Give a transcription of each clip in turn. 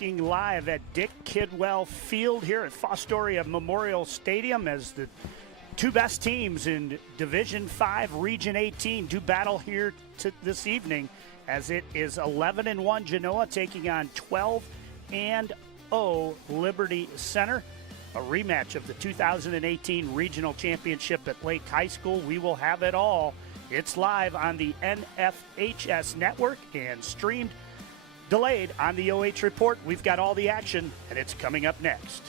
looking live at Dick Kidwell Field here at Fostoria Memorial Stadium as the two best teams in Division 5 Region 18 do battle here this evening, as it is 11-1 Genoa taking on 12-0 Liberty Center. A rematch of the 2018 Regional Championship at Lake High School. We will have it all. It's live on the NFHS network and streamed, delayed on the OH Report. We've got all the action, and it's coming up next.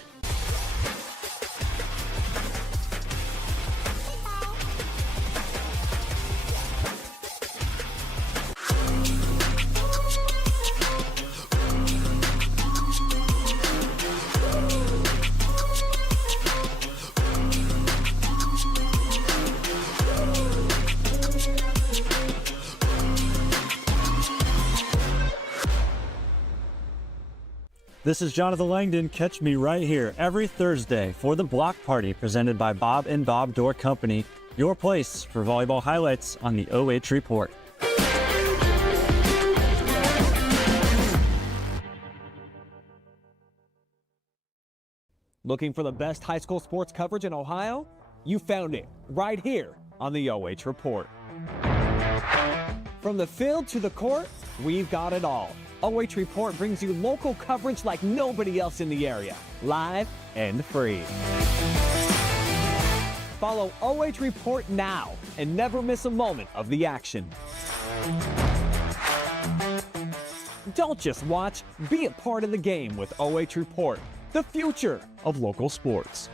This is Jonathan Langdon. Catch me right here every Thursday for the Block Party presented by Bob and Bob Door Company, your place for volleyball highlights on the OH Report. Looking for the best high school sports coverage in Ohio? You found it right here on the OH Report. From the field to the court, we've got it all. OH Report brings you local coverage like nobody else in the area, live and free. Follow OH Report now and never miss a moment of the action. Don't just watch, be a part of the game with OH Report, the future of local sports.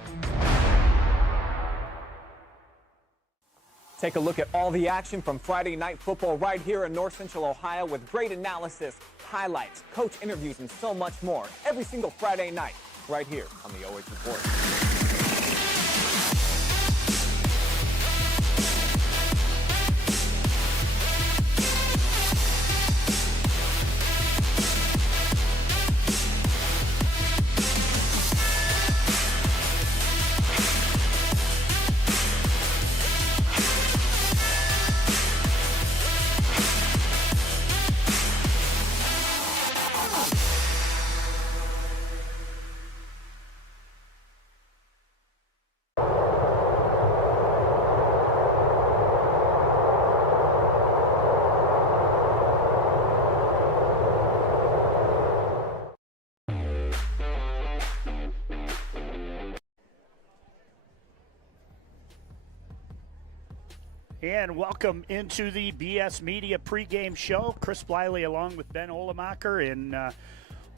Take a look at all the action from Friday Night Football right here in North Central Ohio with great analysis, highlights, coach interviews, and so much more every single Friday night right here on the OH Report. And welcome into the BS Media pregame show. Chris Bliley along with Ben Olemacher in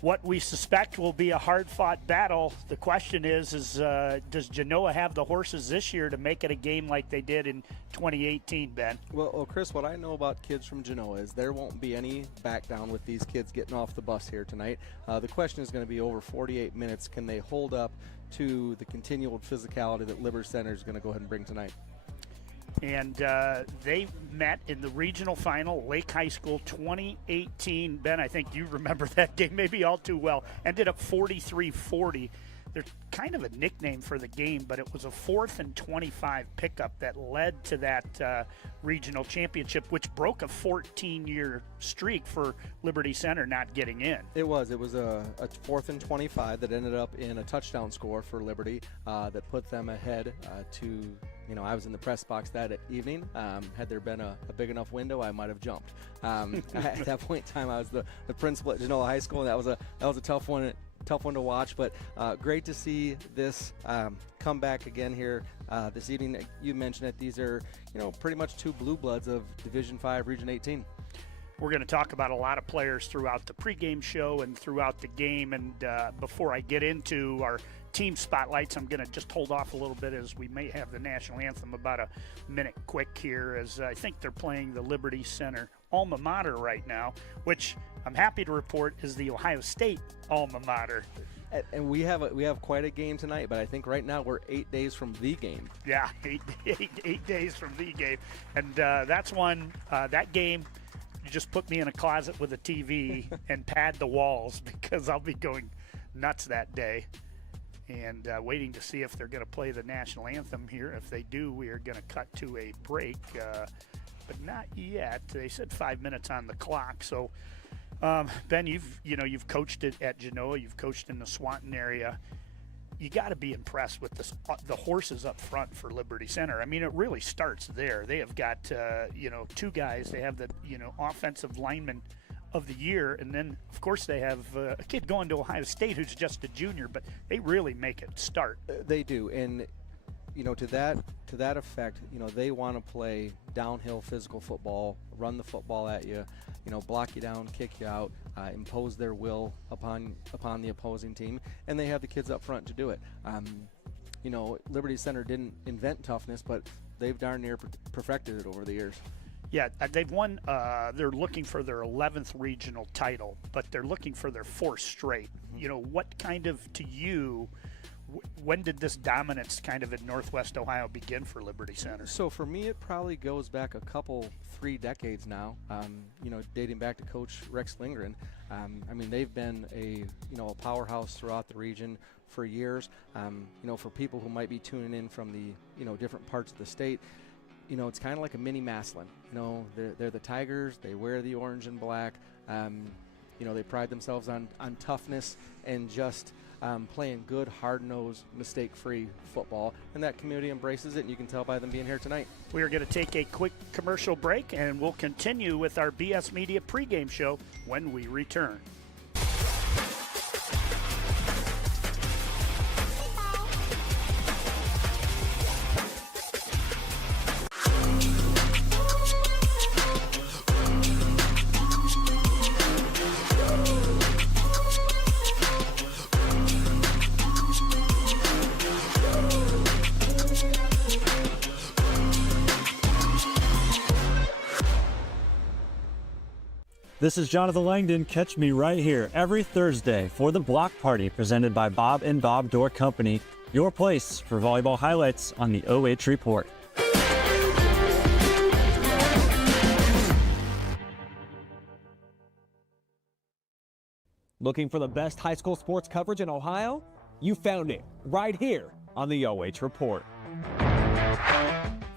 what we suspect will be a hard-fought battle. The question is does Genoa have the horses this year to make it a game like they did in 2018, Ben? Well, Chris, what I know about kids from Genoa is there won't be any back down with these kids getting off the bus here tonight. The question is going to be over 48 minutes. Can they hold up to the continual physicality that Liberty Center is going to go ahead and bring tonight? And they met in the regional final, Lake High School 2018. Ben, I think you remember that game maybe all too well. Ended up 43-40. They're kind of a nickname for the game, but it was a 4th and 25 pickup that led to that regional championship, which broke a 14-year streak for Liberty Center not getting in. It was a 4th and 25 that ended up in a touchdown score for Liberty that put them ahead to, I was in the press box that evening. Had there been a big enough window, I might have jumped. At that point in time, I was the principal at Genoa High School, and that was a tough one to watch, but great to see this come back again here this evening. You mentioned that these are, pretty much two blue bloods of Division 5 Region 18. We're going to talk about a lot of players throughout the pregame show and throughout the game, and before I get into our team spotlights, I'm going to just hold off a little bit as we may have the national anthem about a minute quick here, as I think they're playing the Liberty Center alma mater right now, which I'm happy to report is the Ohio State alma mater. And we have quite a game tonight, but I think right now we're 8 days from the game. Yeah, eight days from the game, and that's one that game. You just put me in a closet with a TV and pad the walls, because I'll be going nuts that day. And waiting to see if they're going to play the national anthem here. If they do, we are going to cut to a break, but not yet. They said 5 minutes on the clock, so Ben, you've coached it at Genoa, you've coached in the Swanton area. You got to be impressed with the horses up front for Liberty Center. I mean, it really starts there. They have got 2 guys. They have the offensive lineman of the year, and then of course they have a kid going to Ohio State who's just a junior. But they really make it start. They do, and to that effect, they want to play downhill physical football, run the football at you, block you down, kick you out, impose their will upon the opposing team, and they have the kids up front to do it. Liberty Center didn't invent toughness, but they've darn near perfected it over the years. Yeah, they've won. They're looking for their 11th regional title, but they're looking for their 4th straight. What kind of, to you, when did this dominance kind of in Northwest Ohio begin for Liberty Center? So for me, it probably goes back 3 decades now. Dating back to Coach Rex Lindgren. They've been a powerhouse throughout the region for years. For people who might be tuning in from the different parts of the state, it's kind of like a mini Massillon. They're the Tigers. They wear the orange and black. They pride themselves on toughness and just playing good, hard-nosed, mistake-free football, and that community embraces it, and you can tell by them being here tonight. We are going to take a quick commercial break, and we'll continue with our BS Media pregame show when we return. This is Jonathan Langdon. Catch me right here every Thursday for the Block Party presented by Bob and Bob Door Company, your place for volleyball highlights on the OH.REPORT. Looking for the best high school sports coverage in Ohio? You found it right here on the OH.REPORT.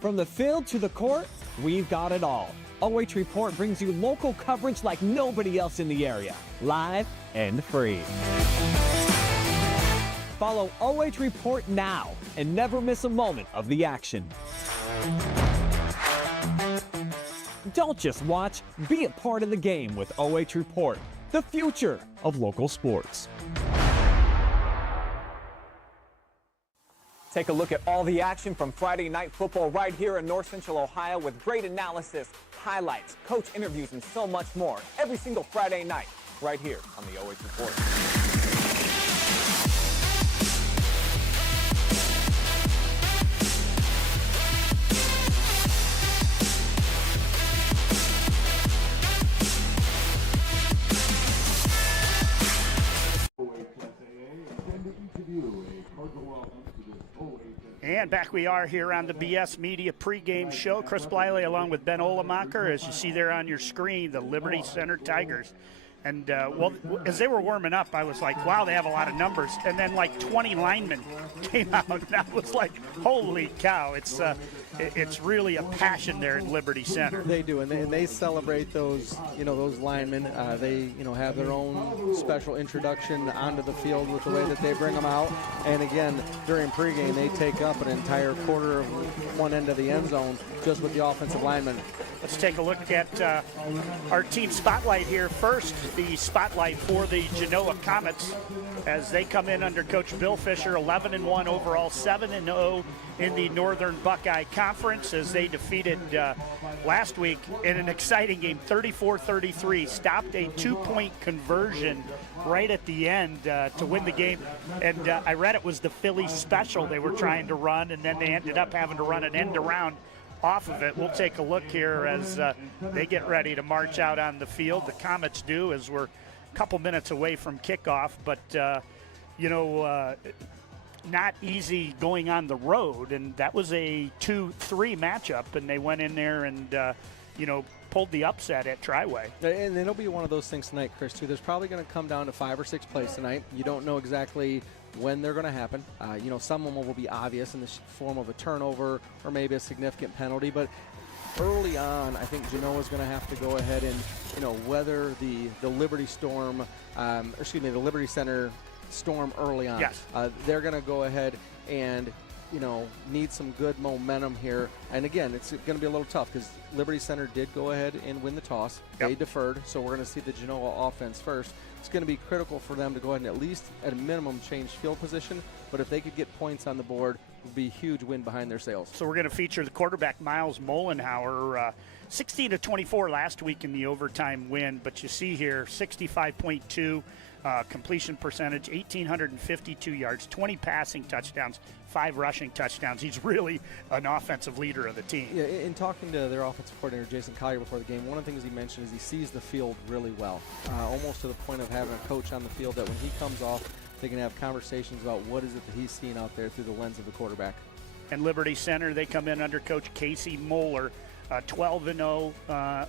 From the field to the court, we've got it all. OH.REPORT brings you local coverage like nobody else in the area, live and free. Follow OH.REPORT now and never miss a moment of the action. Don't just watch, be a part of the game with OH.REPORT, the future of local sports. Take a look at all the action from Friday Night Football right here in North Central Ohio with great analysis, highlights, coach interviews, and so much more every single Friday night right here on the OH.REPORT. And back we are here on the BS Media pregame show. Chris Bliley along with Ben Olemacher, as you see there on your screen, the Liberty Center Tigers. And, as they were warming up, I was like, wow, they have a lot of numbers. And then, 20 linemen came out, and I was like, holy cow. It's really a passion there at Liberty Center. They do, and they celebrate those, those linemen. They, have their own special introduction onto the field with the way that they bring them out. And, again, during pregame, they take up an entire quarter of one end of the end zone just with the offensive linemen. Let's take a look at our team spotlight here first. The spotlight for the Genoa Comets as they come in under Coach Bill Fisher, 11-1 overall, 7-0 in the Northern Buckeye Conference as they defeated last week in an exciting game, 34-33, stopped a 2-point conversion right at the end to win the game. And I read it was the Philly special they were trying to run, and then they ended up having to run an end around off of it. We'll take a look here as they get ready to march out on the field. The Comets do, as we're a couple minutes away from kickoff, but not easy going on the road, and that was a 2-3 matchup, and they went in there and pulled the upset at Triway. And it'll be one of those things tonight, Chris, too. There's probably going to come down to 5 or 6 plays tonight. You don't know exactly when they're going to happen. Some of them will be obvious in the form of a turnover or maybe a significant penalty, but early on, I think Genoa is going to have to go ahead and weather the Liberty Storm, the Liberty Center storm early on. Yes. They're going to go ahead and need some good momentum here. And again, it's going to be a little tough because Liberty Center did go ahead and win the toss. Yep. They deferred, so we're going to see the Genoa offense first. It's going to be critical for them to go ahead and at least, at a minimum, change field position. But if they could get points on the board, it would be a huge win behind their sails. So we're going to feature the quarterback, Myles Mollenhauer, 16-24 last week in the overtime win. But you see here, 65.2 completion percentage, 1,852 yards, 20 passing touchdowns, 5 rushing touchdowns. He's really an offensive leader of the team. Yeah, in talking to their offensive coordinator, Jason Collier, before the game, one of the things he mentioned is he sees the field really well, almost to the point of having a coach on the field that when he comes off, they can have conversations about what is it that he's seeing out there through the lens of the quarterback. And Liberty Center, they come in under Coach Casey Moeller, 12-0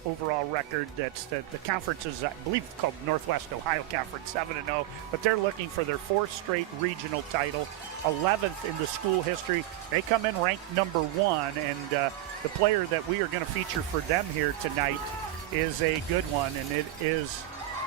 overall record. That's the conference is, I believe, called Northwest Ohio Conference, 7-0. But they're looking for their 4th straight regional title, 11th in the school history. They come in ranked number 1, and the player that we are going to feature for them here tonight is a good one, and it is,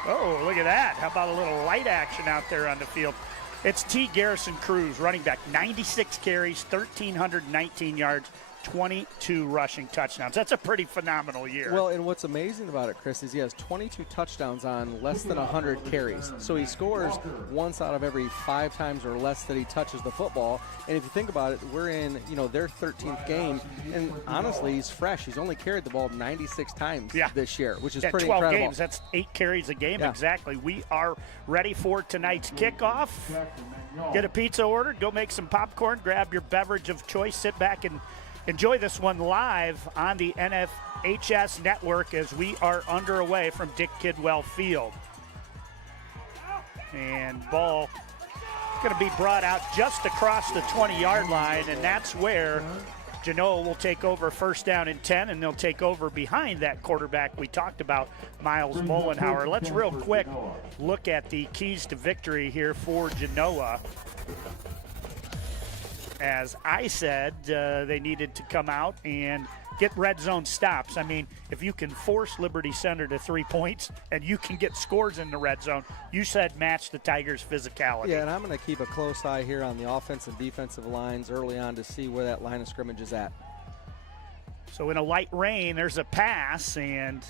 oh, look at that. How about a little light action out there on the field? It's T. Garrison Cruz, running back, 96 carries, 1,319 yards, 22 rushing touchdowns. That's a pretty phenomenal year. Well, and what's amazing about it, Chris, is he has 22 touchdowns on less than 100 carries. So he scores once out of every 5 times or less that he touches the football. And if you think about it, we're in, their 13th game. And honestly, he's fresh. He's only carried the ball 96 times this year, which is pretty 12 incredible. games, that's 8 carries a game. Yeah. Exactly. We are ready for tonight's kickoff. Get a pizza ordered, go make some popcorn, grab your beverage of choice, sit back and enjoy this one live on the NFHS network as we are underway from Dick Kidwell Field. And ball going to be brought out just across the 20-yard line, and that's where Genoa will take over first down and 10, and they'll take over behind that quarterback we talked about, Myles Mollenhauer. Let's real quick look at the keys to victory here for Genoa. As I said, they needed to come out and get red zone stops. I mean, if you can force Liberty Center to 3 points and you can get scores in the red zone, you said match the Tigers' physicality. Yeah, and I'm going to keep a close eye here on the offensive and defensive lines early on to see where that line of scrimmage is at. So in a light rain, there's a pass, and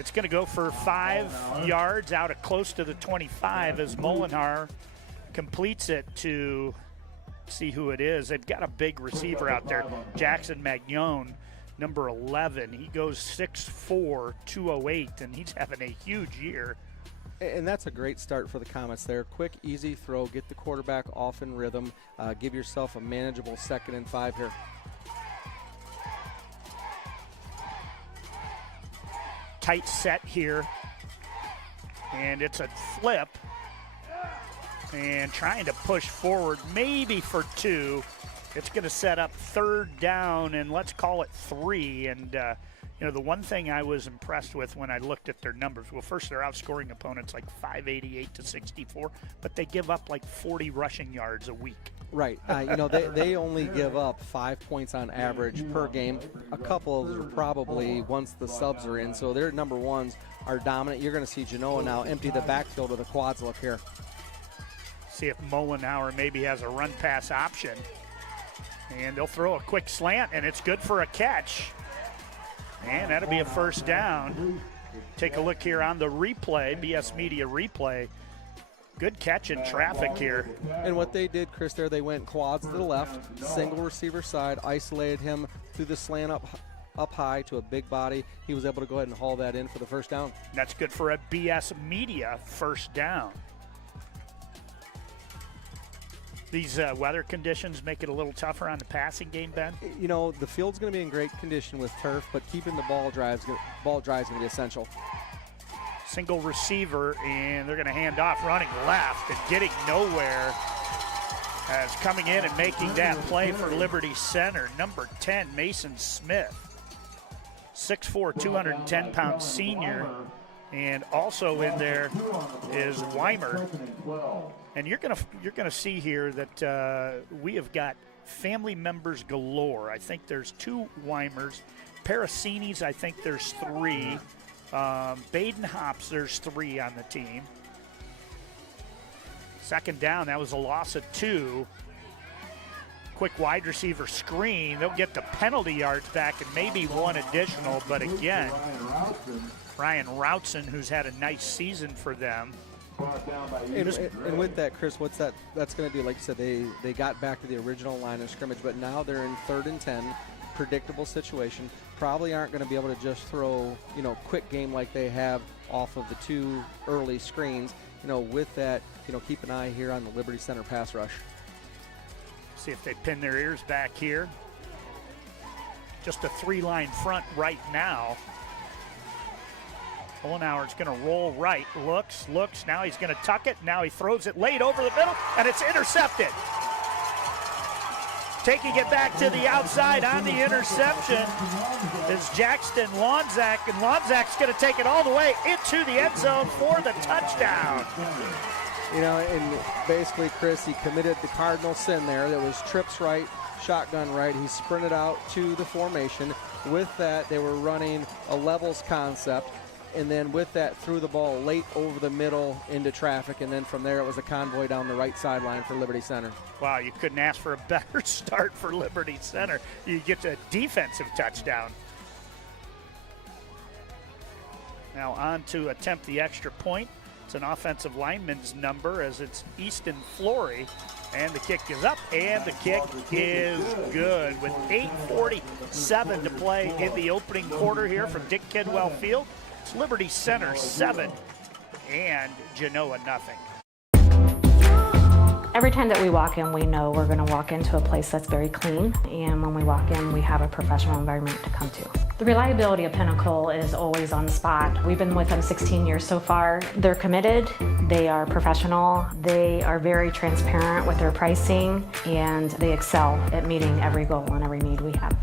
it's going to go for 5 yards out of close to the 25 as Mollenhauer completes it to – see who it is. They've got a big receiver out there, Jaxon Magnone, number 11. He goes 6'4", 208, and he's having a huge year. And that's a great start for the Comets there. Quick, easy throw, get the quarterback off in rhythm, give yourself a manageable 2nd and 5 here. Tight set here, and it's a flip. And trying to push forward, maybe for 2. It's going to set up 3rd down, and let's call it 3. And, the one thing I was impressed with when I looked at their numbers, well, first, they're outscoring opponents like 588-64, but they give up like 40 rushing yards a week. Right. They only give up 5 points on average per game. A couple of those are probably once the subs are in, so their number ones are dominant. You're going to see Genoa now empty the backfield with a quads look here. See if Mollenhauer maybe has a run-pass option. And they'll throw a quick slant, and it's good for a catch. And that'll be a first down. Take a look here on the replay, BS Media replay. Good catch in traffic here. And what they did, Chris, there, they went quads to the left, single receiver side, isolated him through the slant up high to a big body. He was able to go ahead and haul that in for the first down. That's good for a BS Media first down. These weather conditions make it a little tougher on the passing game, Ben? The field's going to be in great condition with turf, but keeping the ball drive is going to be essential. Single receiver, and they're going to hand off running left and getting nowhere as coming in and making that play for Liberty Center, number 10, Mason Smith. 6'4", 210-pound senior. And also in there is Wymer. And you're gonna see here that we have got family members galore. I think there's 2 Wymers. Paracini's, I think there's 3. Baden Hops, there's 3 on the team. Second down, that was a loss of 2. Quick wide receiver screen. They'll get the penalty yards back and maybe 1 additional, but again, Ryan Routson, who's had a nice season for them. And with that, Chris, that's going to do? Like you said, they got back to the original line of scrimmage, but now they're in 3rd and 10, predictable situation. Probably aren't going to be able to just throw, quick game like they have off of the 2 early screens. With that, keep an eye here on the Liberty Center pass rush. See if they pin their ears back here. Just a 3-line front right now. Mollenhauer's going to roll right, looks, now he's going to tuck it, now he throws it late over the middle, and it's intercepted. Taking it back to the outside on the interception is Jaxon Magnone, and Lonzak's going to take it all the way into the end zone for the touchdown. And basically, Chris, he committed the cardinal sin there. That was trips right, shotgun right. He sprinted out to the formation. With that, they were running a levels concept. And then with that, threw the ball late over the middle into traffic. And then from there, it was a convoy down the right sideline for Liberty Center. Wow, you couldn't ask for a better start for Liberty Center. You get a defensive touchdown. Now on to attempt the extra point. It's an offensive lineman's number as it's Easton Flory. And the kick is up, and the kick is good with 8:47 to play in the opening quarter here from Dick Kidwell Field. It's Liberty Center 7 and Genoa nothing. Every time that we walk in, we know we're going to walk into a place that's very clean, and when we walk in, we have a professional environment to come to. The reliability of Pinnacle is always on the spot. We've been with them 16 years so far. They're committed, they are professional, they are very transparent with their pricing, and they excel at meeting every goal and every need we have.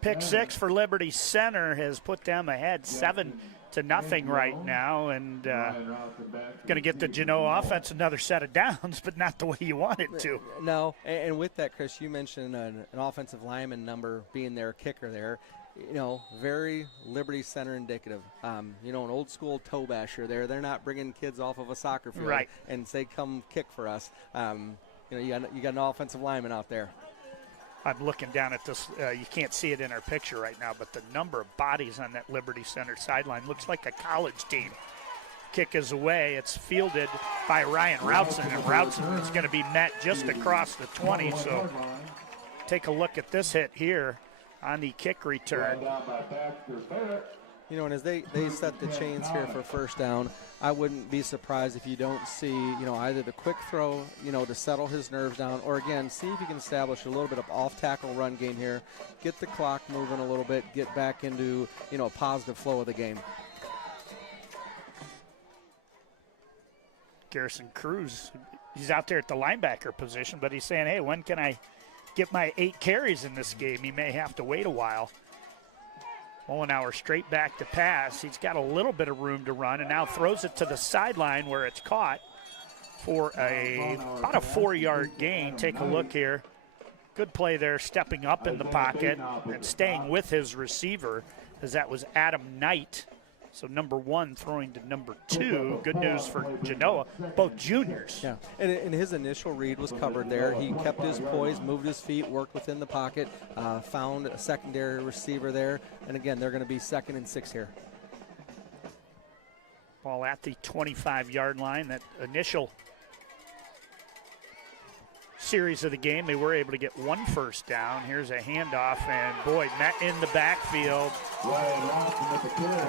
Pick 6 for Liberty Center has put them ahead 7-0 right now, and going to get the Genoa offense another set of downs, but not the way you want it to. No, and with that, Chris, you mentioned an offensive lineman number being their kicker there. Very Liberty Center indicative. An old school toe basher there. They're not bringing kids off of a soccer field right and say, come kick for us. You got an offensive lineman out there. I'm looking down at this. You can't see it in our picture right now, but the number of bodies on that Liberty Center sideline looks like a college team. Kick is away. It's fielded by Ryan Routson, and Routson is going to be met just across the 20. So take a look at this hit here on the kick return. And as they set the chains here for first down, I wouldn't be surprised if you don't see, either the quick throw, to settle his nerves down, or again, see if you can establish a little bit of off-tackle run game here, get the clock moving a little bit, get back into, a positive flow of the game. Garrison Cruz, he's out there at the linebacker position, but he's saying, hey, when can I get my 8 carries in this game? He may have to wait a while. Mollenhauer straight back to pass. He's got a little bit of room to run and now throws it to the sideline where it's caught for about a 4-yard gain. Take a look here. Good play there, stepping up in the pocket and staying with his receiver, as that was Adam Knight. So number 1 throwing to number 2. Good news for Genoa, both juniors. Yeah, and his initial read was covered there. He kept his poise, moved his feet, worked within the pocket, found a secondary receiver there. And again, they're going to be 2nd and 6 here. Ball at the 25-yard line. That initial series of the game, they were able to get 1 first down. Here's a handoff, and boy, met in the backfield.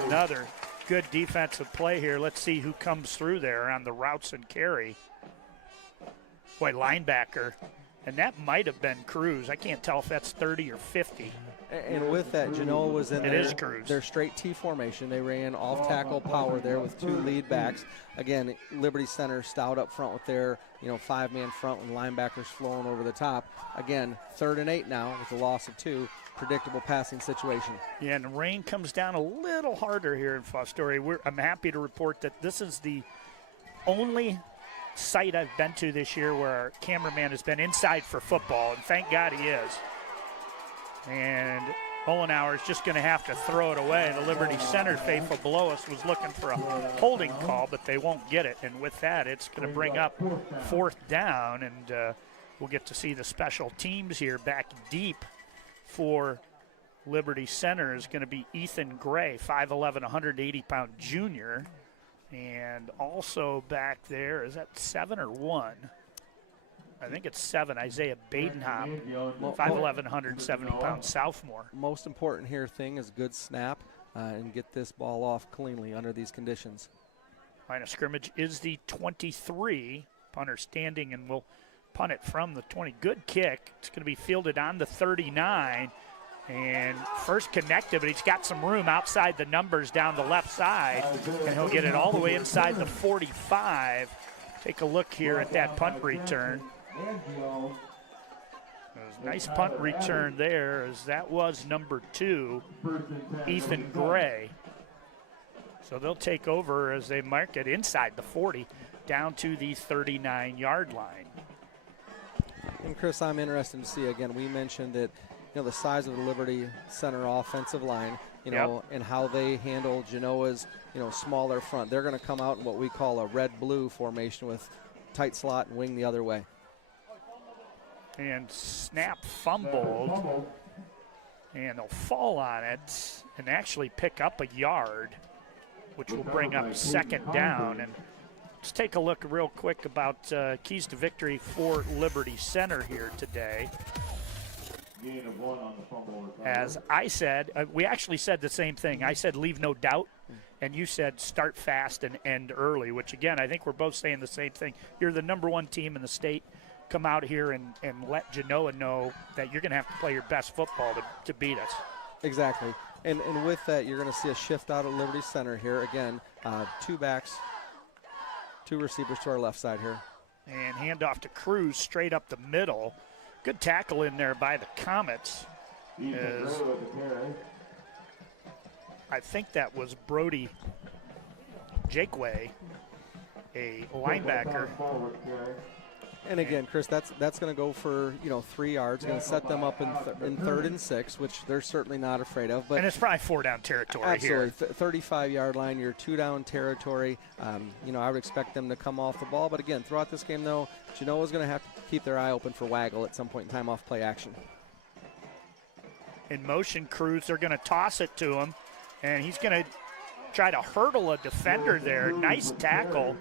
Another good defensive play here. Let's see who comes through there on the routes and carry. Boy, linebacker And that might have been Cruz. I can't tell if that's 30 or 50. And with that, Genoa was in their straight T formation. They ran off tackle power there with 2 lead backs. Again, Liberty Center stout up front with their 5-man front with linebackers flowing over the top. Again, 3rd and 8 now with a loss of 2. Predictable passing situation. Yeah, and the rain comes down a little harder here in Fostoria. I'm happy to report that this is the only site I've been to this year where our cameraman has been inside for football, and thank God he is. And Mollenhauer is just going to have to throw it away. The Liberty Center faithful below us was looking for a holding call, but they won't get it. And with that, it's going to bring up 4th down, and we'll get to see the special teams here back deep for Liberty Center is going to be Ethan Gray, 5'11", 180-pound junior. And also back there, is that 7 or 1? I think it's 7, Isaiah Badenhop, 5'11", 170-pound sophomore. Most important here thing is good snap and get this ball off cleanly under these conditions. Line of scrimmage is the 23. Punter standing and will punt it from the 20. Good kick. It's going to be fielded on the 39. And first connected, but he's got some room outside the numbers down the left side. And he'll get it all the way inside the 45. Take a look here at that punt return. Nice punt return there, as that was number 2, Ethan Gray. So they'll take over as they mark it inside the 40 down to the 39-yard line. And Chris, I'm interested to see, again, we mentioned that the size of the Liberty Center offensive line, and how they handle Genoa's, smaller front. They're going to come out in what we call a red-blue formation with tight slot and wing the other way. And snap fumbled, and they'll fall on it and actually pick up a yard, which will bring up 2nd down. And let's take a look real quick about keys to victory for Liberty Center here today. As I said, we actually said the same thing. I said leave no doubt, and you said start fast and end early, which, again, I think we're both saying the same thing. You're the number 1 team in the state. Come out here and let Genoa know that you're going to have to play your best football to beat us. Exactly. And with that, you're going to see a shift out of Liberty Center here. Again, 2 backs, 2 receivers to our left side here. And handoff to Cruz straight up the middle. Good tackle in there by the Comets. I think that was Brody Jakeway, a linebacker. And again, Chris, that's going to go for 3 yards. Going to set them up in 3rd and 6, which they're certainly not afraid of. But and it's probably 4-down territory absolutely. here. 35-yard line, your 2-down territory. I would expect them to come off the ball. But again, throughout this game, though, Genoa's going to have to keep their eye open for Waggle at some point in time off play action. In motion, Cruz, they're going to toss it to him, and he's going to try to hurdle a defender there. Nice tackle.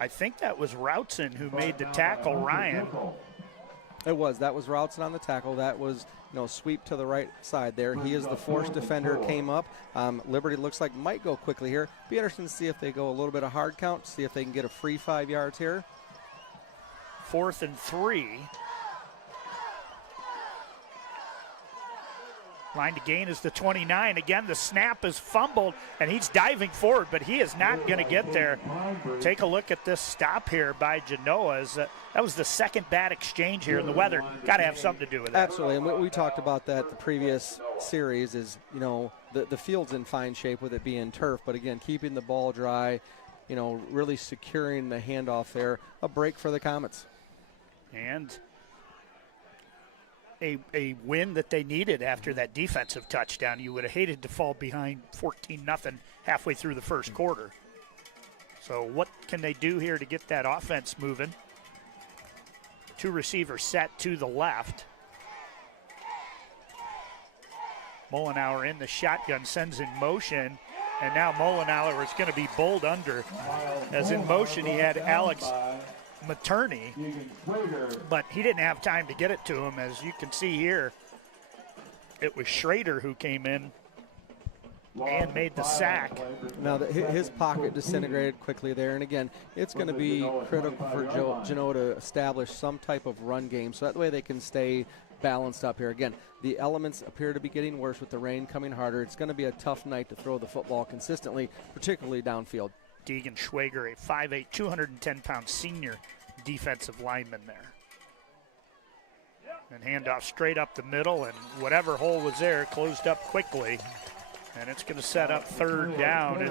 I think that was Routson who made the tackle, Ryan. It was. That was Routson on the tackle. That was, sweep to the right side there. He is the forced defender, came up. Liberty looks like might go quickly here. Be interesting to see if they go a little bit of hard count, see if they can get a free 5 yards here. 4th and 3. Line to gain is the 29. Again, the snap is fumbled, and he's diving forward, but he is not going to get there. Take a look at this stop here by Genoa. That was the 2nd bad exchange here, and the weather got to have something to do with that. Absolutely, and we talked about that the previous series is, the field's in fine shape with it being turf, but again, keeping the ball dry, really securing the handoff there. A break for the Comets. And a win that they needed after that defensive touchdown. You would have hated to fall behind 14-0 halfway through the first quarter. So what can they do here to get that offense moving? 2 receivers set to the left. Mollenhauer in the shotgun, sends in motion, and now Mollenhauer is going to be bowled under. As in motion, he had Alex Materni, but he didn't have time to get it to him. As you can see here, it was Schrader who came in and made the sack. Now, his pocket disintegrated quickly there, and again, it's going to be critical for Genoa to establish some type of run game, so that way they can stay balanced up here. Again, the elements appear to be getting worse with the rain coming harder. It's going to be a tough night to throw the football consistently, particularly downfield. Deegan Schwager, a 5'8", 210-pound senior defensive lineman there. And handoff straight up the middle, and whatever hole was there closed up quickly. And it's going to set up third down.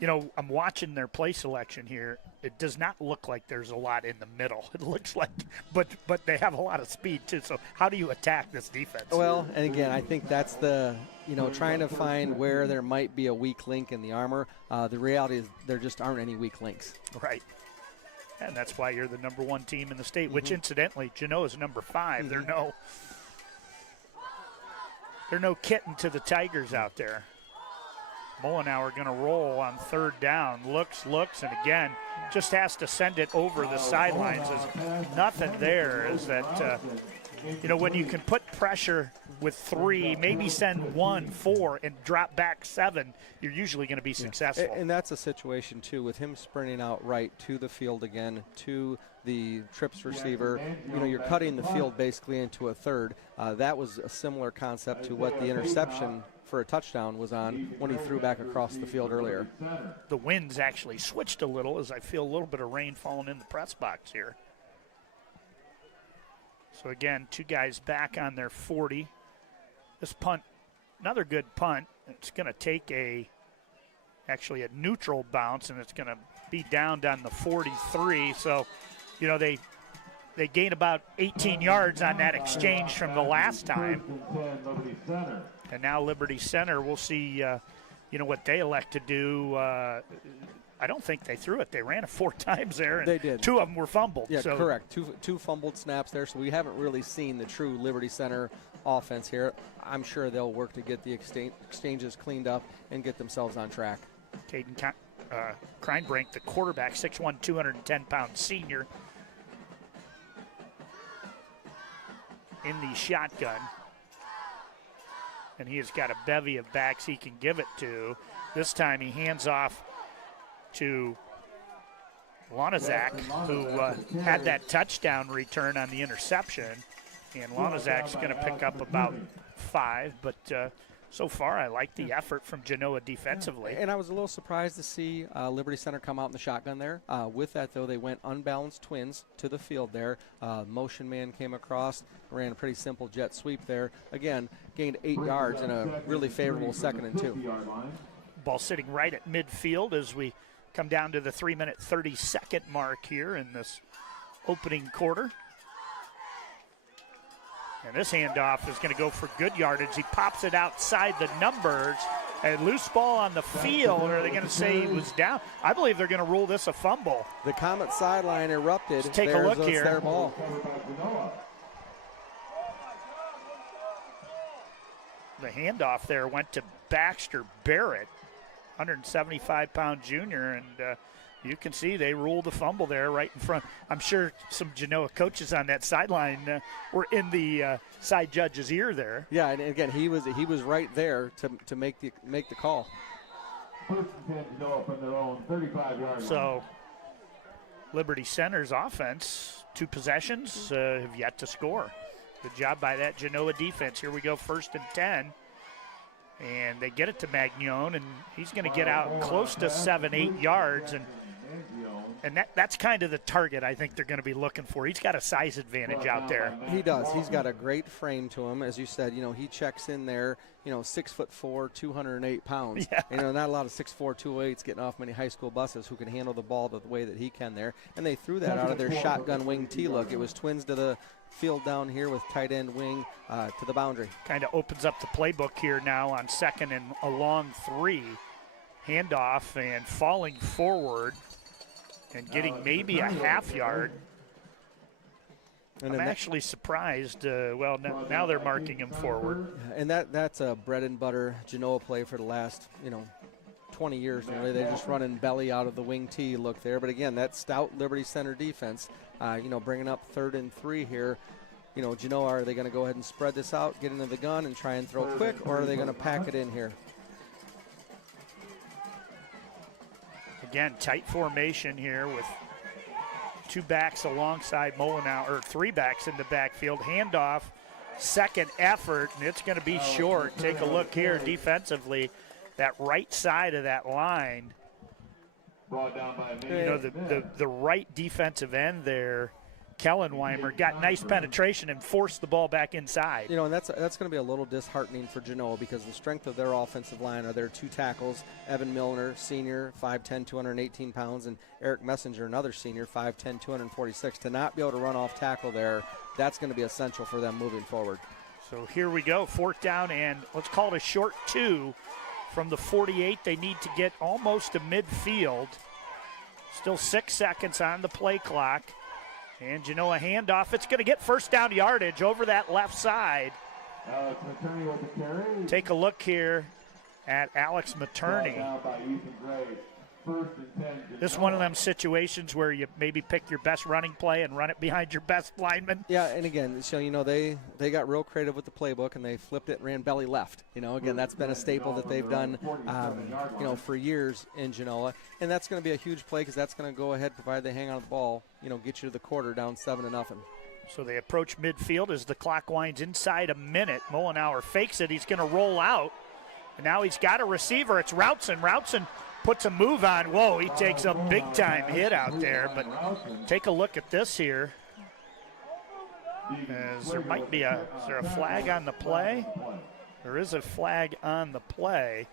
You know, I'm watching their play selection here. It does not look like there's a lot in the middle. It looks like, but they have a lot of speed too. So how do you attack this defense? Well, and again, I think that's the, trying to find where there might be a weak link in the armor. The reality is there just aren't any weak links. Right. And that's why you're the number 1 team in the state, which incidentally, Genoa is number 5. They're no kitten to the Tigers out there. Mollenhauer going to roll on third down. Looks, and again, just has to send it over the sidelines. There's nothing there. Is that, when you can put pressure with 3, maybe send 1, 4, and drop back 7, you're usually going to be successful. And that's a situation, too, with him sprinting out right to the field again, to the trips receiver. You're cutting the field basically into a third. That was a similar concept to what the interception for a touchdown was on when he threw back across the field earlier. The wind's actually switched a little as I feel a little bit of rain falling in the press box here. So again, 2 guys back on their 40. This punt, another good punt. It's going to take actually a neutral bounce, and it's going to be down on the 43. So, they gain about 18 yards on that exchange from the last time. And now Liberty Center, we'll see, what they elect to do. I don't think they threw it. They ran it 4 times there, and they did. 2 of them were fumbled. Yeah, correct. Two fumbled snaps there, so we haven't really seen the true Liberty Center offense here. I'm sure they'll work to get the exchanges cleaned up and get themselves on track. Caden Kreinbrink, the quarterback, 6'1", 210-pound senior, in the shotgun. And he has got a bevy of backs he can give it to. This time he hands off to Lonazak, who had that touchdown return on the interception. And Lonazak's going to pick up about 5, but so far I like the effort from Genoa defensively. And I was a little surprised to see Liberty Center come out in the shotgun there. With that, though, they went unbalanced twins to the field there. Motion man came across, ran a pretty simple jet sweep there. Again, gained 8 yards in a really favorable 2nd and 2. Ball sitting right at midfield as we come down to the 3-minute 30-second mark here in this opening quarter. And this handoff is going to go for good yardage. He pops it outside the numbers. A loose ball on the field. Or are they going to say he was down? I believe they're going to rule this a fumble. The Comet sideline erupted. Let's take a look here. Their ball. The handoff there went to Baxter Barrett, 175-pound junior, and you can see they ruled the fumble there right in front. I'm sure some Genoa coaches on that sideline were in the side judge's ear there. Yeah, and again, he was right there to make the call. So Liberty Center's offense, 2 possessions, have yet to score. Good job by that Genoa defense. Here we go, 1st and 10. And they get it to Magnone, and he's going to get out close to 7-8 yards. And that's kind of the target I think they're going to be looking for. He's got a size advantage out there. He does. He's got a great frame to him. As you said, he checks in there, 6'4", 208 pounds. Yeah. Not a lot of 6'4", 208s getting off many high school buses who can handle the ball the way that he can there. And they threw that out of their shotgun wing T look. It was twins to the field down here with tight end wing to the boundary. Kind of opens up the playbook here now on 2nd and a long 3. Handoff and falling forward and getting maybe a half yard. And I'm actually surprised. Now they're marking him forward. And that's a bread and butter Genoa play for the last, 20 years. They're just running belly out of the wing T look there. But again, that stout Liberty Center defense, bringing up 3rd and 3 here. Genoa, are they going to go ahead and spread this out, get into the gun, and try and throw quick, or are they going to pack it in here? Again, tight formation here with two backs alongside Mollenhauer, or three backs in the backfield. Handoff, second effort, and it's going to be short. Take a look here defensively, that right side of that line. You know, the right defensive end there, Kellen Wymer, got nice penetration and forced the ball back inside. You know, and that's going to be a little disheartening for Genoa because the strength of their offensive line are their two tackles, Evan Milner, senior, 5'10", 218 pounds, and Eric Messenger, another senior, 5'10", 246. To not be able to run off tackle there, that's going to be essential for them moving forward. So here we go, fourth down, and let's call it a short 2 from the 48. They need to get almost to midfield. Still 6 seconds on the play clock. And Genoa handoff. It's going to get first down yardage over that left side. Take a look here at Alex Materni. This is one of them situations where you maybe pick your best running play and run it behind your best lineman. Yeah, and again, so, you know, they got real creative with the playbook, and they flipped it and ran belly left. You know, again, that's been a staple that they've done, you know, for years in Genoa. And that's going to be a huge play because that's going to go ahead, provide they hang on the ball, you know, get you to the quarter down 7-0. So they approach midfield as the clock winds inside a minute. Mollenhauer fakes it. He's going to roll out. And now he's got a receiver. It's Routson. Routson puts a move on. Whoa, he takes a big-time hit out there. But take a look at this here. As there might be is there a flag on the play? There is a flag on the play.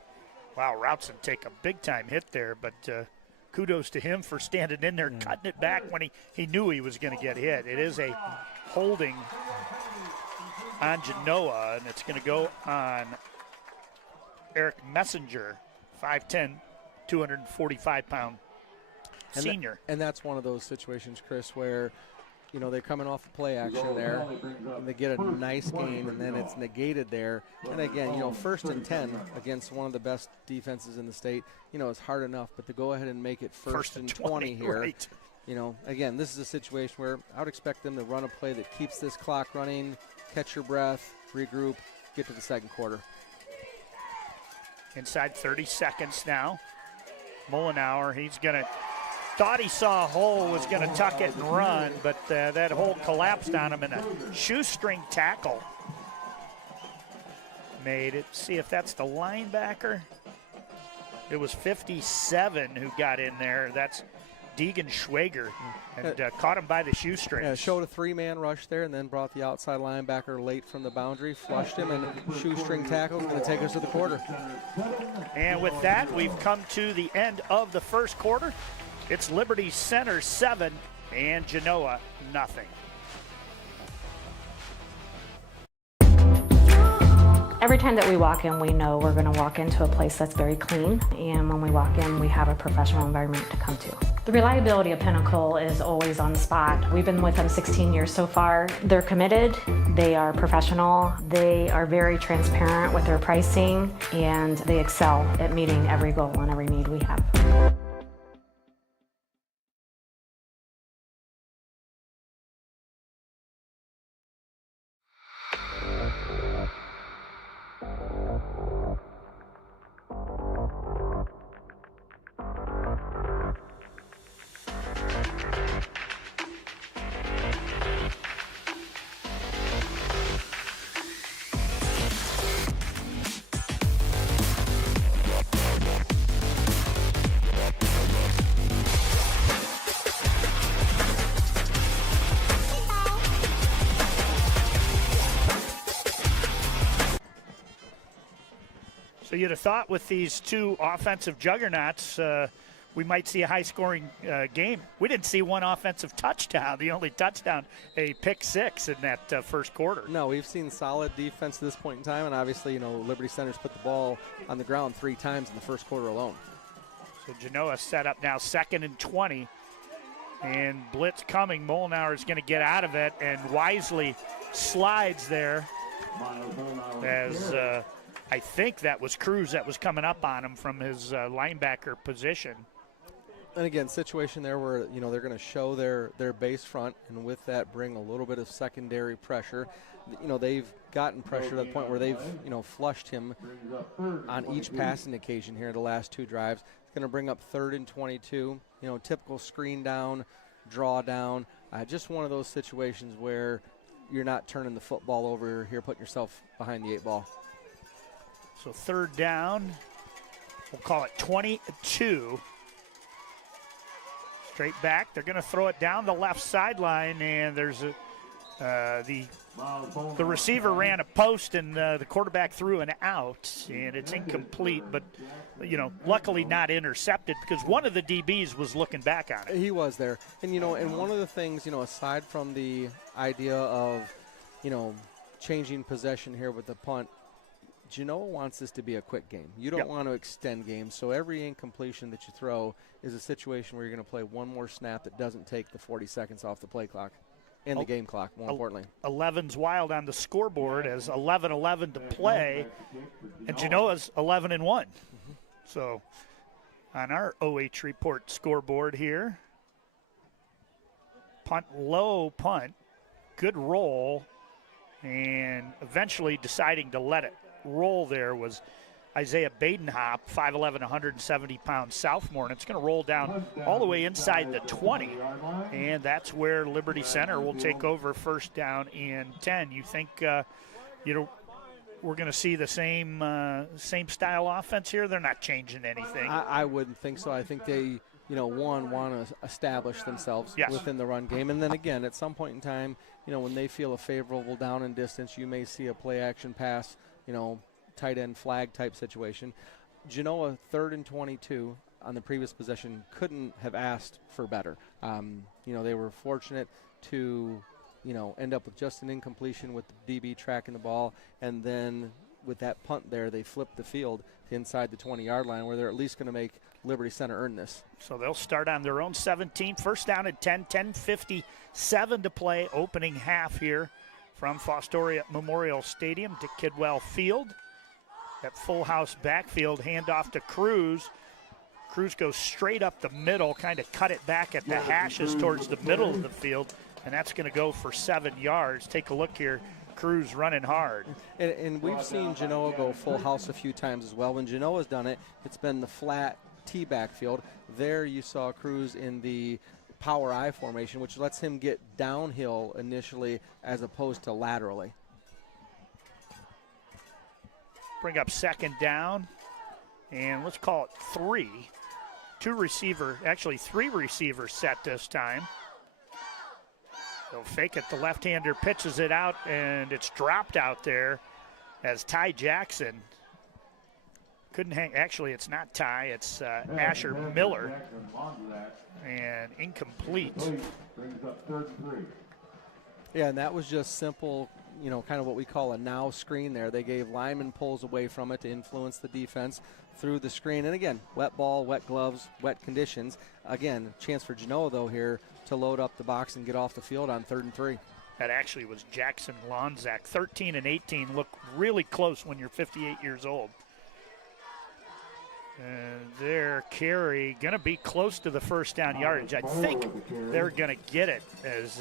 Wow, Routson take a big-time hit there, but kudos to him for standing in there, cutting it back when he knew he was going to get hit. It is a holding on Genoa, and it's going to go on Eric Messenger, 5'10", 245-pound senior. And that's one of those situations, Chris, where, you know, they're coming off a play action there, and they get a nice gain, and then it's negated there. And again, you know, 1st and 10 against one of the best defenses in the state, you know, it's hard enough. But to go ahead and make it first and 20 here, right. You know, again, this is a situation where I would expect them to run a play that keeps this clock running, catch your breath, regroup, get to the second quarter. Inside 30 seconds now. Mollenhauer, he's going to, thought he saw a hole, was going to tuck it and run, but that hole collapsed on him, and a shoestring tackle made it. See if that's the linebacker. It was 57 who got in there. That's Deegan Schwager, and caught him by the shoestring. Yeah, showed a 3-man rush there and then brought the outside linebacker late from the boundary, flushed him, and shoestring tackle is going to take us to the quarter. And with that, we've come to the end of the first quarter. It's Liberty Center 7 and Genoa nothing. Every time that we walk in, we know we're going to walk into a place that's very clean, and when we walk in, we have a professional environment to come to. The reliability of Pinnacle is always on the spot. We've been with them 16 years so far. They're committed, they are professional, they are very transparent with their pricing, and they excel at meeting every goal and every need we have. So you'd have thought with these two offensive juggernauts, we might see a high-scoring game. We didn't see one offensive touchdown. The only touchdown, a pick-6 in that first quarter. No, we've seen solid defense to this point in time, and obviously, you know, Liberty Center's put the ball on the ground 3 times in the first quarter alone. So Genoa set up now 2nd and 20, and blitz coming. Mollenhauer is going to get out of it and wisely slides there as I think that was Cruz that was coming up on him from his linebacker position. And again, situation there where, you know, they're going to show their base front, and with that bring a little bit of secondary pressure. You know, they've gotten pressure to the point where they've, you know, flushed him on each passing occasion here in the last 2 drives. going to bring up 3rd and 22. You know, typical screen down, draw down. Just one of those situations where you're not turning the football over here, putting yourself behind the 8 ball. So 3rd down, we'll call it 22. Straight back, they're going to throw it down the left sideline, and there's the receiver ran a post, and the quarterback threw an out, and it's incomplete, but you know, luckily not intercepted because one of the DBs was looking back on it. He was there, and you know, and one of the things, you know, aside from the idea of, you know, changing possession here with the punt, Genoa wants this to be a quick game. You don't want to extend games, so every incompletion that you throw is a situation where you're going to play one more snap that doesn't take the 40 seconds off the play clock and the game clock, more importantly. 11's wild on the scoreboard as 11-11 to play, and Genoa's 11-1. So on our OH report scoreboard here, punt, low punt, good roll, and eventually deciding to let it roll there was Isaiah Badenhop, 5'11", 170-pound sophomore, and it's going to roll down all the way inside the 20, and that's where Liberty Center will take over 1st down and 10. You think, you know, we're going to see the same style offense here? They're not changing anything. I wouldn't think so. I think they, you know, want to establish themselves within the run game, and then again, at some point in time, you know, when they feel a favorable down and distance, you may see a play action pass, you know, tight end flag type situation. Genoa 3rd and 22 on the previous possession couldn't have asked for better. You know, they were fortunate to, you know, end up with just an incompletion with the DB tracking the ball, and then with that punt there, they flipped the field to inside the 20-yard line where they're at least going to make Liberty Center earn this. So they'll start on their own 17, 1st down and 10, 10:57 to play, opening half here from Fostoria Memorial Stadium to Kidwell Field. That full house backfield, handoff to Cruz. Cruz goes straight up the middle, kind of cut it back at the hashes towards the middle of the field, and that's going to go for 7 yards. Take a look here. Cruz running hard. And we've seen Genoa go full house a few times as well. When Genoa's done it, it's been the flat T backfield. There you saw Cruz in the power I formation, which lets him get downhill initially as opposed to laterally. Bring up 2nd down, and let's call it 3. 3 receivers set this time. They'll fake it. The left-hander pitches it out, and it's dropped out there as Ty Jackson couldn't hang. Actually, it's not Ty. It's Asher Miller, and incomplete. Yeah, and that was just simple, you know, kind of what we call a now screen there. They gave lineman pulls away from it to influence the defense through the screen. And again, wet ball, wet gloves, wet conditions. Again, chance for Genoa, though, here to load up the box and get off the field on 3rd and 3. That actually was Jackson Lonzak. 13 and 18 look really close when you're 58 years old. And their carry going to be close to the 1st down yardage. I think they're going to get it as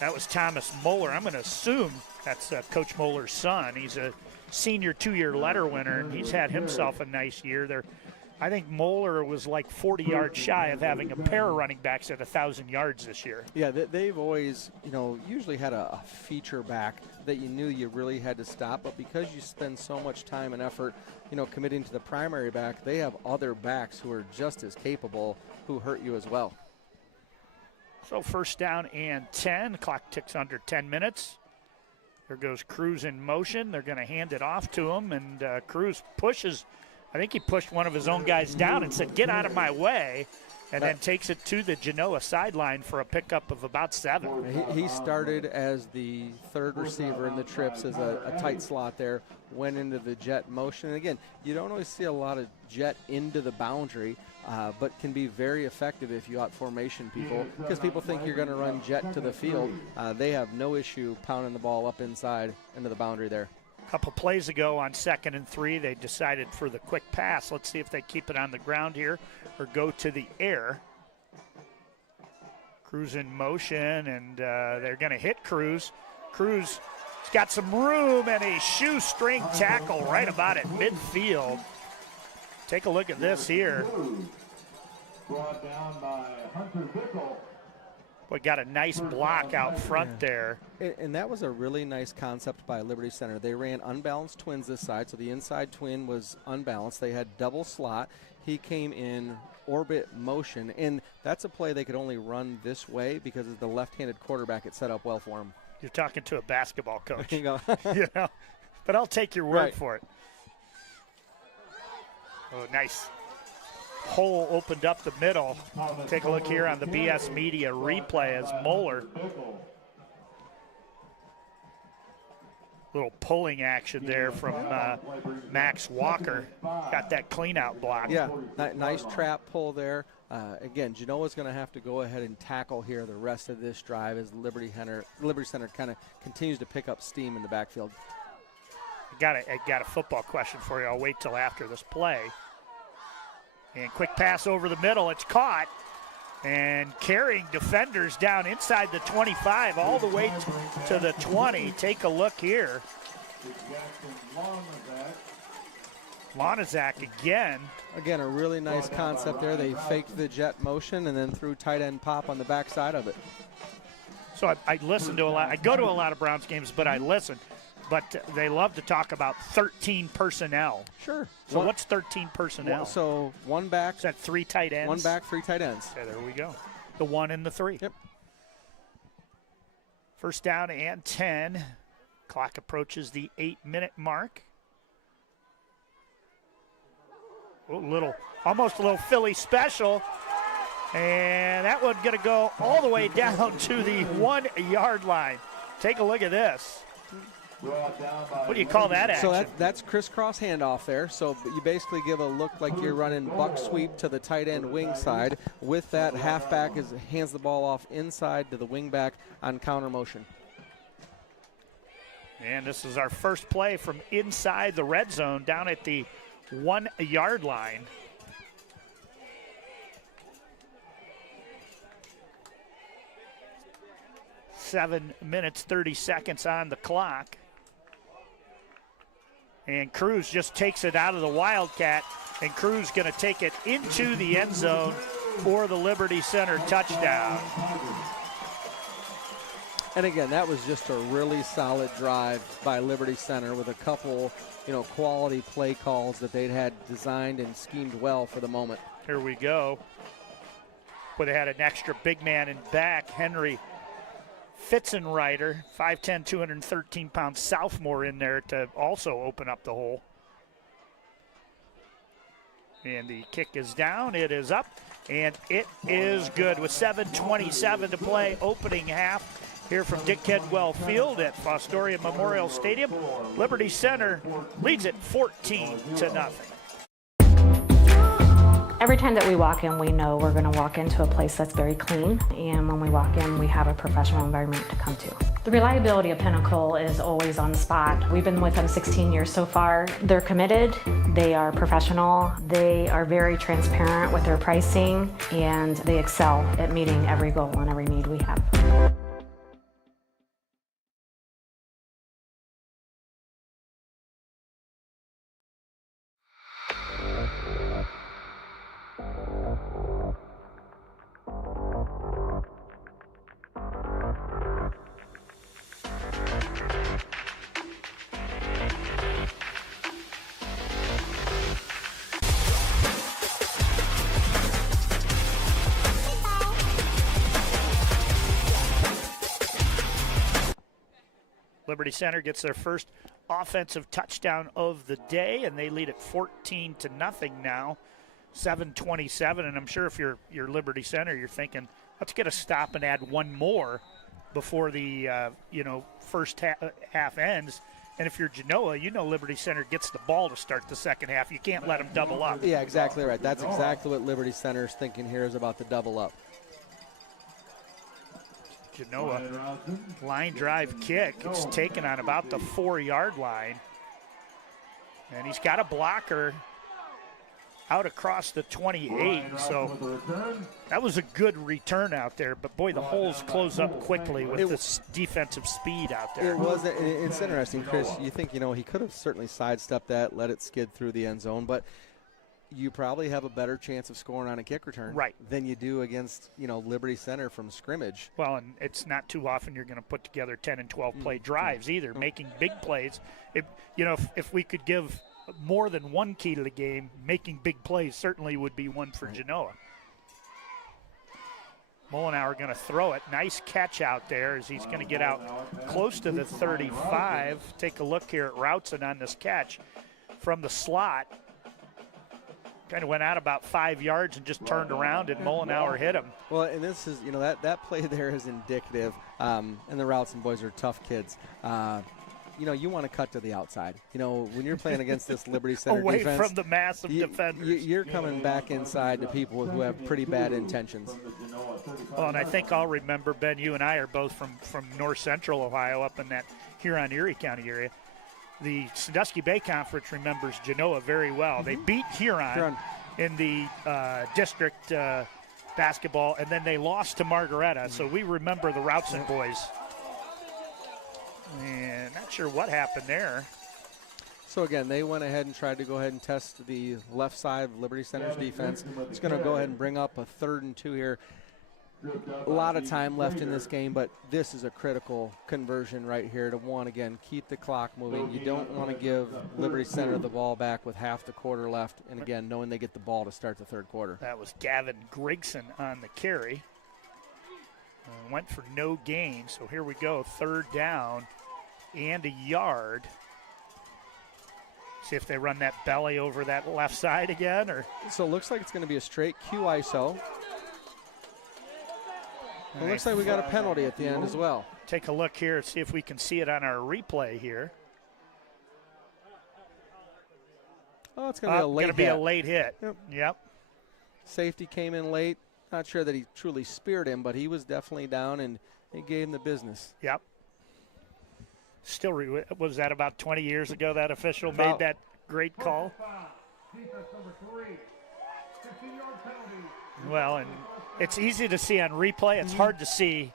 that was Thomas Moeller. I'm going to assume that's Coach Moeller's son. He's a senior 2-year letter winner, and he's had himself a nice year. I think Moeller was like 40 yards shy of having a pair of running backs at 1,000 yards this year. Yeah, they've always, you know, usually had a feature back that you knew you really had to stop, but because you spend so much time and effort, you know, committing to the primary back, they have other backs who are just as capable who hurt you as well. So 1st down and 10. Clock ticks under 10 minutes. There goes Cruz in motion. They're going to hand it off to him, and Cruz pushes. I think he pushed one of his own guys down and said, "Get out of my way," and then takes it to the Genoa sideline for a pickup of about 7. He started as the 3rd receiver in the trips as a tight slot there, went into the jet motion. And again, you don't always see a lot of jet into the boundary, but can be very effective if you out formation people, because people think you're going to run jet to the field. They have no issue pounding the ball up inside into the boundary there. A couple plays ago on 2nd and 3, they decided for the quick pass. Let's see if they keep it on the ground here or go to the air. Cruz in motion, and they're going to hit Cruz. Cruz has got some room and a shoestring tackle right about at midfield. Take a look at this here. Brought down by Hunter Spangler. We got a nice block out front there. And that was a really nice concept by Liberty Center. They ran unbalanced twins this side, so the inside twin was unbalanced. They had double slot. He came in orbit motion, and that's a play they could only run this way because of the left-handed quarterback. It set up well for him. You're talking to a basketball coach. There you go. You know, but I'll take your word for it. Oh, nice. Hole opened up the middle. Take a look here on the BS Media replay as Moeller. Little pulling action there from Max Walker. Got that clean out block. Yeah, nice trap pull there. Again, Genoa's going to have to go ahead and tackle here the rest of this drive as Liberty Center kind of continues to pick up steam in the backfield. I got a football question for you. I'll wait till after this play. And quick pass over the middle. It's caught. And carrying defenders down inside the 25 all the way to the 20. Take a look here. Lonizak again. Again, a really nice concept there. They faked the jet motion and then threw tight end pop on the backside of it. So I listen to a lot. I go to a lot of Browns games, but I listen. But they love to talk about 13 personnel. Sure. So what's 13 personnel? So one back. Is that 3 tight ends? One back, 3 tight ends. Okay, there we go. The 1 and the 3. Yep. First down and 10. Clock approaches the 8-minute mark. Almost a little Philly special. And that one's going to go all the way down to the 1-yard line. Take a look at this. What do you call that action? So that's crisscross handoff there. So you basically give a look like you're running buck sweep to the tight end wing side. With that, halfback hands the ball off inside to the wing back on counter motion. And this is our first play from inside the red zone down at the 1-yard line. Seven minutes, 30 seconds on the clock. And Cruz just takes it out of the Wildcat, and Cruz going to take it into the end zone for the Liberty Center touchdown. And again, that was just a really solid drive by Liberty Center with a couple, quality play calls that they'd had designed and schemed well for the moment. Here we go. Where they had an extra big man in back, Henry Fitzenreiter, 5'10", 213-pound sophomore in there to also open up the hole. And the kick is down, it is up, and it is good with 7:27 to play, opening half here from Dick Kedwell Field at Fostoria Memorial Stadium. Liberty Center leads it 14-0. Every time that we walk in, we know we're going to walk into a place that's very clean, and when we walk in, we have a professional environment to come to. The reliability of Pinnacle is always on the spot. We've been with them 16 years so far. They're committed, they are professional, they are very transparent with their pricing, and they excel at meeting every goal and every need we have. Liberty Center gets their first offensive touchdown of the day, and they lead at 14-0 now, 7:27. And I'm sure if you're Liberty Center, you're thinking, let's get a stop and add one more before the first half ends. And if you're Genoa, Liberty Center gets the ball to start the second half. You can't let them double up. Yeah, exactly right. That's exactly what Liberty Center's thinking here is about the double up. Genoa line drive kick. It's taken on about the 4-yard line. And he's got a blocker out across the 28. So that was a good return out there. But, boy, the holes close up quickly with this defensive speed out there. It's interesting, Chris. You think, he could have certainly sidestepped that, let it skid through the end zone. But you probably have a better chance of scoring on a kick return than you do against, Liberty Center from scrimmage. Well, and it's not too often you're going to put together 10 and 12 play drives either, making big plays. If we could give more than one key to the game, making big plays certainly would be one for Genoa. Mollenhauer going to throw it. Nice catch out there as he's going to get out close to the 35. Take a look here at Routson on this catch from the slot. Kind of went out about 5 yards and just turned around, and Mollenhauer hit him. Well, and this is, that play there is indicative, and the Routson boys are tough kids. You want to cut to the outside. When you're playing against this Liberty Center away defense, from the massive defenders. You're coming back inside to people who have pretty bad intentions. Well, and I think I'll remember, Ben, you and I are both from north central Ohio, up in that Huron-Erie County area. The Sandusky Bay Conference remembers Genoa very well. They beat Huron in the district basketball, and then they lost to Margaretta. So we remember the Routson boys. And not sure what happened there. So, again, they went ahead and tried to go ahead and test the left side of Liberty Center's defense. It's going to go ahead and bring up a 3rd and 2 here. A lot of time left in this game, but this is a critical conversion right here to, again, keep the clock moving. You don't want to give Liberty Center the ball back with half the quarter left, and, again, knowing they get the ball to start the 3rd quarter. That was Gavin Grigson on the carry. Went for no gain, so here we go, 3rd down and a yard. See if they run that belly over that left side again. So it looks like it's going to be a straight Q ISO. It looks like we got a penalty at the end as well. Take a look here, see if we can see it on our replay here. Oh, it's going to be a late hit. Going to be a late hit. Yep. Safety came in late. Not sure that he truly speared him, but he was definitely down, and he gave him the business. Yep. Still, was that about 20 years ago that official made that great call? Well, and it's easy to see on replay. It's hard to see,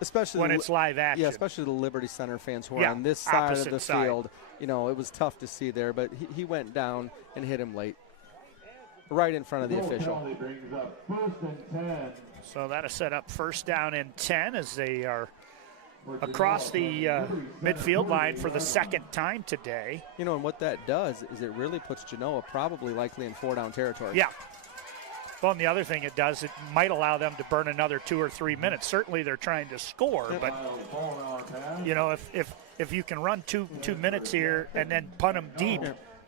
especially when it's live action. Yeah, especially the Liberty Center fans who are on this side of the field. It was tough to see there, but he went down and hit him late, right in front of the official. So that'll set up 1st down and 10 as they are across the midfield line for the 2nd time today. And what that does is it really puts Genoa probably likely in 4-down territory. Yeah. Well, and the other thing it does, it might allow them to burn another 2 or 3 minutes. Certainly they're trying to score, but, if you can run two minutes here and then punt them deep,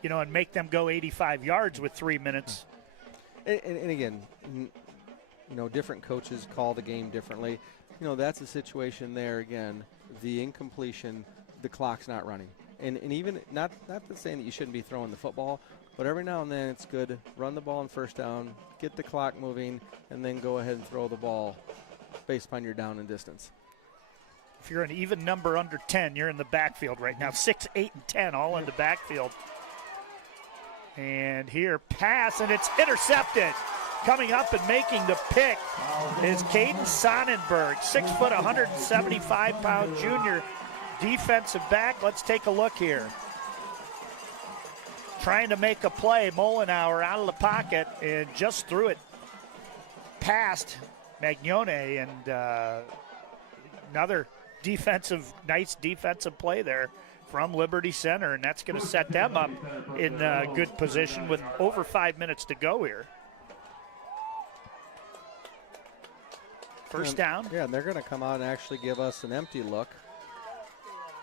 and make them go 85 yards with 3 minutes. And again, different coaches call the game differently. That's a situation there, again, the incompletion, the clock's not running. And even, not saying that you shouldn't be throwing the football, but every now and then it's good to run the ball on 1st down, get the clock moving, and then go ahead and throw the ball based upon your down and distance. If you're an even number under 10, you're in the backfield right now. 6, 8, and 10 all in the backfield. And here, pass, and it's intercepted. Coming up and making the pick is Caden Sonnenberg, 6 foot, 175-pound junior defensive back. Let's take a look here. Trying to make a play, Mollenhauer out of the pocket and just threw it past Magnone, and another nice defensive play there from Liberty Center, and that's going to set them up in good position with over 5 minutes to go here. 1st down. Yeah, and they're going to come out and actually give us an empty look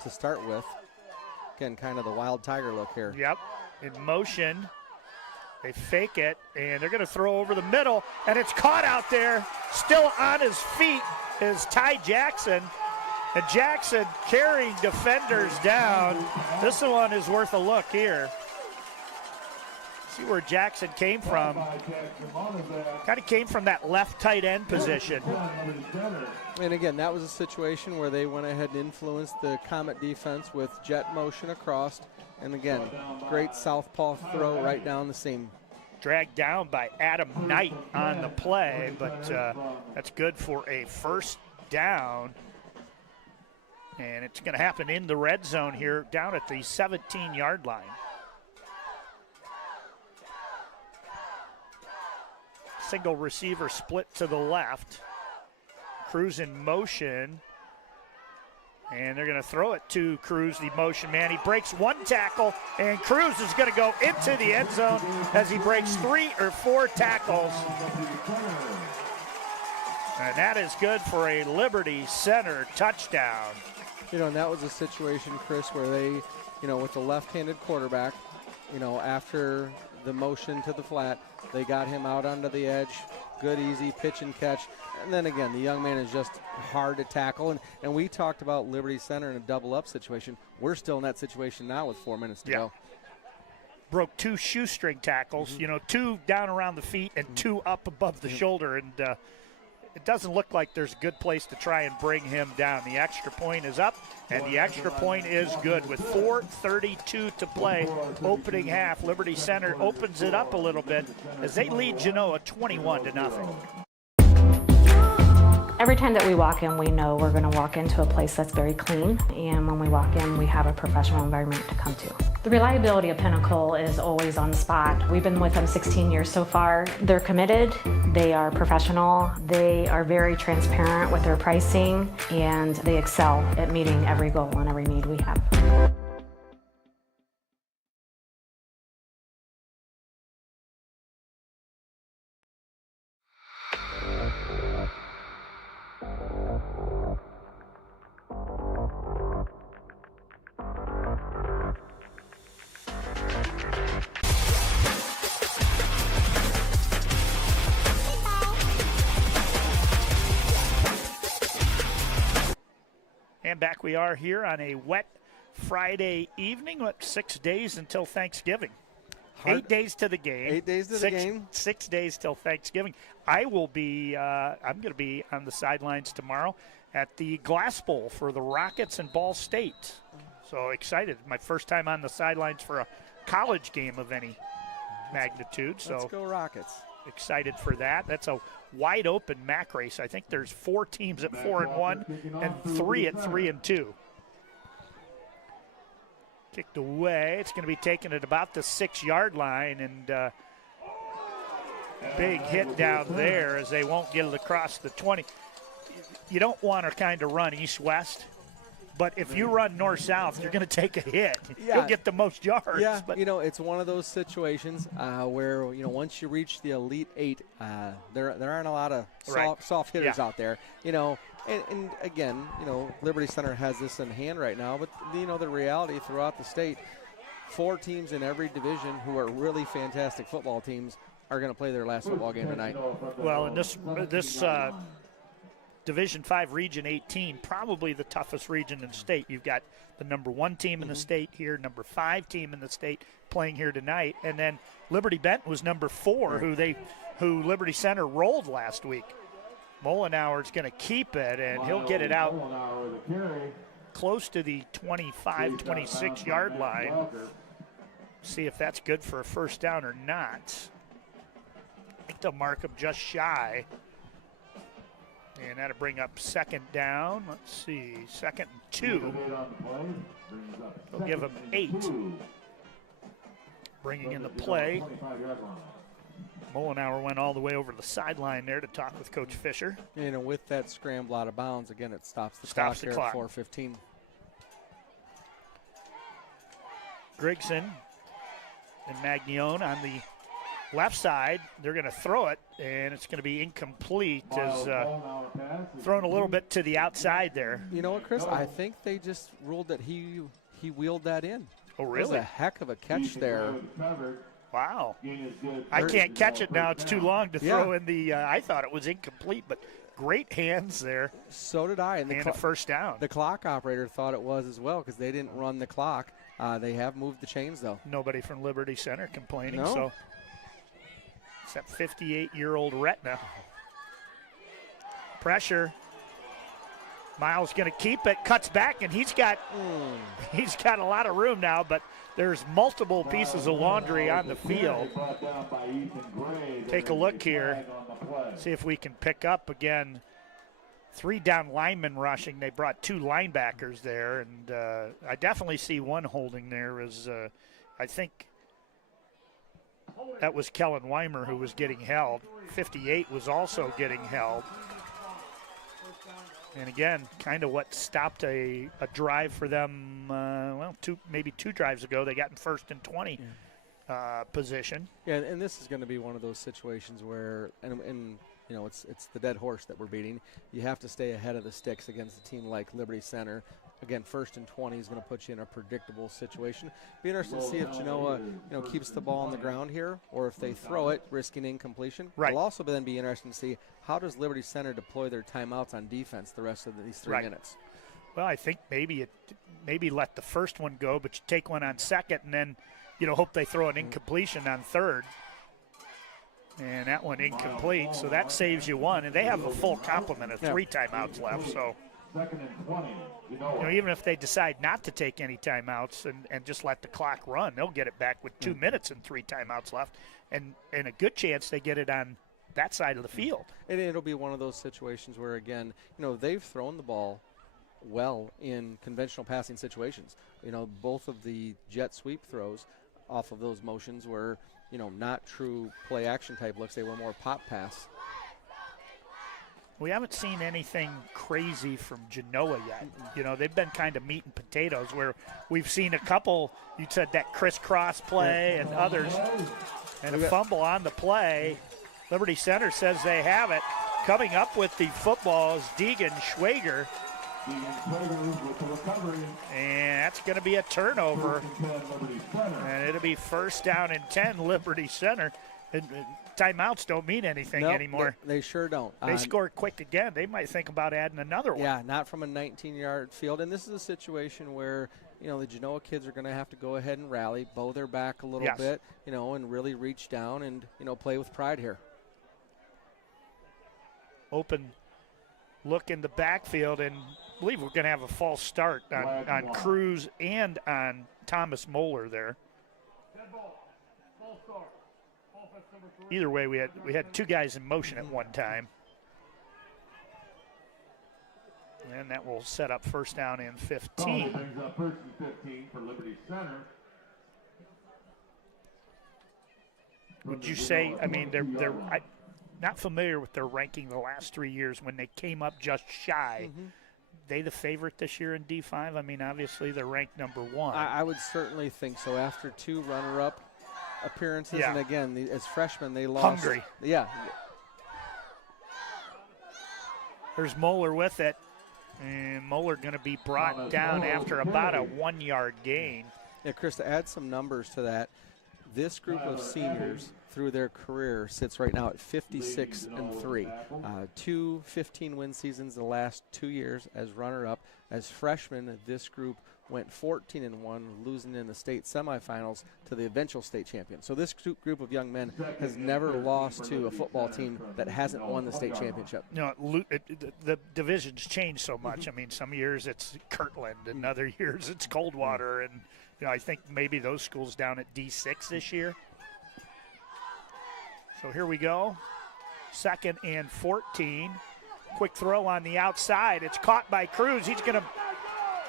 to start with. Again, kind of the wild tiger look here. Yep, in motion. They fake it, and they're going to throw over the middle, and it's caught out there. Still on his feet is Ty Jackson. And Jackson carrying defenders down. This one is worth a look here. See where Jackson came from. Kind of came from that left tight end position. And again, that was a situation where they went ahead and influenced the Comet defense with jet motion across. And again, great southpaw throw right down the seam. Dragged down by Adam Knight on the play, but that's good for a 1st down. And it's going to happen in the red zone here down at the 17-yard line. single receiver split to the left. Cruz in motion. And they're going to throw it to Cruz, the motion man. He breaks one tackle, and Cruz is going to go into the end zone as he breaks 3 or 4 tackles. And that is good for a Liberty Center touchdown. And that was a situation, Chris, where they, with the left-handed quarterback, after the motion to the flat, they got him out onto the edge. Good, easy pitch and catch. And then again, the young man is just hard to tackle. And we talked about Liberty Center in a double-up situation. We're still in that situation now with 4 minutes to go. Broke 2 shoestring tackles, 2 down around the feet and 2 up above the shoulder. And it doesn't look like there's a good place to try and bring him down. The extra point is up, and the extra point is good. With 4:32 to play, opening half, Liberty Center opens it up a little bit as they lead Genoa 21-0. Every time that we walk in, we know we're going to walk into a place that's very clean, and when we walk in, we have a professional environment to come to. The reliability of Pinnacle is always on the spot. We've been with them 16 years so far. They're committed, they are professional, they are very transparent with their pricing, and they excel at meeting every goal and every need we have. And back we are here on a wet Friday evening. 6 days until Thanksgiving. 8 days to the game. 8 days to the game. 6 days till Thanksgiving. I'm going to be on the sidelines tomorrow at the Glass Bowl for the Rockets and Ball State. So excited. My first time on the sidelines for a college game of any magnitude. So let's go Rockets. Excited for that. That's a wide open MAC race. I think there's 4 teams at 4-1 and 3 at 3-2. Kicked away. It's going to be taken at about the 6-yard line, and big hit down there as they won't get it across the 20. You don't want to kind of run east-west, but if you run north-south, you're going to take a hit. Yeah. You'll get the most yards. Yeah, but it's one of those situations where, once you reach the Elite 8, there aren't a lot of soft hitters out there, And again, Liberty Center has this in hand right now, but, the reality throughout the state, 4 teams in every division who are really fantastic football teams are going to play their last football game tonight. Well, in this Division 5 Region 18, probably the toughest region in the state. You've got the number 1 team in the state here, number 5 team in the state playing here tonight, and then Liberty Benton was number 4, who Liberty Center rolled last week. Mollenhauer's going to keep it, and he'll get it out close to the 25, 26-yard line. See if that's good for a first down or not. I think they'll mark him just shy. And that'll bring up second down. Let's see, 2nd and 2. They'll give him 8. Bringing in the play. Mollenhauer went all the way over the sideline there to talk with Coach Fisher. With that scramble out of bounds, again, it stops the clock here at 4:15. Grigson and Magnone on the left side. They're going to throw it, and it's going to be incomplete. As thrown a little bit to the outside there. You know what, Chris? I think they just ruled that he wheeled that in. Oh, really? That was a heck of a catch there. Wow. I can't catch it now. It's too long to throw in the I thought it was incomplete, but great hands there. So did I. And a first down. The clock operator thought it was as well because they didn't run the clock. They have moved the chains, though. Nobody from Liberty Center complaining. No. So it's that 58-year-old retina. Pressure. Miles going to keep it, cuts back, and he's got a lot of room now, but there's multiple pieces of laundry on the field. Take a look here, see if we can pick up again. 3 down linemen rushing. They brought 2 linebackers there, and I definitely see one holding there. I think That was Kellen Wymer who was getting held. 58 was also getting held. And again, kind of what stopped a drive for them, maybe two drives ago. They got in 1st and 20 position. Yeah, and this is going to be one of those situations where, and you know, it's the dead horse that we're beating. You have to stay ahead of the sticks against a team like Liberty Center. Again, 1st and 20 is going to put you in a predictable situation. Be interested to see if Genoa, keeps the ball on the ground here, or if they throw it, risking incompletion. Right. It'll also then be interesting to see how does Liberty Center deploy their timeouts on defense the rest of these 3 minutes. Well, I think maybe let the first one go, but you take one on second, and then hope they throw an incompletion on third. And that one incomplete, so that saves you one. And they have a full complement of 3 timeouts left, so. 2nd and 20. Even if they decide not to take any timeouts and just let the clock run, they'll get it back with 2 minutes and 3 timeouts left, and a good chance they get it on that side of the field. And it'll be one of those situations where, again, they've thrown the ball well in conventional passing situations. Both of the jet sweep throws off of those motions were, not true play action type looks. They were more pop pass. We haven't seen anything crazy from Genoa yet. They've been kind of meat and potatoes where we've seen a couple, you said that crisscross play and others, and a fumble on the play. Liberty Center says they have it. Coming up with the football is Deegan Schwager. And that's going to be a turnover. And it'll be 1st down and 10, Liberty Center. And timeouts don't mean anything anymore. They sure don't. They score quick again. They might think about adding another one. Yeah, not from a 19-yard field. And this is a situation where, the Genoa kids are going to have to go ahead and rally, bow their back a little bit, and really reach down and, play with pride here. Open look in the backfield, and I believe we're going to have a false start on Cruz and on Thomas Moeller there. Either way, we had 2 guys in motion at one time. And that will set up 1st down and 15. Brings up 1st and 15 for Liberty Center. Would you say, they're not familiar with their ranking the last 3 years when they came up just shy. They the favorite this year in D5? Obviously they're ranked number 1. I would certainly think so. After 2 runner-up appearances, and again, as freshmen, they lost. Hungry. Yeah. There's Moeller with it, and Moeller going to be brought down after about a 1-yard gain. Yeah, Chris, to add some numbers to that, this group of seniors through their career sits right now at 56-3. 2 15-win seasons the last 2 years as runner-up. As freshmen, this group went 14-1, losing in the state semifinals to the eventual state champion. So this group of young men has never lost to a football team that hasn't won the state championship. The divisions change so much. Some years it's Kirtland, and other years it's Coldwater, and I think maybe those schools down at D6 this year. So here we go. 2nd and 14. Quick throw on the outside. It's caught by Cruz. He's going to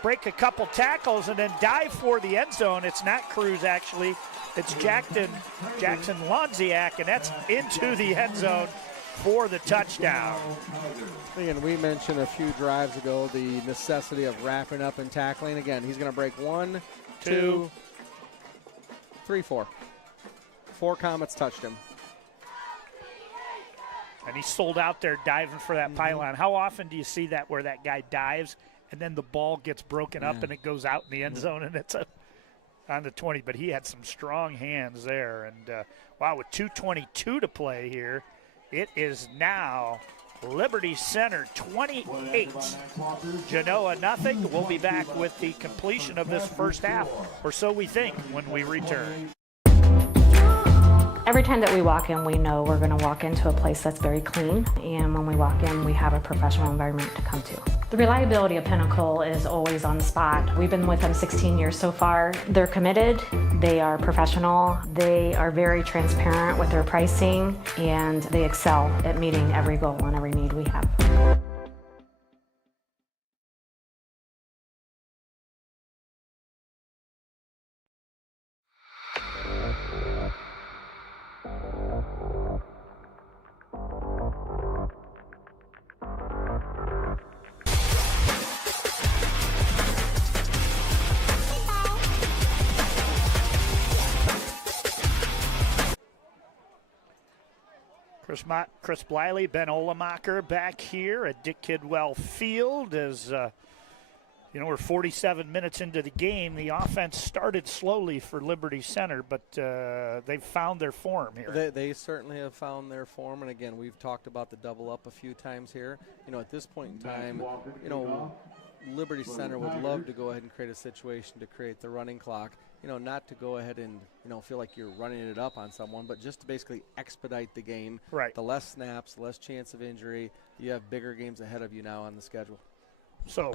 break a couple tackles and then dive for the end zone. It's not Cruz, actually. It's Jaxon Lonziak, and that's into the end zone for the touchdown. Again, we mentioned a few drives ago the necessity of wrapping up and tackling. Again, he's going to break 1, 2, 3, 4. 4 Comets touched him. And he sold out there diving for that pylon. How often do you see that where that guy dives and then the ball gets broken up and it goes out in the end zone and it's on the 20? But he had some strong hands there. And, wow, with 2:22 to play here, it is now Liberty Center 28, Genoa nothing. We'll be back with the completion of this first half, or so we think, when we return. Every time that we walk in, we know we're going to walk into a place that's very clean, and when we walk in, we have a professional environment to come to. The reliability of Pinnacle is always on the spot. We've been with them 16 years so far. They're committed, they are professional, they are very transparent with their pricing, and they excel at meeting every goal and every need we have. Chris Bliley, Ben Olemacher back here at Dick Kidwell Field as we're 47 minutes into the game. The offense started slowly for Liberty Center, but they've found their form here. They certainly have found their form, and again, we've talked about the double up a few times here. At this point in time, Liberty Center would love to go ahead and create a situation to create the running clock. Not to go ahead and, feel like you're running it up on someone, but just to basically expedite the game. Right. The less snaps, the less chance of injury. You have bigger games ahead of you now on the schedule. So,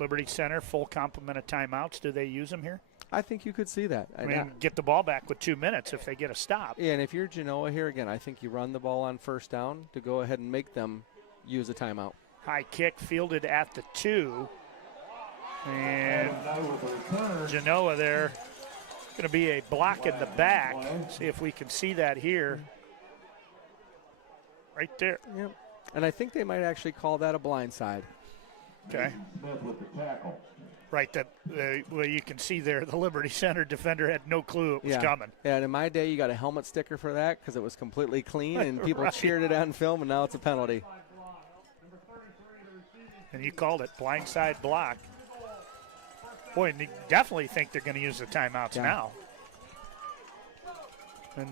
Liberty Center, full complement of timeouts. Do they use them here? I think you could see that. I mean, get the ball back with 2 minutes if they get a stop. Yeah, and if you're Genoa here, again, I think you run the ball on first down to go ahead and make them use a timeout. High kick fielded at the 2. And Genoa there. Going to be a block in the back. See if we can see that here. Right there. Yep. And I think they might actually call that a blindside. Okay. Right. Well, you can see there the Liberty Center defender had no clue it was coming. Yeah, and in my day, you got a helmet sticker for that because it was completely clean, and people cheered it on film, and now it's a penalty. And you called it blindside block. Boy, and they definitely think they're going to use the timeouts now. And,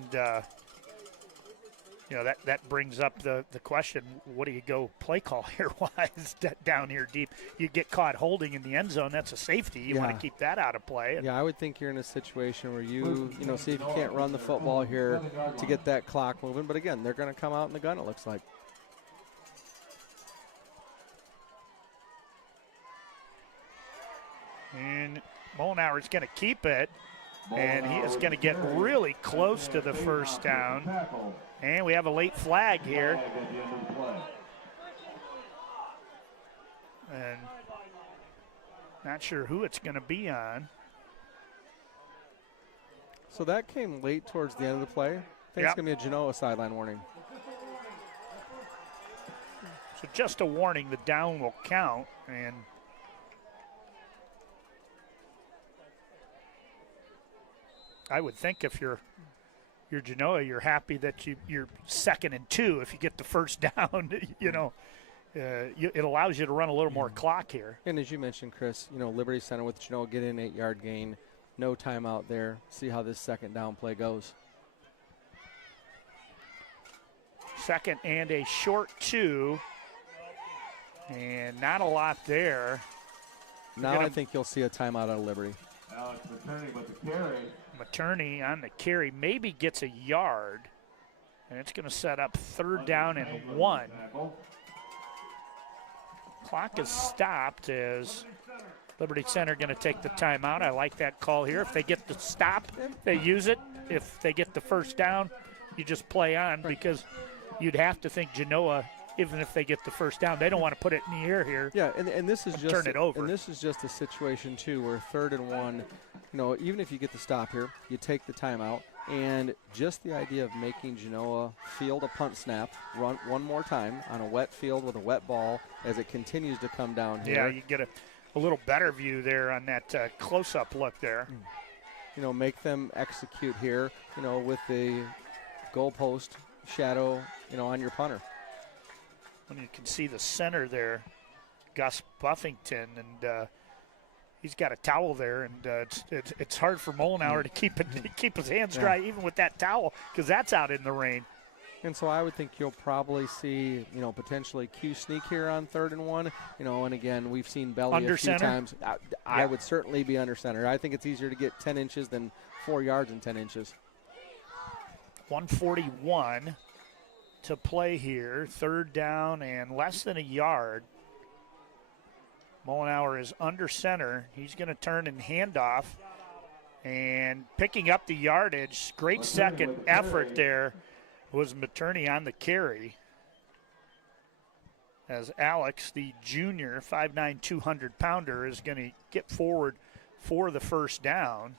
that brings up the question, what do you go play call here-wise down here deep? You get caught holding in the end zone, that's a safety. You want to keep that out of play. Yeah, I would think you're in a situation where you see if you can't run the football here to get that clock moving. But, again, they're going to come out in the gun, it looks like. And Mollenhauer's going to keep it, and he is going to get really close to the first down. And we have a late flag here. And not sure who it's going to be on. So that came late towards the end of the play. I think it's going to be a Genoa sideline warning. So just a warning, the down will count. And I would think if you're Genoa, you're happy that you're 2nd and 2 if you get the first down. It allows you to run a little more clock here. And as you mentioned, Chris, Liberty Center with Genoa getting an 8-yard gain, no timeout there. See how this second down play goes. 2nd and a short 2, and not a lot there. Now I think you'll see a timeout out of Liberty. Alex Materni with the carry. Materni on the carry maybe gets a yard, and it's going to set up 3rd down and 1. Clock is stopped as Liberty Center going to take the timeout. I like that call here. If they get the stop, they use it. If they get the first down, you just play on, because you'd have to think Genoa, even if they get the first down, they don't want to put it in the air here. Yeah, and this is just turn it over. And this is just a situation too where 3rd and 1. Even if you get the stop here, you take the timeout, and just the idea of making Genoa field a punt snap, run one more time on a wet field with a wet ball as it continues to come down here. Yeah, you get a little better view there on that close-up look there. Make them execute here, with the goalpost shadow, on your punter. When you can see the center there, Gus Buffington, and he's got a towel there, and it's hard for Mollenhauer to keep his hands dry even with that towel, because that's out in the rain. And so I would think you'll probably see, potentially Q sneak here on 3rd and 1. And again, we've seen Belly under a few center? times. I would certainly be under center. I think it's easier to get 10 inches than 4 yards and 10 inches. 1:41 to play here. 3rd down and less than a yard. Mollenhauer is under center. He's going to turn and hand off. And picking up the yardage, great second effort there was Materni on the carry. As Alex, the junior, 5'9", 200-pounder, is going to get forward for the first down.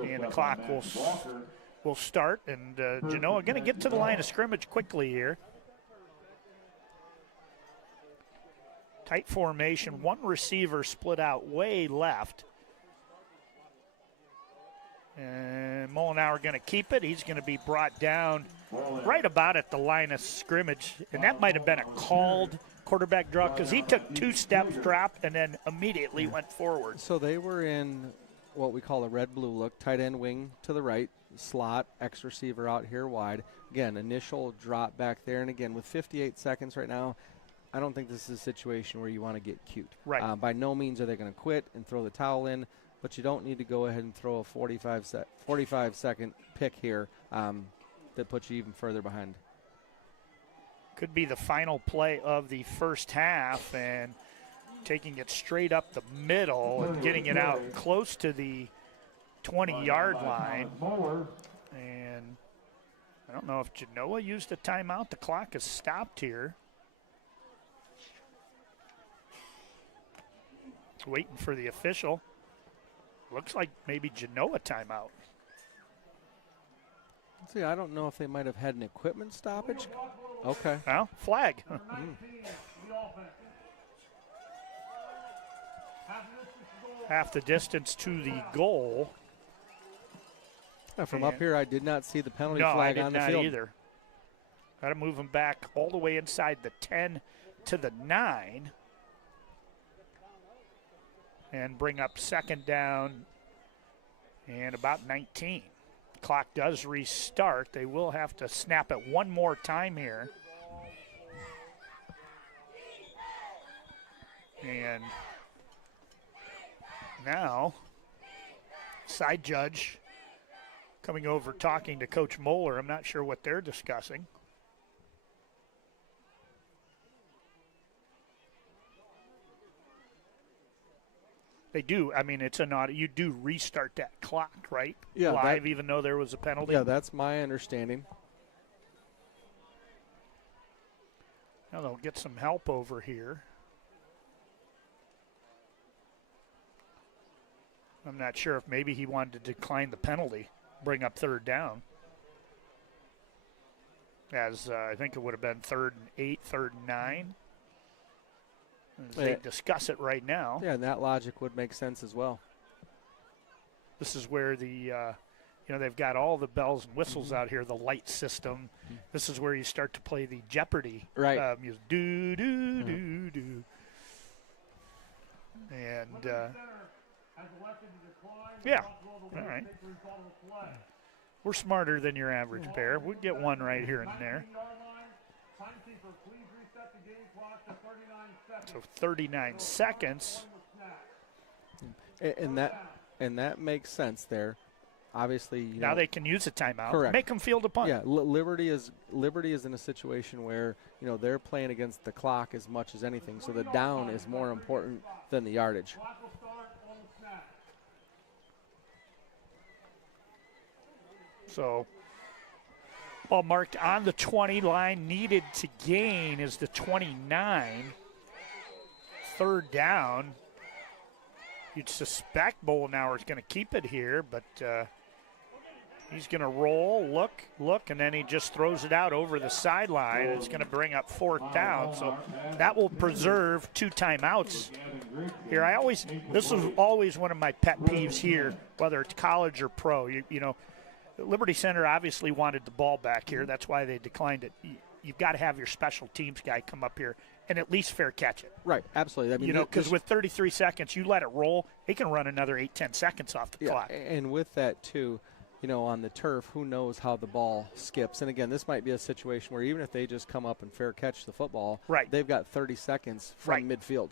And the clock will start. And Genoa going to get to the line of scrimmage quickly here. Tight formation, one receiver split out way left. And Mollenhauer going to keep it. He's going to be brought down right about at the line of scrimmage. And that might have been a called quarterback draw because he took 2 steps, dropped, and then immediately went forward. So they were in what we call a red-blue look, tight end wing to the right, slot, X receiver out here wide. Again, initial drop back there. And again, with 58 seconds right now, I don't think this is a situation where you want to get cute. Right. By no means are they going to quit and throw the towel in, but you don't need to go ahead and throw a 45-second pick here that puts you even further behind. Could be the final play of the first half, and taking it straight up the middle and getting it out close to the 20-yard line. And I don't know if Genoa used a timeout. The clock is stopped here. Waiting for the official. Looks like maybe Genoa timeout. See, I don't know if they might have had an equipment stoppage. Okay. Well, flag. Half the distance to the goal. From up here, I did not see the penalty No, flag I on did the not field. either. Got to move him back all the way inside the 10 to the 9. And bring up second down and about 19. Clock does restart. They will have to snap it one more time here. And now, side judge coming over talking to Coach Moeller. I'm not sure what they're discussing. They do. I mean, it's an auto. You do restart that clock, right? Yeah, live, even though there was a penalty. Yeah, that's my understanding. Now they'll get some help over here. I'm not sure if maybe he wanted to decline the penalty, bring up third down. As I think it would have been 3rd and 8, 3rd and 9. As they discuss it right now. Yeah, and that logic would make sense as well. This is where the, they've got all the bells and whistles out here, the light system. This is where you start to play the Jeopardy music. Do, do, do, do. And, yeah, all right. We're smarter than your average bear. We'd get one right here and there. So 39 seconds. And that makes sense there. Obviously, now they can use a timeout. Correct. Make them field a punt. Yeah, Liberty is in a situation where they're playing against the clock as much as anything. So the down is more important than the yardage. So ball marked on the 20 line, needed to gain is the 29. Third down. You'd suspect Mollenhauer is going to keep it here, but he's going to roll, look, and then he just throws it out over the sideline. It's going to bring up 4th down, so that will preserve 2 timeouts here. This is always one of my pet peeves here, whether it's college or pro. Liberty Center obviously wanted the ball back here. That's why they declined it. You've got to have your special teams guy come up here and at least fair catch it. Right, absolutely. I mean, because with 33 seconds, you let it roll, he can run another 8-10 seconds off the clock. And with that, too, on the turf, who knows how the ball skips. And, again, this might be a situation where even if they just come up and fair catch the football, they've got 30 seconds from midfield.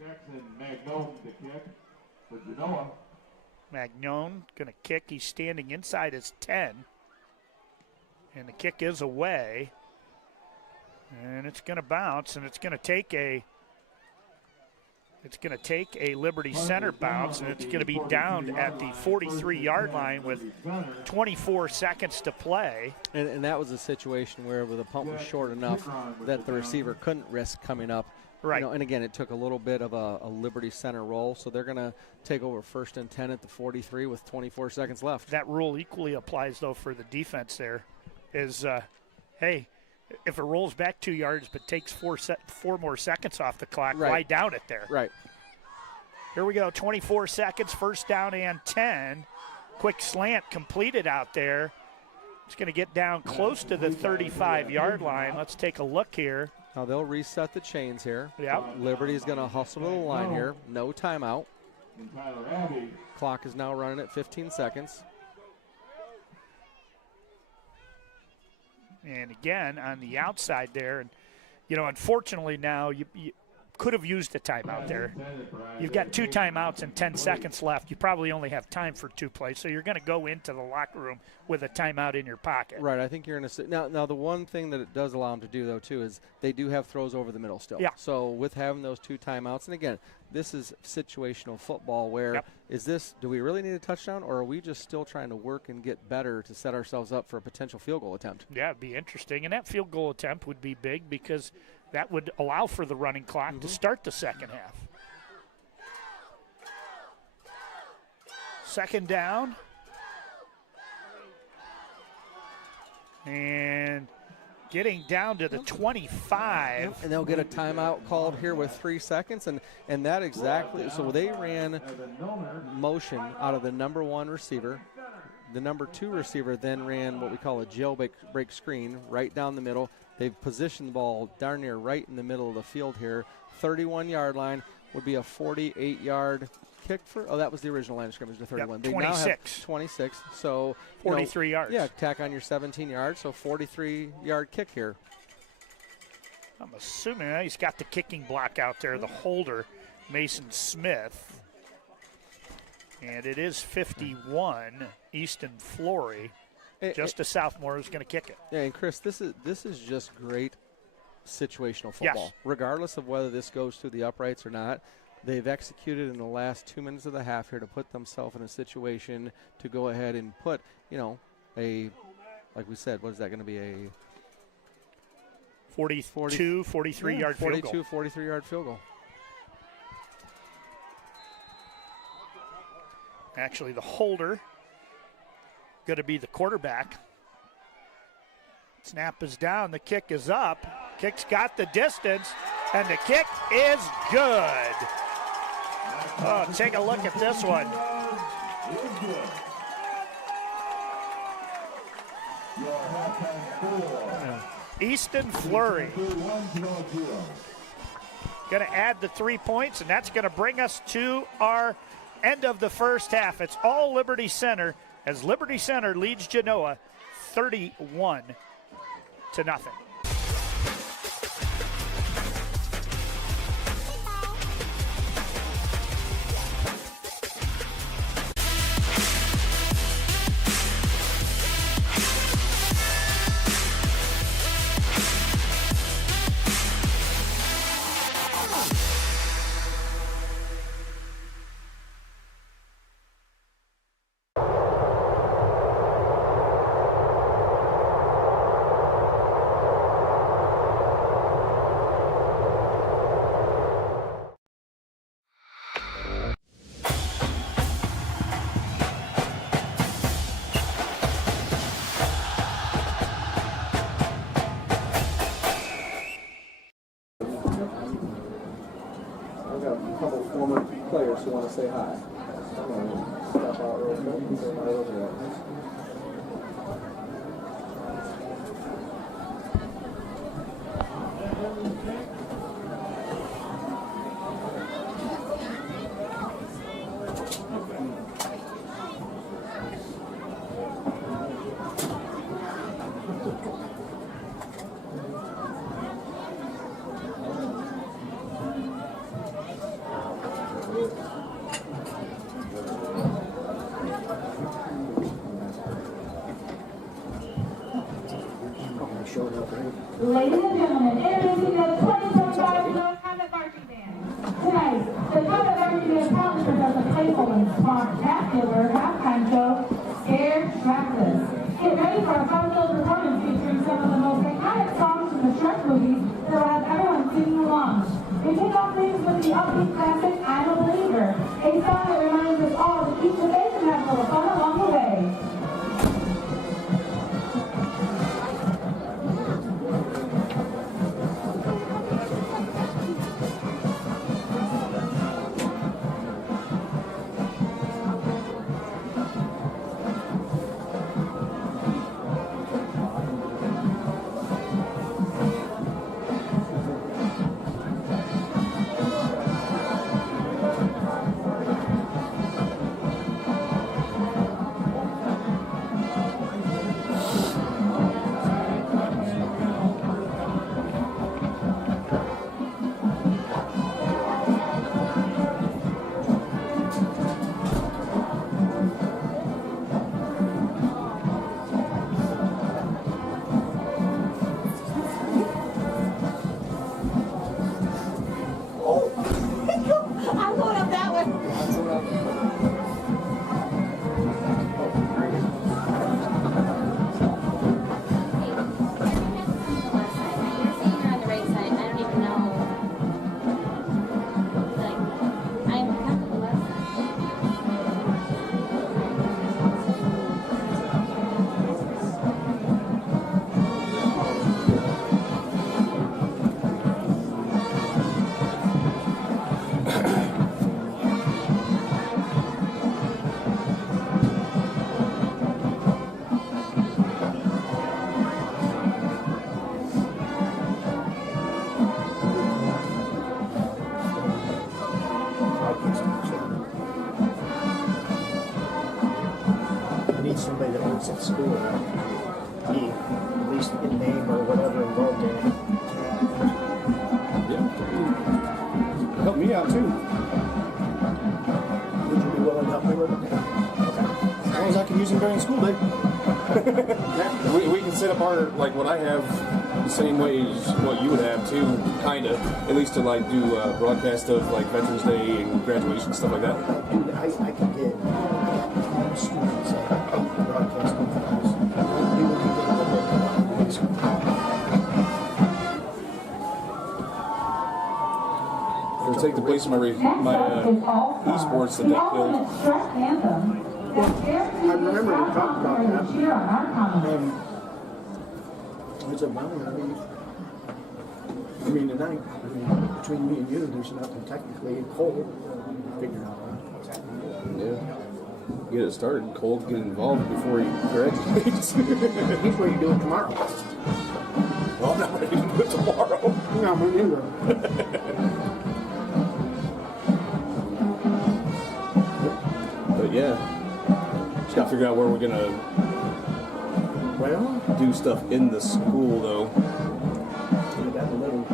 Jaxon Magnone to kick for Genoa. Magnone going to kick. He's standing inside his 10. And the kick is away. And it's going to bounce, and it's going to take a Liberty Center bounce, and it's going to be down at the 43-yard line with 24 seconds to play. And that was a situation where the pump was short enough that the receiver couldn't risk coming up. Right. And again, it took a little bit of a Liberty Center roll, so they're going to take over 1st and 10 at the 43 with 24 seconds left. That rule equally applies, though, for the defense there is, hey, if it rolls back 2 yards but takes 4 more seconds off the clock, why down it there? Right. Here we go, 24 seconds, first down and 10. Quick slant completed out there. It's going to get down close to the 35-yard line. Let's take a look here. Now they'll reset the chains here. Yeah. Liberty's going to hustle to the line here. No timeout. Clock is now running at 15 seconds. And again, on the outside there, and unfortunately now you could have used a timeout there. You've got 2 timeouts and 10 seconds left. You probably only have time for 2 plays, so you're going to go into the locker room with a timeout in your pocket. Right, I think you're going to – now the one thing that it does allow them to do, though, too, is they do have throws over the middle still. Yeah. So with having those 2 timeouts, and again, this is situational football where do we really need a touchdown, or are we just still trying to work and get better to set ourselves up for a potential field goal attempt? Yeah, it'd be interesting. And that field goal attempt would be big because that would allow for the running clock to start the second half. Second down. And getting down to the 25. And they'll get a timeout called here with 3 seconds. And that exactly, so they ran motion out of the number 1 receiver. The number 2 receiver then ran what we call a jailbreak screen right down the middle. They've positioned the ball darn near right in the middle of the field here. 31-yard line would be a 48-yard kick for. Oh, that was the original line of scrimmage to 31. Yep, 26. They now have 26. So 43 yards. Yeah, tack on your 17 yards. So 43-yard kick here. I'm assuming he's got the kicking block out there, the holder, Mason Smith. And it is 51, Easton Flory. Just a sophomore who's going to kick it. Yeah, and Chris, this is just great situational football. Yes. Regardless of whether this goes through the uprights or not, they've executed in the last 2 minutes of the half here to put themselves in a situation to go ahead and put, like we said, what is that going to be, a 43-yard field goal. 43-yard field goal. Actually, the holder going to be the quarterback. Snap is down, the kick is up. Kick's got the distance, and the kick is good. Oh, take a look at this one. Easton Fleury going to add the 3 points, and that's going to bring us to our end of the first half. It's all Liberty Center as Liberty Center leads Genoa 31-0. Players who want to say hi. I'm going to step out real quick and say hi over there. Ladies and gentlemen, introducing the 2025 Genoa Comets Marching Band. Tonight, the Comets Marching Band proudly presents a playful and spectacular halftime show, Scared Reckless. Get ready for a fun-filled performance featuring some of the most iconic songs from the Shrek movies that will have everyone singing along. We kick off things with the upbeat classic, I'm a Believer, a song that reminds us all to keep the faith and have a little fun along the way. somebody that works at school be at least in name or whatever involved in it. Yeah. Help me out too. Would you be willing to help me with it? Okay. As long as I can use them during school day. We can set up our, like what I have, the same way as what you would have too, kind of. At least to like do broadcast of like Veterans Day and graduation, stuff like that. Dude, I can get students that hate the broadcast companies. We would be getting a bit It'll take the place of my esports that got killed. I remember we talked about that. It's a bummer. I mean, tonight, between me and you, there's nothing technically cold. Figure out what's happening. Yeah. Get it started. Cole get involved before he graduates. He's ready to do it tomorrow. Well, I'm not ready to do it tomorrow. No, I'm neither. But yeah. Just gotta figure out where we're gonna do stuff in the school though. We got a little.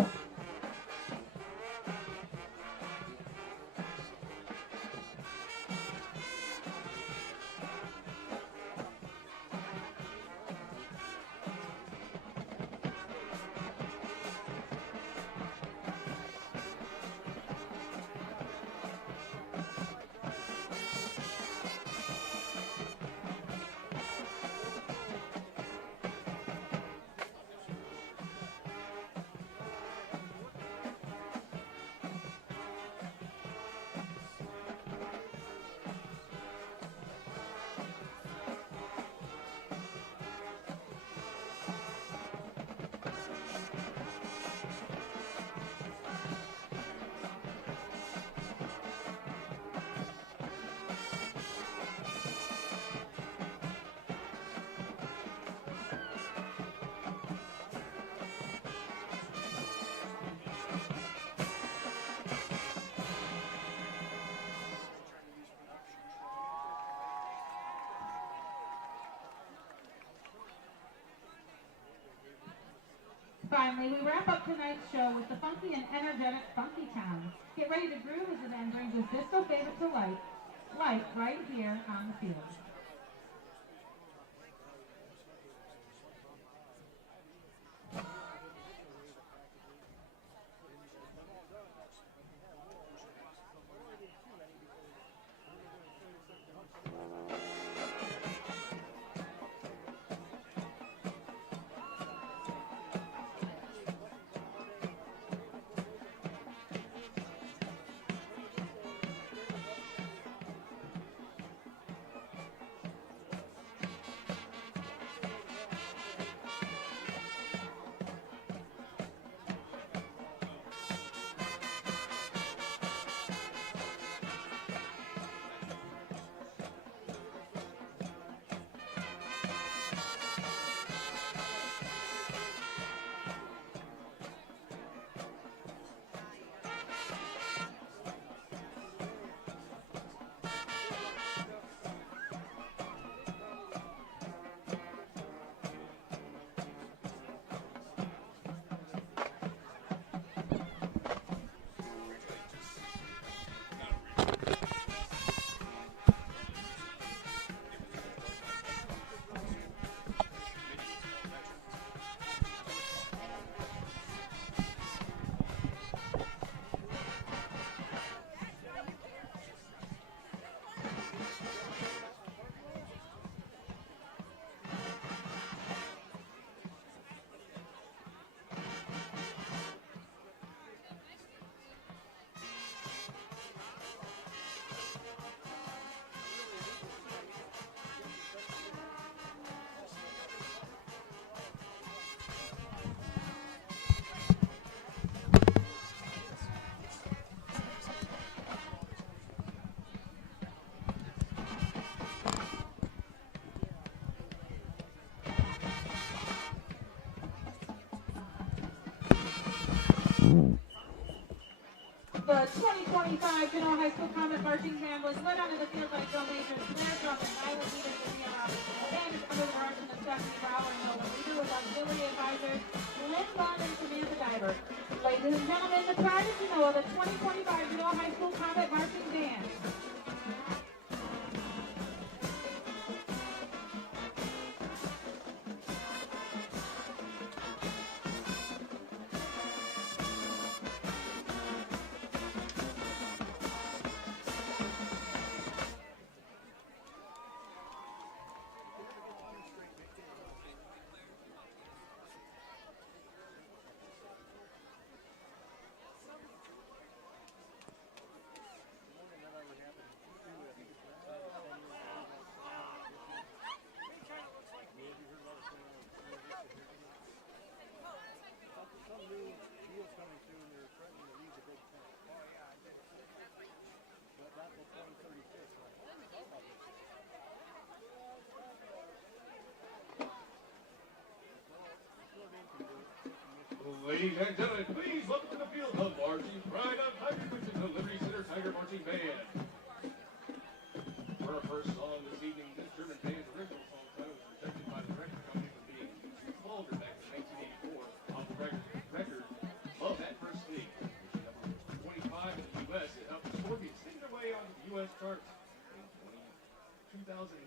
Finally, we wrap up tonight's show with the funky and energetic Funky Town. Get ready to groove as the band brings his disco favorite to life right here on the field. The 2025 Genoa High School Comet Marching Band was led onto the field by drum majors Blair Drum and Iowa leaders Junior. Ladies and gentlemen, please welcome to the field the marching pride of Tiger Christian, the Liberty Center Tiger Marching Band. For our first song this evening, this German band's original song title was rejected by the record company for being too vulgar back in 1984 on the record Love at First Sting, which is number 25 in the U.S. It helped the Scorpions sing their way onto the U.S. charts. In 2009,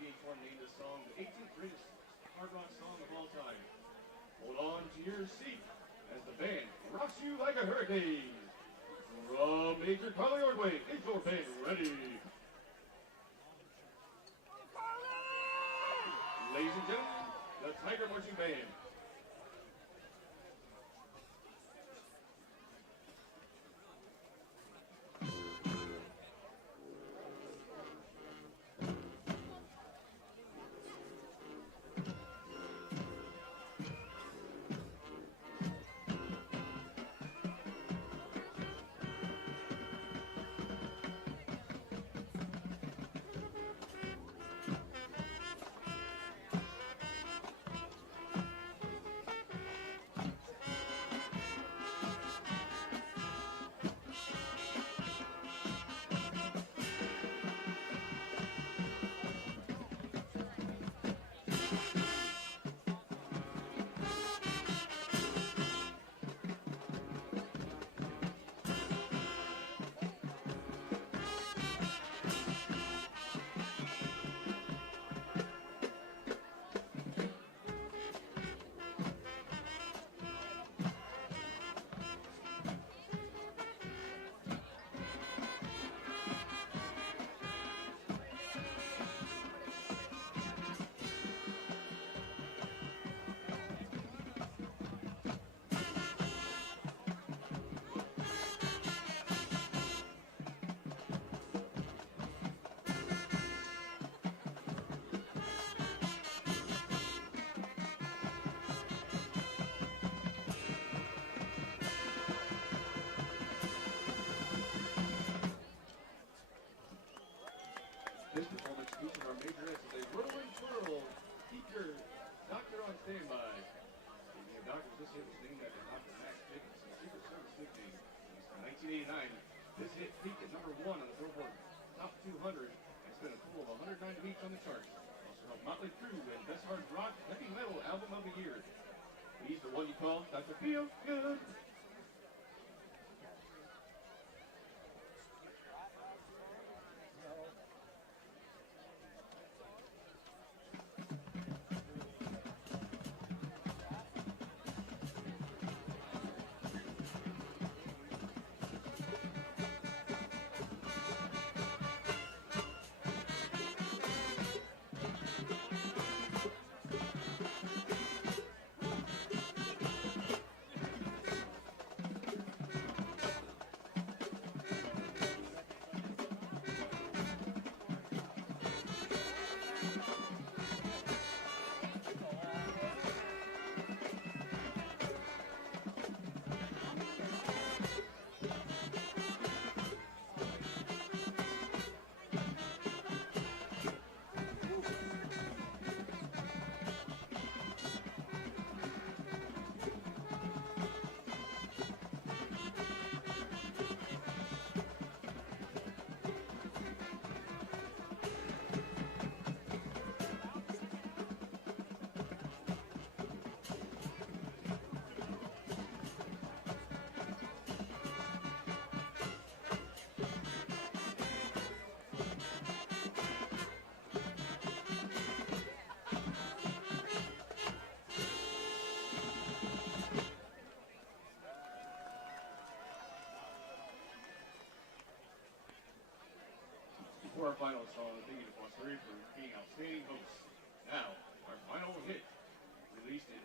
being named this song the 18th greatest hard rock song of all time. Hold on to your seat as the band rocks you like a hurricane. From Major Carly Ordway, is your band ready? Ladies and gentlemen, the Tiger Marching Band. This performance features our major hits as they whirl and twirl. Keep your doctor on standby. Speaking of doctors, this hit was named after Dr. Max Jacobs, a Secret Service nickname. In 1989, this hit peaked at number 1 on the Billboard Top 200 and spent a total of 109 weeks on the charts. Also helped Motley Crue win Best Hard Rock Heavy Metal Album of the Year. He's the one you call Dr. Feel Good. For our final song, thank you to Foster for being outstanding hosts. Now, our final hit, released in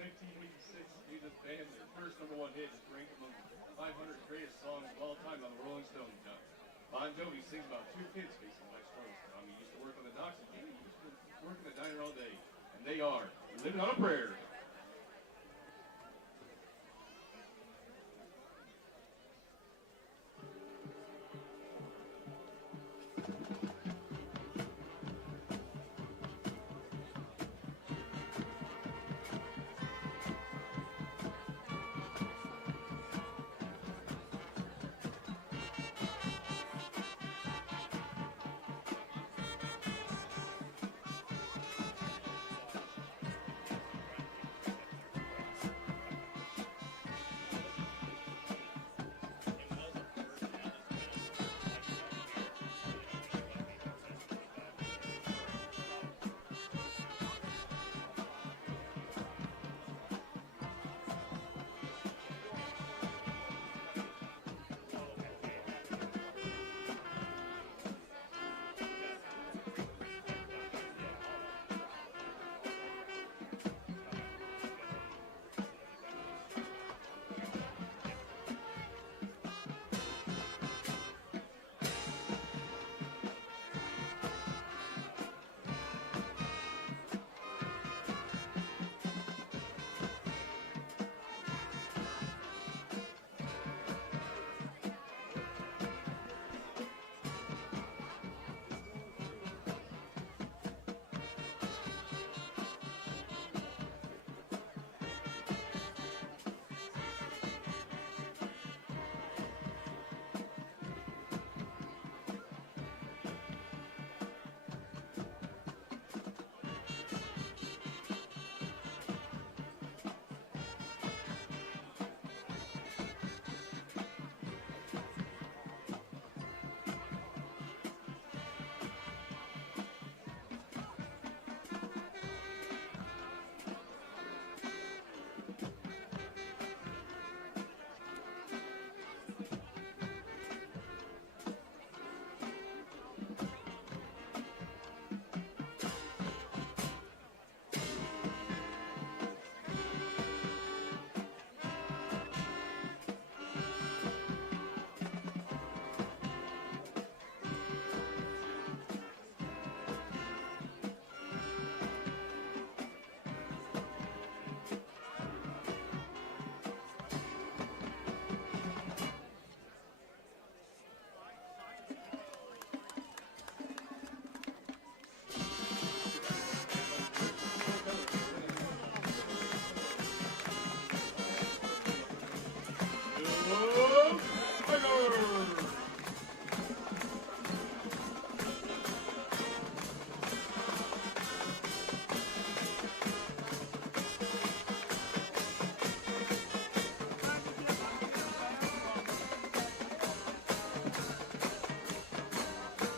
1986, gave this band their first #1 hit, is ranked among 500 greatest songs of all time on the Rolling Stone. Now, Bon Jovi sings about 2 kids facing life's struggles. He used to work on the docks, and he used to work in the diner all day. And they are living on a prayer.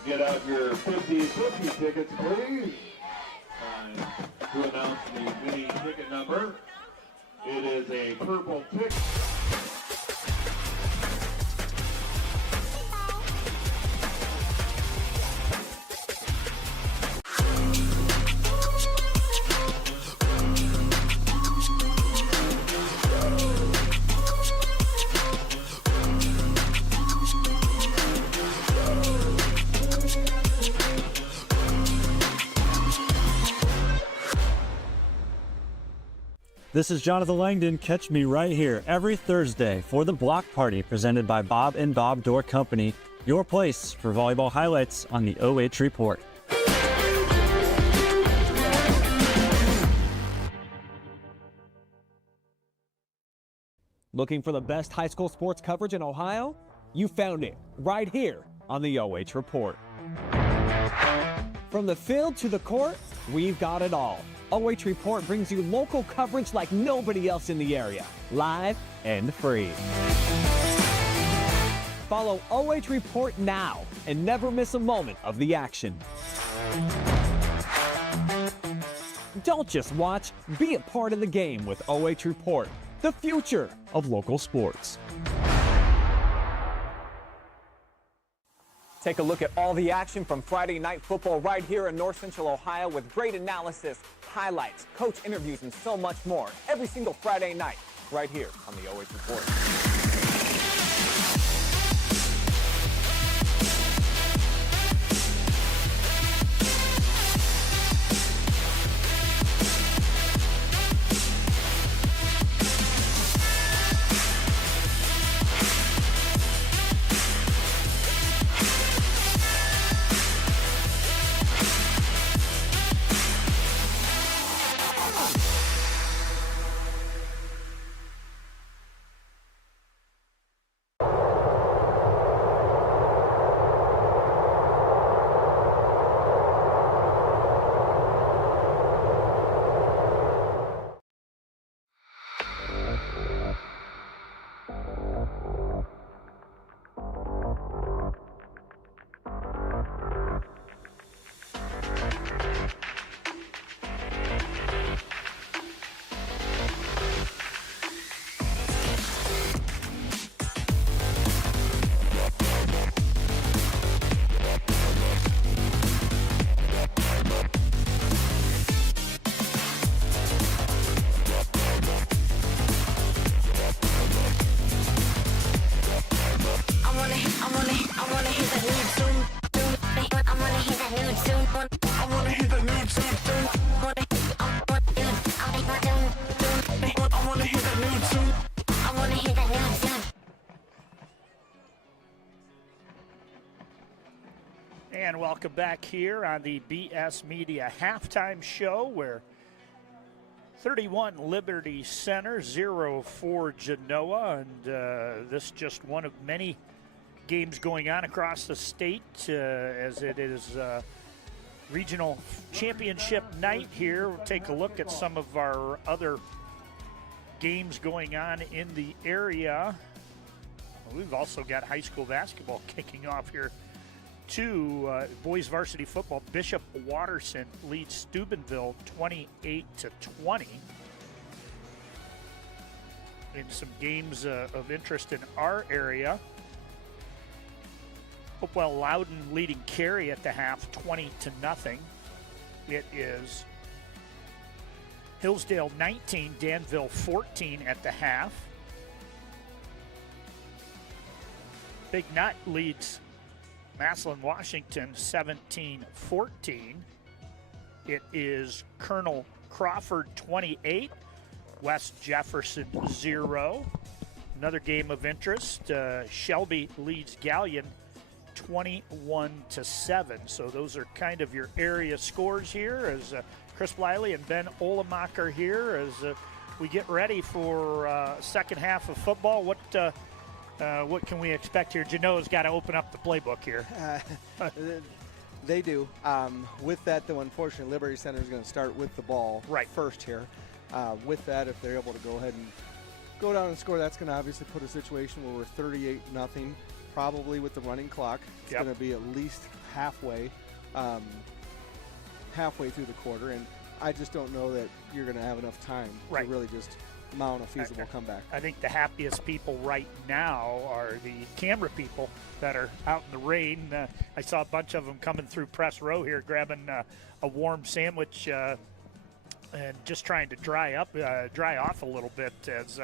Get out your 50-50 tickets, please. Time to announce the mini ticket number. It is a purple ticket. This is Jonathan Langdon. Catch me right here every Thursday for the Block Party presented by Bob and Bob Door Company, your place for volleyball highlights on the OH Report. Looking for the best high school sports coverage in Ohio? You found it right here on the OH Report. From the field to the court, we've got it all. OH Report brings you local coverage like nobody else in the area, live and free. Follow OH Report now and never miss a moment of the action. Don't just watch, be a part of the game with OH Report, the future of local sports. Take a look at all the action from Friday night football right here in North Central Ohio with great analysis, highlights, coach interviews, and so much more every single Friday night right here on the OH Report. And welcome back here on the BS Media halftime show, where 31 Liberty Center, 0 for Genoa, and this just one of many games going on across the state as it is regional championship night here. We'll take a look at some of our other games going on in the area. We've also got high school basketball kicking off here too. Boys varsity football, Bishop Watterson leads Steubenville 28-20. In some games of interest in our area, Hopewell Loudon leading Cary at the half 20-0. It is Hillsdale 19, Danville 14 at the half. Big Nut leads Massillon, Washington 17-14. It is Colonel Crawford 28, West Jefferson 0. Another game of interest, Shelby leads Gallion 21-7. So those are kind of your area scores here as Chris Bliley and Ben Olemacher here as we get ready for second half of football. What can we expect here? Genoa's got to open up the playbook here. They do. With that, though, unfortunately, Liberty Center is going to start with the ball first here. With that, if they're able to go ahead and go down and score, that's going to obviously put a situation where we're 38-0 probably with the running clock. It's Yep. going to be at least halfway through the quarter, and I just don't know that you're going to have enough time Right. to really just mount a feasible comeback. I think the happiest people right now are the camera people that are out in the rain. I saw a bunch of them coming through press row here, grabbing a warm sandwich and just trying to dry off a little bit as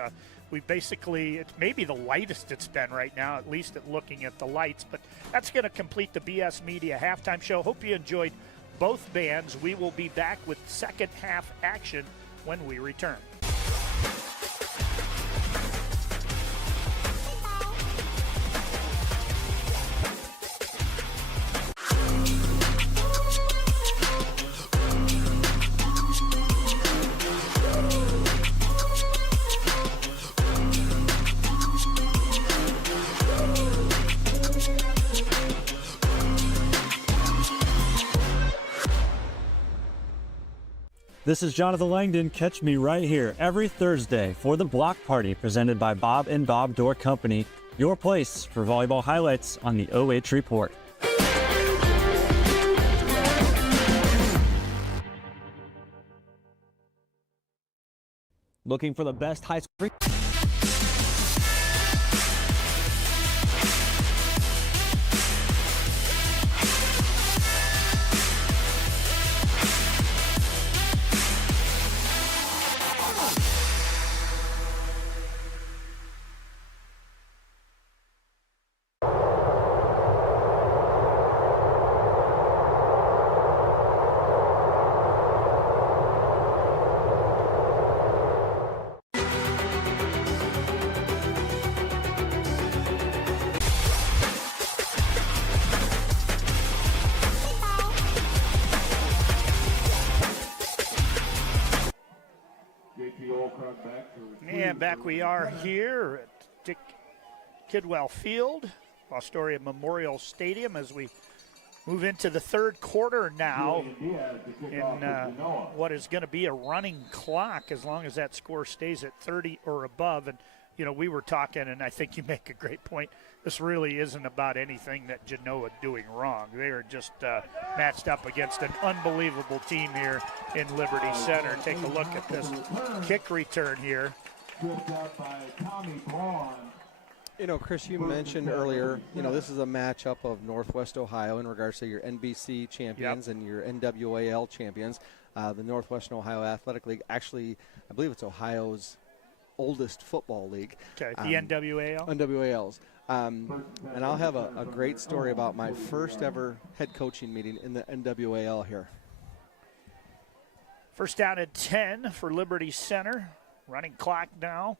we basically, it's maybe the lightest it's been right now, at least at looking at the lights. But that's going to complete the BS Media halftime show. Hope you enjoyed both bands. We will be back with second half action when we return. This is Jonathan Langdon. Catch me right here every Thursday for the Block Party presented by Bob and Bob Door Company, your place for volleyball highlights on the OH Report. Looking for the best high school. And back we are here at Dick Kidwell Field, Astoria Memorial Stadium, as we move into the third quarter now in what is going to be a running clock as long as that score stays at 30 or above. And, you know, we were talking, and I think you make a great point. This really isn't about anything that Genoa doing wrong. They are just matched up against an unbelievable team here in Liberty Center. Take a look at this kick return here. You know, Chris, you mentioned earlier, you know, this is a matchup of Northwest Ohio in regards to your NBC champions and your NWAL champions. The Northwestern Ohio Athletic League, actually, I believe it's Ohio's oldest football league. Okay, the NWAL? NWALs. And I'll have a great story about my first ever head coaching meeting in the NWAL here. First down at 10 for Liberty Center. Running clock now.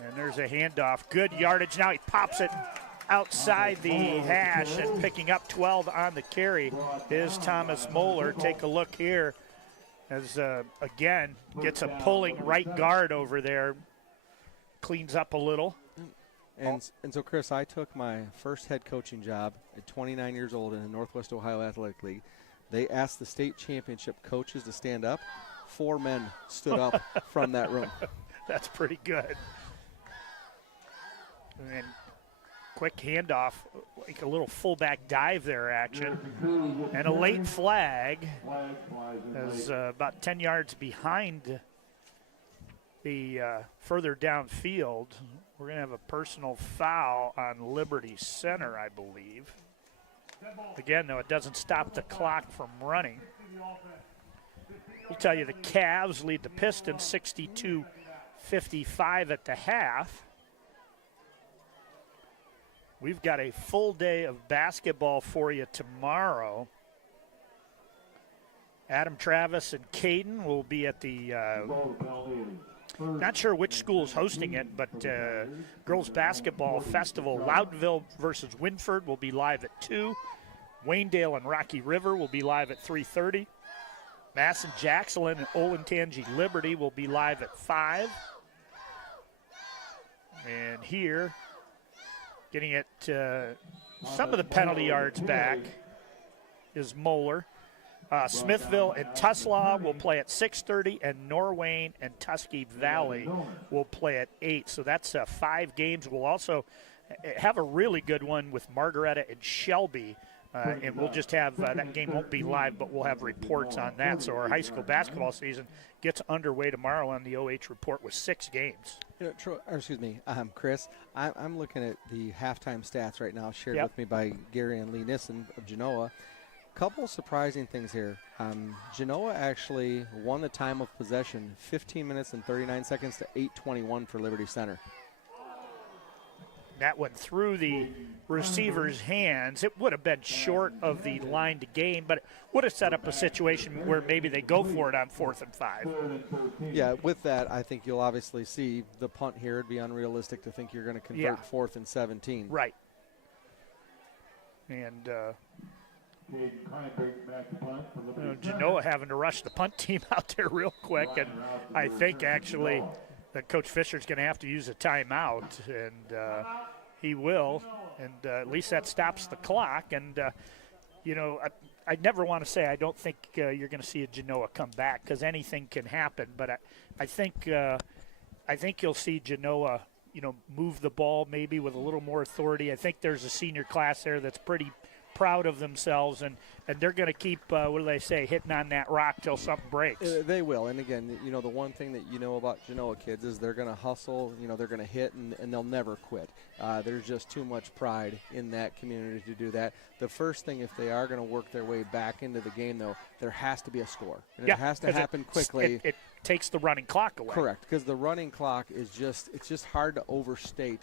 And there's a handoff. Good yardage. Now he pops it outside the hash, and picking up 12 on the carry is Thomas Moeller. Take a look here as, again, gets a pulling right guard over there. Cleans up a little. And so, Chris, I took my first head coaching job at 29 years old in the Northwest Ohio Athletic League. They asked the state championship coaches to stand up. 4 men stood up from that room. That's pretty good. And quick handoff, like a little fullback dive there action. And a late flag is about 10 yards behind the further downfield. We're going to have a personal foul on Liberty Center, I believe. Again, though, it doesn't stop the clock from running. We'll tell you the Cavs lead the Pistons 62-55 at the half. We've got a full day of basketball for you tomorrow. Adam Travis and Caden will be at the, not sure which school is hosting it, but Girls Basketball Festival. Loudonville versus Winford will be live at 2. Waynedale and Rocky River will be live at 3:30. Masson Jackson and Olentangy Liberty will be live at 5. And here, getting it some of the penalty yards back is Moeller. Smithville and Tuslaw will play at 6:30, and Norwayne and Tuskegee Valley will play at 8. So that's 5 games. We'll also have a really good one with Margaretta and Shelby. And we'll just have that game won't be live, but we'll have reports on that. So our high school basketball season gets underway tomorrow on the OH Report with 6 games. Chris, I'm looking at the halftime stats right now shared with me by Gary and Lee Nissen of Genoa. Couple surprising things here. Genoa actually won the time of possession 15 minutes and 39 seconds to 8:21 for Liberty Center. That went through the receiver's hands. It would have been short of the line to gain, but it would have set up a situation where maybe they go for it on 4th and 5. Yeah, with that, I think you'll obviously see the punt here. It'd be unrealistic to think you're going to convert 4th and 17. Right. And Genoa having to rush the punt team out there real quick, and I think actually that Coach Fisher's going to have to use a timeout, and he will, and at least that stops the clock. And I never want to say I don't think you're going to see a Genoa come back, because anything can happen. But I think you'll see Genoa, move the ball maybe with a little more authority. I think there's a senior class there that's pretty proud of themselves, and they're going to keep, what do they say, hitting on that rock till something breaks. They will. And again, the one thing that you know about Genoa kids is they're going to hustle, they're going to hit, and they'll never quit. There's just too much pride in that community to do that. The first thing, if they are going to work their way back into the game, though, there has to be a score. And it has to happen quickly. It takes the running clock away. Correct, because the running clock is it's just hard to overstate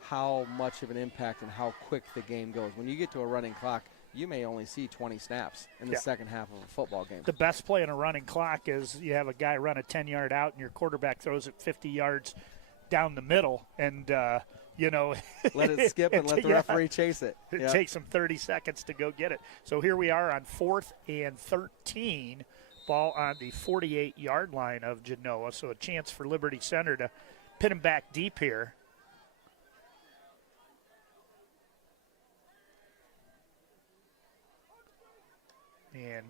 how much of an impact and how quick the game goes. When you get to a running clock, you may only see 20 snaps in the second half of a football game. The best play in a running clock is you have a guy run a 10-yard out and your quarterback throws it 50 yards down the middle, and let it skip and let the referee chase it. It takes them 30 seconds to go get it. So here we are on 4th and 13, ball on the 48-yard line of Genoa. So a chance for Liberty Center to pin him back deep here. And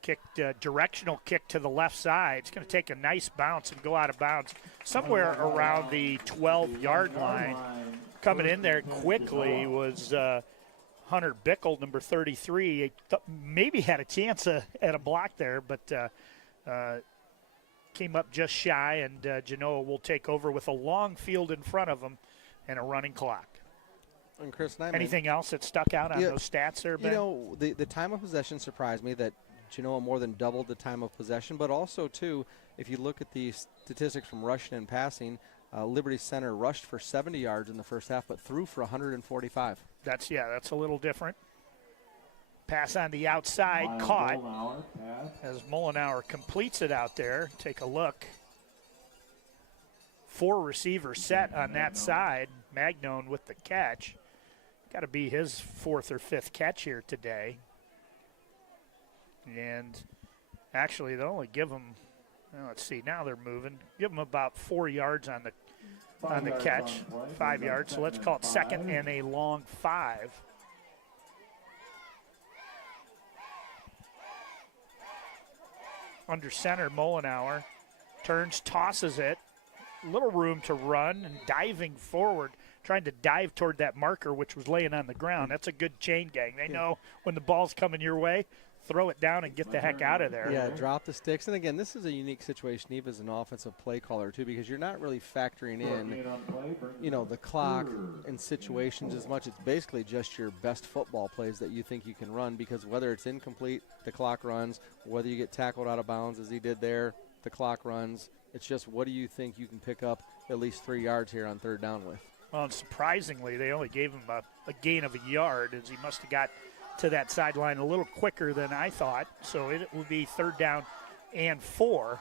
kicked, directional kick to the left side. It's going to take a nice bounce and go out of bounds somewhere around the 12-yard line. Coming in there quickly was Hunter Bickle, number 33. Maybe had a chance at a block there, but came up just shy, and Genoa will take over with a long field in front of them and a running clock. And Chris, anything else that stuck out on those stats there, Ben? The time of possession surprised me that Genoa more than doubled the time of possession, but also, too, if you look at the statistics from rushing and passing, Liberty Center rushed for 70 yards in the first half, but threw for 145. That's a little different. Pass on the outside, caught as Mollenhauer completes it out there. Take a look. 4 receivers set on that side. Magnone with the catch. Got to be his 4th or 5th catch here today. And actually, they'll only give him, let's see, now they're moving. Give him about 4 yards on the catch, 5 yards. So let's call it 2nd and a long 5. Under center, Mollenhauer turns, tosses it. Little room to run and diving forward, trying to dive toward that marker, which was laying on the ground. That's a good chain gang. They know when the ball's coming your way, throw it down and get the heck out of there. Yeah, drop the sticks. And, again, this is a unique situation even as an offensive play caller, too, because you're not really factoring in, the clock and situations as much. It's basically just your best football plays that you think you can run, because whether it's incomplete, the clock runs. Whether you get tackled out of bounds, as he did there, the clock runs. It's just, what do you think you can pick up at least 3 yards here on 3rd down with? Well, and surprisingly, they only gave him a gain of a yard, as he must have got to that sideline a little quicker than I thought. So it will be 3rd down and 4.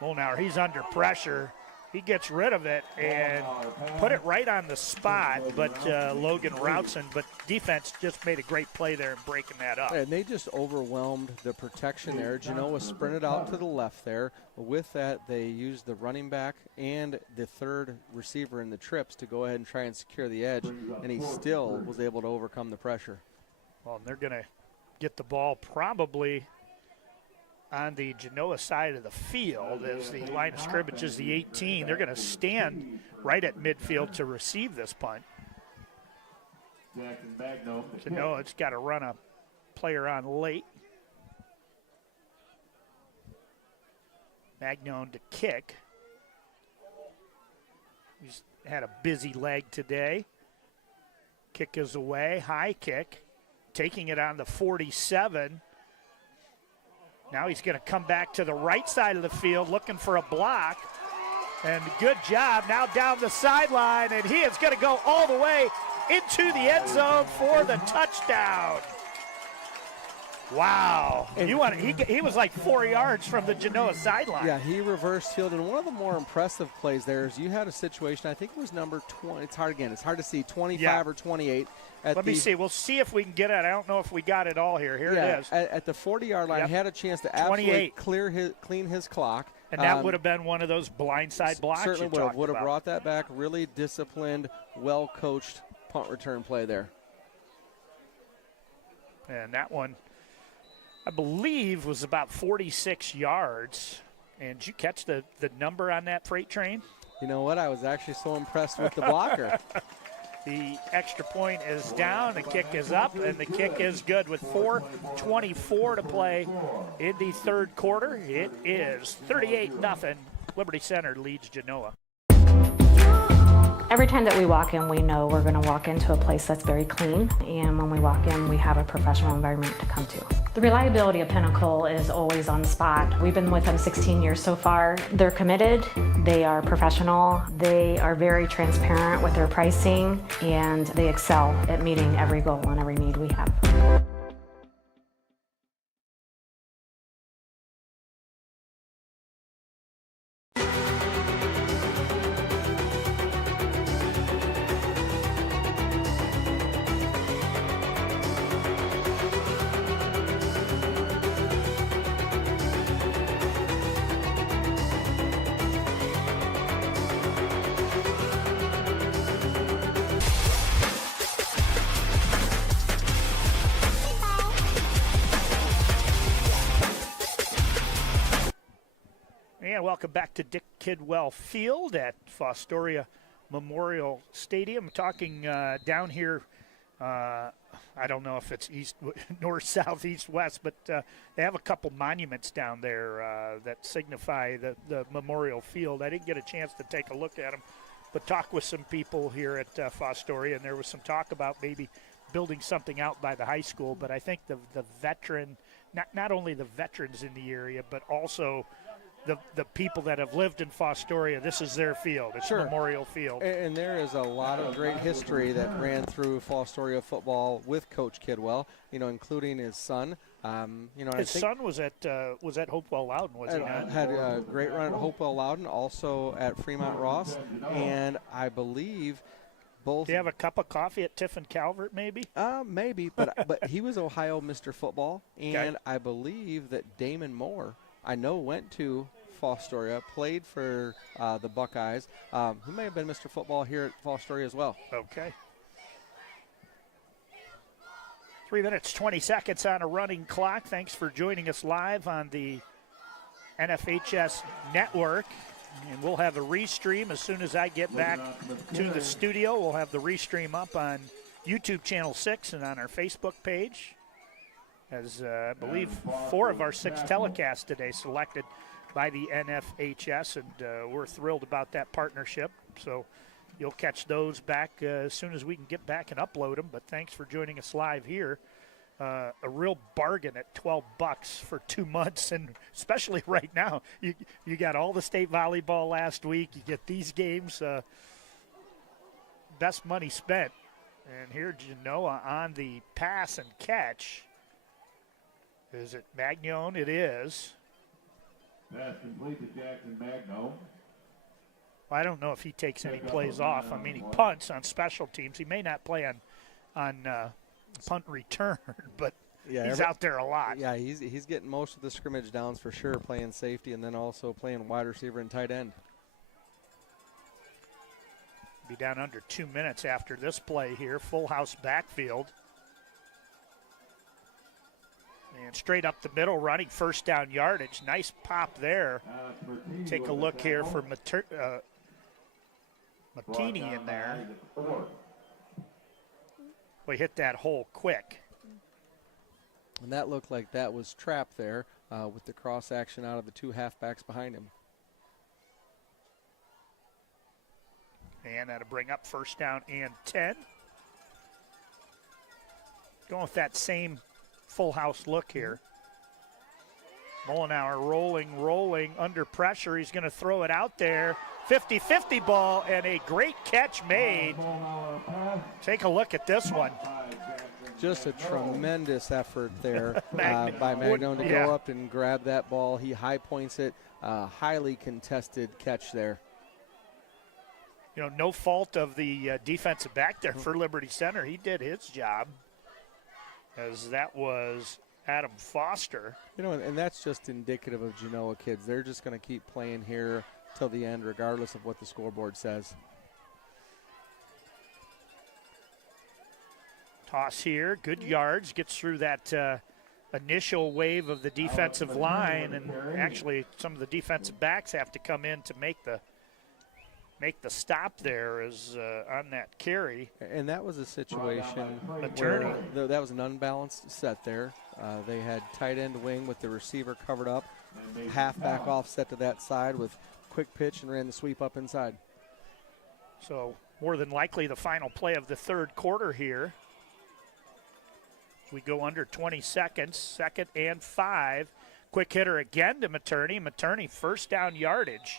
Mollenhauer, he's under pressure. He gets rid of it and put it right on the spot, but Logan Routson. But defense just made a great play there in breaking that up. And they just overwhelmed the protection there. Genoa sprinted out to the left there. With that, they used the running back and the 3rd receiver in the trips to go ahead and try and secure the edge, and he still was able to overcome the pressure. Well, and they're going to get the ball probably on the Genoa side of the field as the line of scrimmage is the 18. They're going to stand right at midfield to receive this punt. Jaxon Magnone. Genoa's got to run a player on late. Magnone to kick. He's had a busy leg today. Kick is away, high kick. Taking it on the 47. Now he's going to come back to the right side of the field looking for a block. And good job now down the sideline, and he is going to go all the way into the end zone for the touchdown. Wow. He was like 4 yards from the Genoa sideline. Yeah, he reversed field, and one of the more impressive plays there is you had a situation, I think it was number 20. It's hard to see, 25 or 28. Let me see. We'll see if we can get it. I don't know if we got it all here. Here it is. At the 40-yard line, he had a chance to absolutely clean his clock. And that would have been one of those blindside blocks. Certainly would have brought that back. Really disciplined, well-coached punt return play there. And that one, I believe, was about 46 yards. And did you catch the number on that freight train? You know what? I was actually so impressed with the blocker. The extra point is down, the kick is up, and the kick is good with 4:24 to play in the third quarter. It is 38-0. Liberty Center leads Genoa. Every time that we walk in, we know we're going to walk into a place that's very clean, and when we walk in, we have a professional environment to come to. The reliability of Pinnacle is always on the spot. We've been with them 16 years so far. They're committed, they are professional, they are very transparent with their pricing, and they excel at meeting every goal and every need we have. Welcome back to Dick Kidwell Field at Fostoria Memorial Stadium. Talking down here, I don't know if it's east, north, south, east, west, but they have a couple monuments down there that signify the Memorial Field. I didn't get a chance to take a look at them, but talk with some people here at Fostoria, and there was some talk about maybe building something out by the high school, but I think the veteran, not only the veterans in the area, but also the people that have lived in Fostoria, this is their field. It's a Memorial Field. And there is a lot of great history that ran through Fostoria football with Coach Kidwell, including his son. His son was at Hopewell Loudon, was he not? Had a great run at Hopewell Loudon, also at Fremont Ross, and I believe both. Do you have a cup of coffee at Tiffin Calvert, maybe? Maybe, but he was Ohio Mr. Football, and I believe that Damon Moore, I know, went to Fostoria, played for the Buckeyes. He may have been Mr. Football here at Fostoria as well. Okay. 3 minutes, 20 seconds on a running clock. Thanks for joining us live on the NFHS Network. And we'll have a restream as soon as I get back to the studio. We'll have the restream up on YouTube Channel 6 and on our Facebook page. As I believe 4 of our 6 telecasts today selected by the NFHS, and we're thrilled about that partnership. So you'll catch those back as soon as we can get back and upload them. But thanks for joining us live here. A real bargain at $12 for 2 months, and especially right now, you got all the state volleyball last week. You get these games, best money spent. And here Genoa on the pass and catch. Is it Magnone? It is. Pass complete to Jaxon Magnone. Well, I don't know if he takes any plays off. I mean, he punts on special teams. He may not play on punt return, but he's out there a lot. Yeah, he's getting most of the scrimmage downs for sure, playing safety and then also playing wide receiver and tight end. Be down under 2 minutes after this play here. Full house backfield. And straight up the middle, running first down yardage. Nice pop there. Take a look here for Materni in there. We hit that hole quick. And that looked like that was trapped there with the cross action out of the two halfbacks behind him. And that'll bring up first down and 10. Going with that same full house look here. Mollenhauer rolling under pressure. He's going to throw it out there. 50-50 ball and a great catch made. Take a look at this one. Just a tremendous effort there by Magnone to go up and grab that ball. He high points it. Highly contested catch there. You know, no fault of the defensive back there for Liberty Center. He did his job, as that was Adam Foster. You know, and that's just indicative of Genoa kids. They're just going to keep playing here till the end, regardless of what the scoreboard says. Toss here, good yards, gets through that initial wave of the defensive line, and actually some of the defensive backs have to come in to make the stop there is on that carry. And that was a situation Materni. where that was an unbalanced set there. They had tight end wing with the receiver covered up, halfback offset to that side with quick pitch and ran the sweep up inside. So more than likely the final play of the third quarter here. We go under 20 seconds, 2nd and 5. Quick hitter again to Materni. Materni first down yardage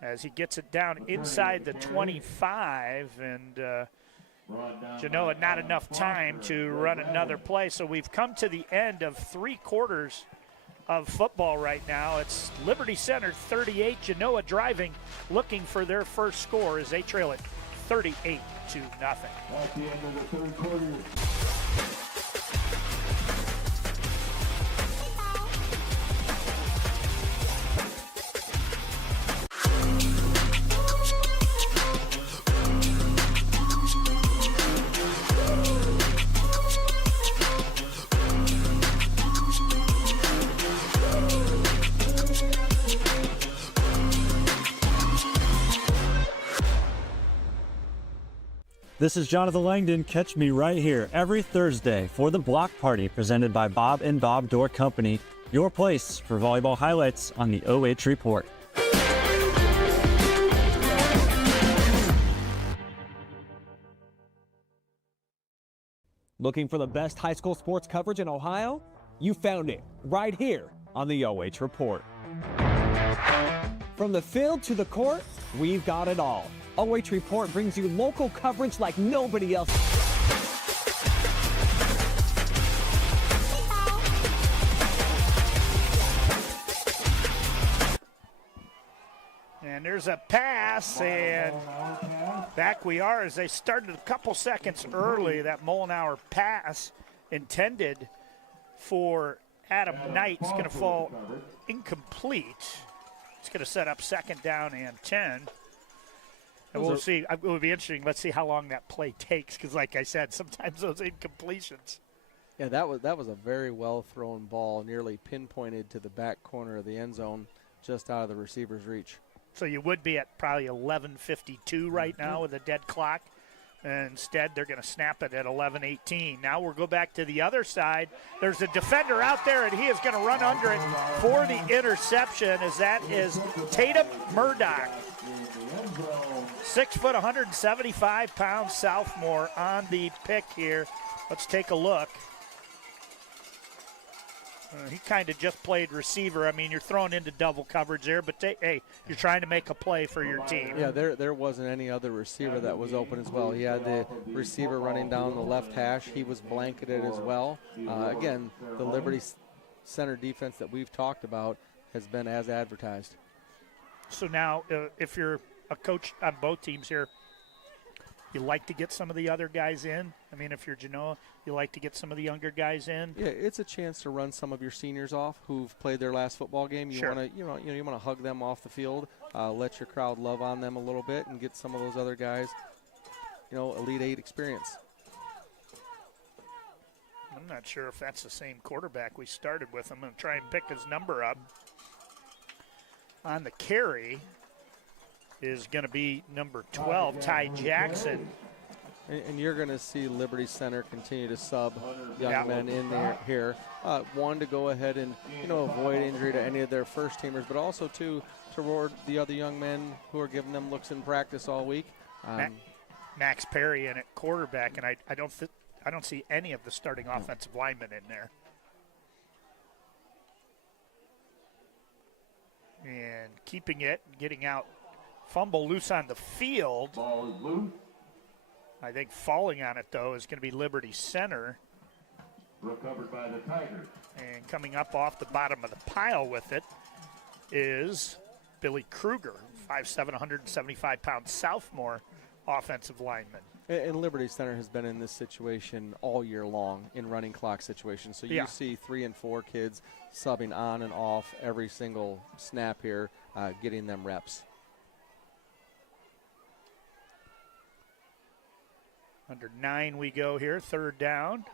as he gets it down inside the 25, and Genoa not enough time to run another play. So we've come to the end of 3 quarters of football right now. It's Liberty Center 38, Genoa driving, looking for their first score as they trail it 38-0. At the end of the third quarter. This is Jonathan Langdon. Catch me right here every Thursday for the Block Party presented by Bob and Bob Door Company, your place for volleyball highlights on the OH Report. Looking for the best high school sports coverage in Ohio? You found it right here on the OH Report. From the field to the court, we've got it all. OH Report brings you local coverage like nobody else. And there's a pass, and back we are as they started a couple seconds early. That Mollenhauer pass intended for Adam Knight is going to fall incomplete. It's going to set up 2nd down and 10. And we'll see. It will be interesting. Let's see how long that play takes, because like I said, sometimes those incompletions. Yeah, that was a very well thrown ball, nearly pinpointed to the back corner of the end zone, just out of the receiver's reach. So you would be at probably 11:52 right now with a dead clock. And instead, they're going to snap it at 11:18. Now we'll go back to the other side. There's a defender out there, and he is going to run under it for the interception, as that is Tatum Murdoch. 6 foot, 175-pound sophomore on the pick here. Let's take a look. He kind of just played receiver. I mean, you're thrown into double coverage there, but hey, you're trying to make a play for your team. Yeah, there wasn't any other receiver that was open as well. He had the receiver running down the left hash. He was blanketed as well. Again, the Liberty Center defense that we've talked about has been as advertised. So now, if you're a coach on both teams here, you like to get some of the other guys in? I mean, if you're Genoa, you like to get some of the younger guys in? Yeah, it's a chance to run some of your seniors off who've played their last football game. You want to, you want to hug them off the field, let your crowd love on them a little bit, and get some of those other guys, Elite Eight experience. I'm not sure if that's the same quarterback we started with. I'm going to try and pick his number up. On the carry is going to be number 12, Ty Jackson. And you're going to see Liberty Center continue to sub young men in there here. One, to go ahead and, avoid injury to any of their first teamers, but also to reward the other young men who are giving them looks in practice all week. Max Perry in at quarterback, and I don't see any of the starting offensive linemen in there. And keeping it, getting out, fumble loose on the field. Ball is loose. I think falling on it, though, is going to be Liberty Center. Recovered by the Tigers. And coming up off the bottom of the pile with it is Billy Kruger, 5'7", 175-pound sophomore offensive lineman. And Liberty Center has been in this situation all year long in running clock situations. So you see 3 and 4 kids subbing on and off every single snap here, getting them reps. Under 9 we go here, third down.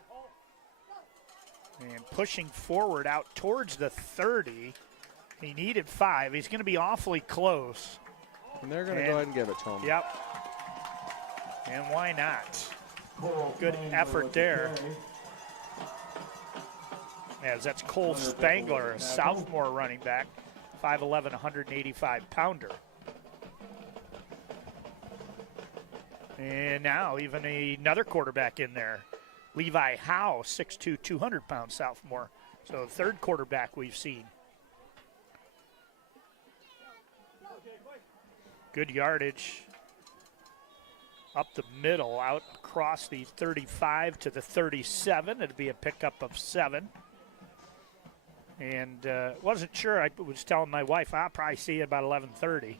And pushing forward out towards the 30. He needed 5. He's going to be awfully close. And they're going to go ahead and give it to him. Yep. And why not? Good effort there. As that's Cole Spangler, a sophomore running back, 5'11", 185-pounder. And now even another quarterback in there. Levi Howe, 6'2", 200-pound sophomore. So third quarterback we've seen. Good yardage. Up the middle, out across the 35 to the 37. It'd be a pickup of 7. And wasn't sure. I was telling my wife, I'll probably see it about 11:30.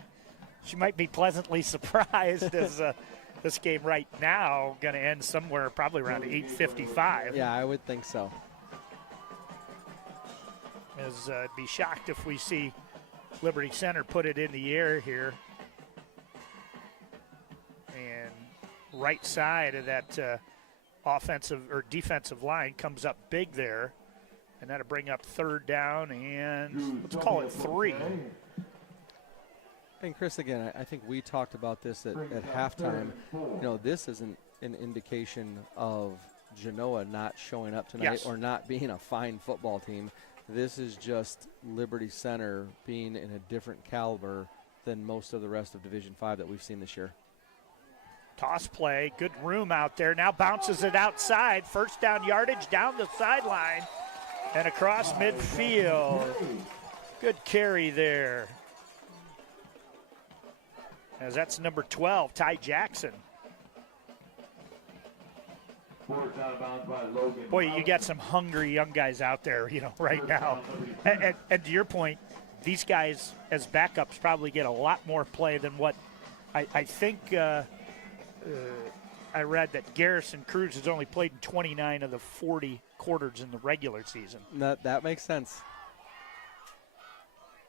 She might be pleasantly surprised as this game right now going to end somewhere probably around 8:55. Yeah, I would think so. As I'd be shocked if we see Liberty Center put it in the air here. And right side of that offensive or defensive line comes up big there. And that'll bring up third down and let's call it 3. And Chris, again, I think we talked about this at halftime. This isn't an indication of Genoa not showing up tonight or not being a fine football team. This is just Liberty Center being in a different caliber than most of the rest of Division 5 that we've seen this year. Toss play, good room out there. Now bounces it outside. First down yardage down the sideline and across midfield. Good carry there. As that's number 12, Ty Jackson. Boy, you got some hungry young guys out there, right now. And to your point, these guys as backups probably get a lot more play than what I think I read that Garrison Cruz has only played in 29 of the 40 quarters in the regular season. That makes sense.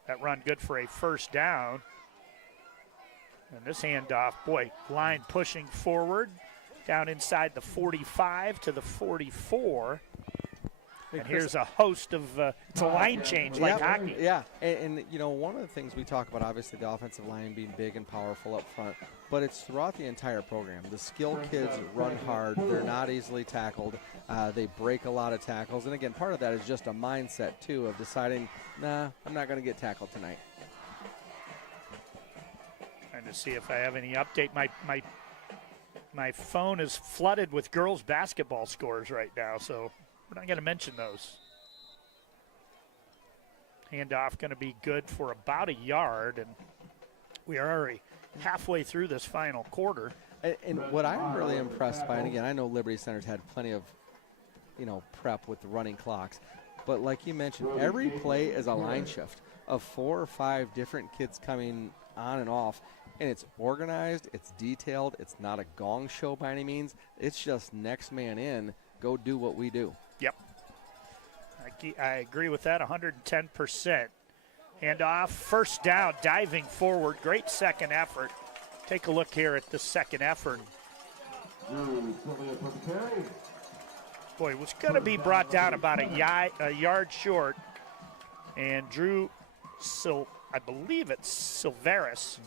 That run good for a first down. And this handoff, boy, line pushing forward down inside the 45 to the 44. And here's a host of it's a line change like hockey. Yeah, and one of the things we talk about, obviously the offensive line being big and powerful up front, but it's throughout the entire program. The skill kids run hard. They're not easily tackled. They break a lot of tackles. And again, part of that is just a mindset, too, of deciding, nah, I'm not going to get tackled tonight. Trying to see if I have any update. My phone is flooded with girls basketball scores right now, so we're not going to mention those. Handoff going to be good for about a yard, and we are already halfway through this final quarter. And what I'm really impressed by, and again, I know Liberty Center's had plenty of, prep with the running clocks, but like you mentioned, every play is a line shift of 4 or 5 different kids coming on and off, and it's organized, it's detailed, it's not a gong show by any means. It's just next man in, go do what we do. Yep. I agree with that 110%. Handoff, first down, diving forward, great second effort. Take a look here at the second effort. Boy, was going to be brought down about a yard short. And Drew, I believe it's Silveris,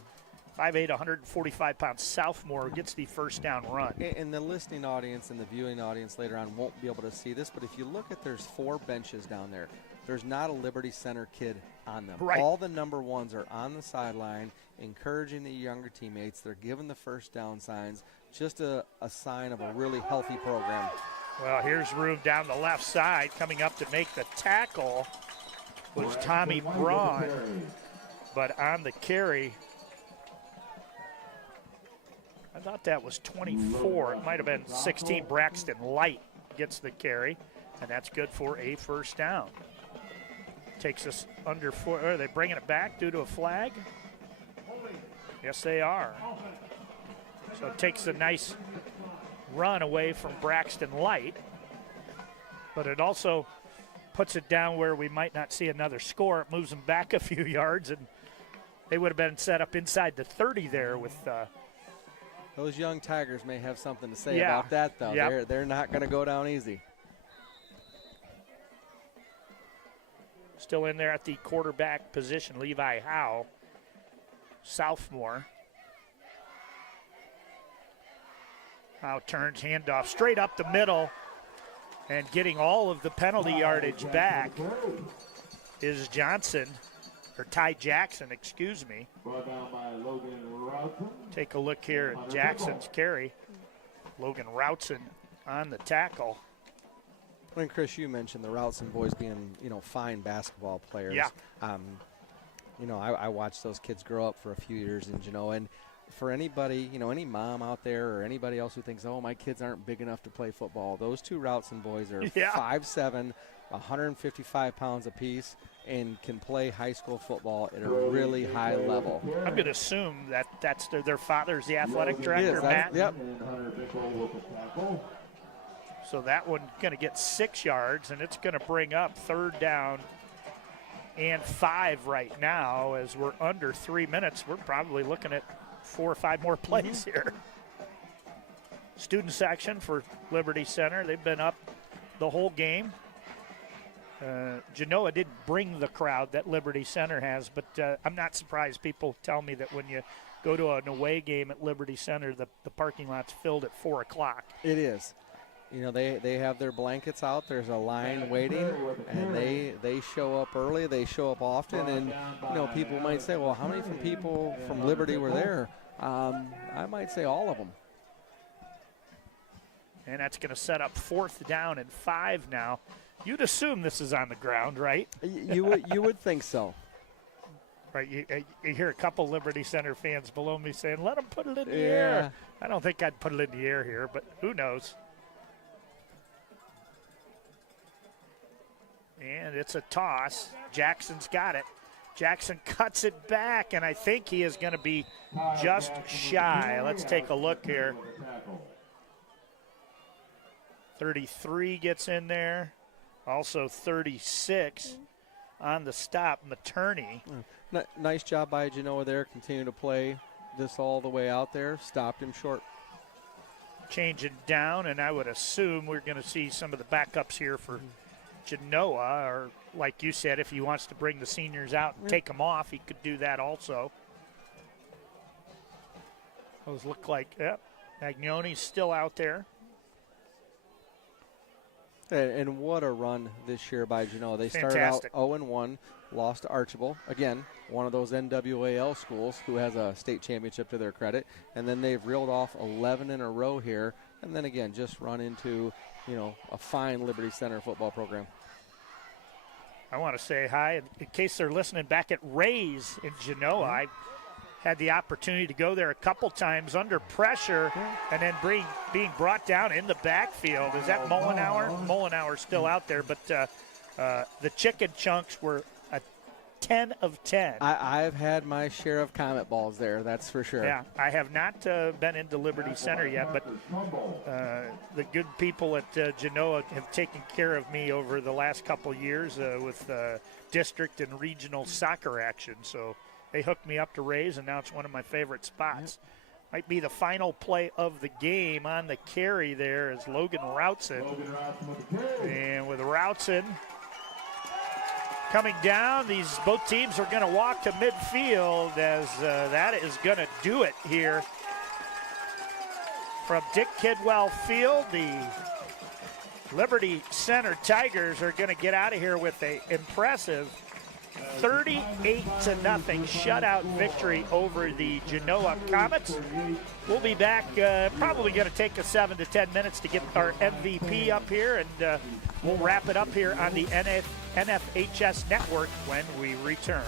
5'8", 145-pound sophomore, gets the first down run. And the listening audience and the viewing audience later on won't be able to see this, but if you look at, there's 4 benches down there. There's not a Liberty Center kid on them. Right. All the number ones are on the sideline, encouraging the younger teammates. They're giving the first down signs. Just a sign of a really healthy program. Well, here's room down the left side. Coming up to make the tackle was Tommy Braun, but on the carry, I thought that was 24. It might have been 16. Braxton Light gets the carry, and that's good for a first down. Takes us under 4. Are they bringing it back due to a flag? Yes, they are. So it takes a nice run away from Braxton Light, but it also puts it down where we might not see another score. It moves them back a few yards, and they would have been set up inside the 30 there with those young Tigers may have something to say about that, though. Yep. They're not going to go down easy. Still in there at the quarterback position, Levi Howe, sophomore. Howe turns, handoff straight up the middle, and getting all of the penalty yardage back is Johnson, or Ty Jackson, excuse me. Take a look here at Jackson's carry. Logan Routson on the tackle. And Chris, you mentioned the Routson boys being, fine basketball players. Yeah. I watched those kids grow up for a few years in Genoa, and for anybody, any mom out there or anybody else who thinks, oh, my kids aren't big enough to play football, those 2 Routson boys are 5'7", 155 pounds apiece, and can play high school football at a really high level. I'm going to assume that that's their father's the athletic director, Matt. Yep. So that one going to get 6 yards, and it's going to bring up 3rd down and 5 right now. As we're under 3 minutes, we're probably looking at 4 or 5 more plays here. Student section for Liberty Center. They've been up the whole game. Genoa didn't bring the crowd that Liberty Center has, but I'm not surprised. People tell me that when you go to an away game at Liberty Center, the parking lot's filled at 4 o'clock. It is. They have their blankets out. There's a line waiting, and they show up early. They show up often, and people might say, well, how many people from Liberty were there? I might say all of them. And that's going to set up 4th down and 5 now. You'd assume this is on the ground, right? You would think so. Right, you hear a couple Liberty Center fans below me saying, let them put it in the air. I don't think I'd put it in the air here, but who knows? And it's a toss. Jackson's got it. Jackson cuts it back, and I think he is going to be just shy. Let's take a look here. 33 gets in there. Also 36 on the stop, Materni. Nice job by Genoa there. Continue to play this all the way out there. Stopped him short. Changing down, and I would assume we're going to see some of the backups here for Genoa, or like you said, if he wants to bring the seniors out and take them off, he could do that also. Those look like, Magnone's still out there. And what a run this year by Genoa. They started out 0-1, lost to Archibald. Again, one of those NWAL schools who has a state championship to their credit. And then they've reeled off 11 in a row here. And then again, just run into, a fine Liberty Center football program. I want to say hi, in case they're listening, back at Ray's in Genoa. I had the opportunity to go there a couple times under pressure and then being brought down in the backfield. Is that Mollenhauer? Mollenhauer's still out there, but the chicken chunks were a 10 of 10. I've had my share of Comet balls there, that's for sure. Yeah, I have not been into Liberty Center yet, but the good people at Genoa have taken care of me over the last couple years with district and regional soccer action. So they hooked me up to Rays, and now it's one of my favorite spots. Might be the final play of the game on the carry there is Logan Routson. And with Routson coming down, both teams are going to walk to midfield as that is going to do it here. From Dick Kidwell Field, the Liberty Center Tigers are going to get out of here with an impressive 38-0 shutout victory over the Genoa Comets. We'll be back, probably going to take us 7 to 10 minutes to get our MVP up here, and we'll wrap it up here on the NFHS Network when we return.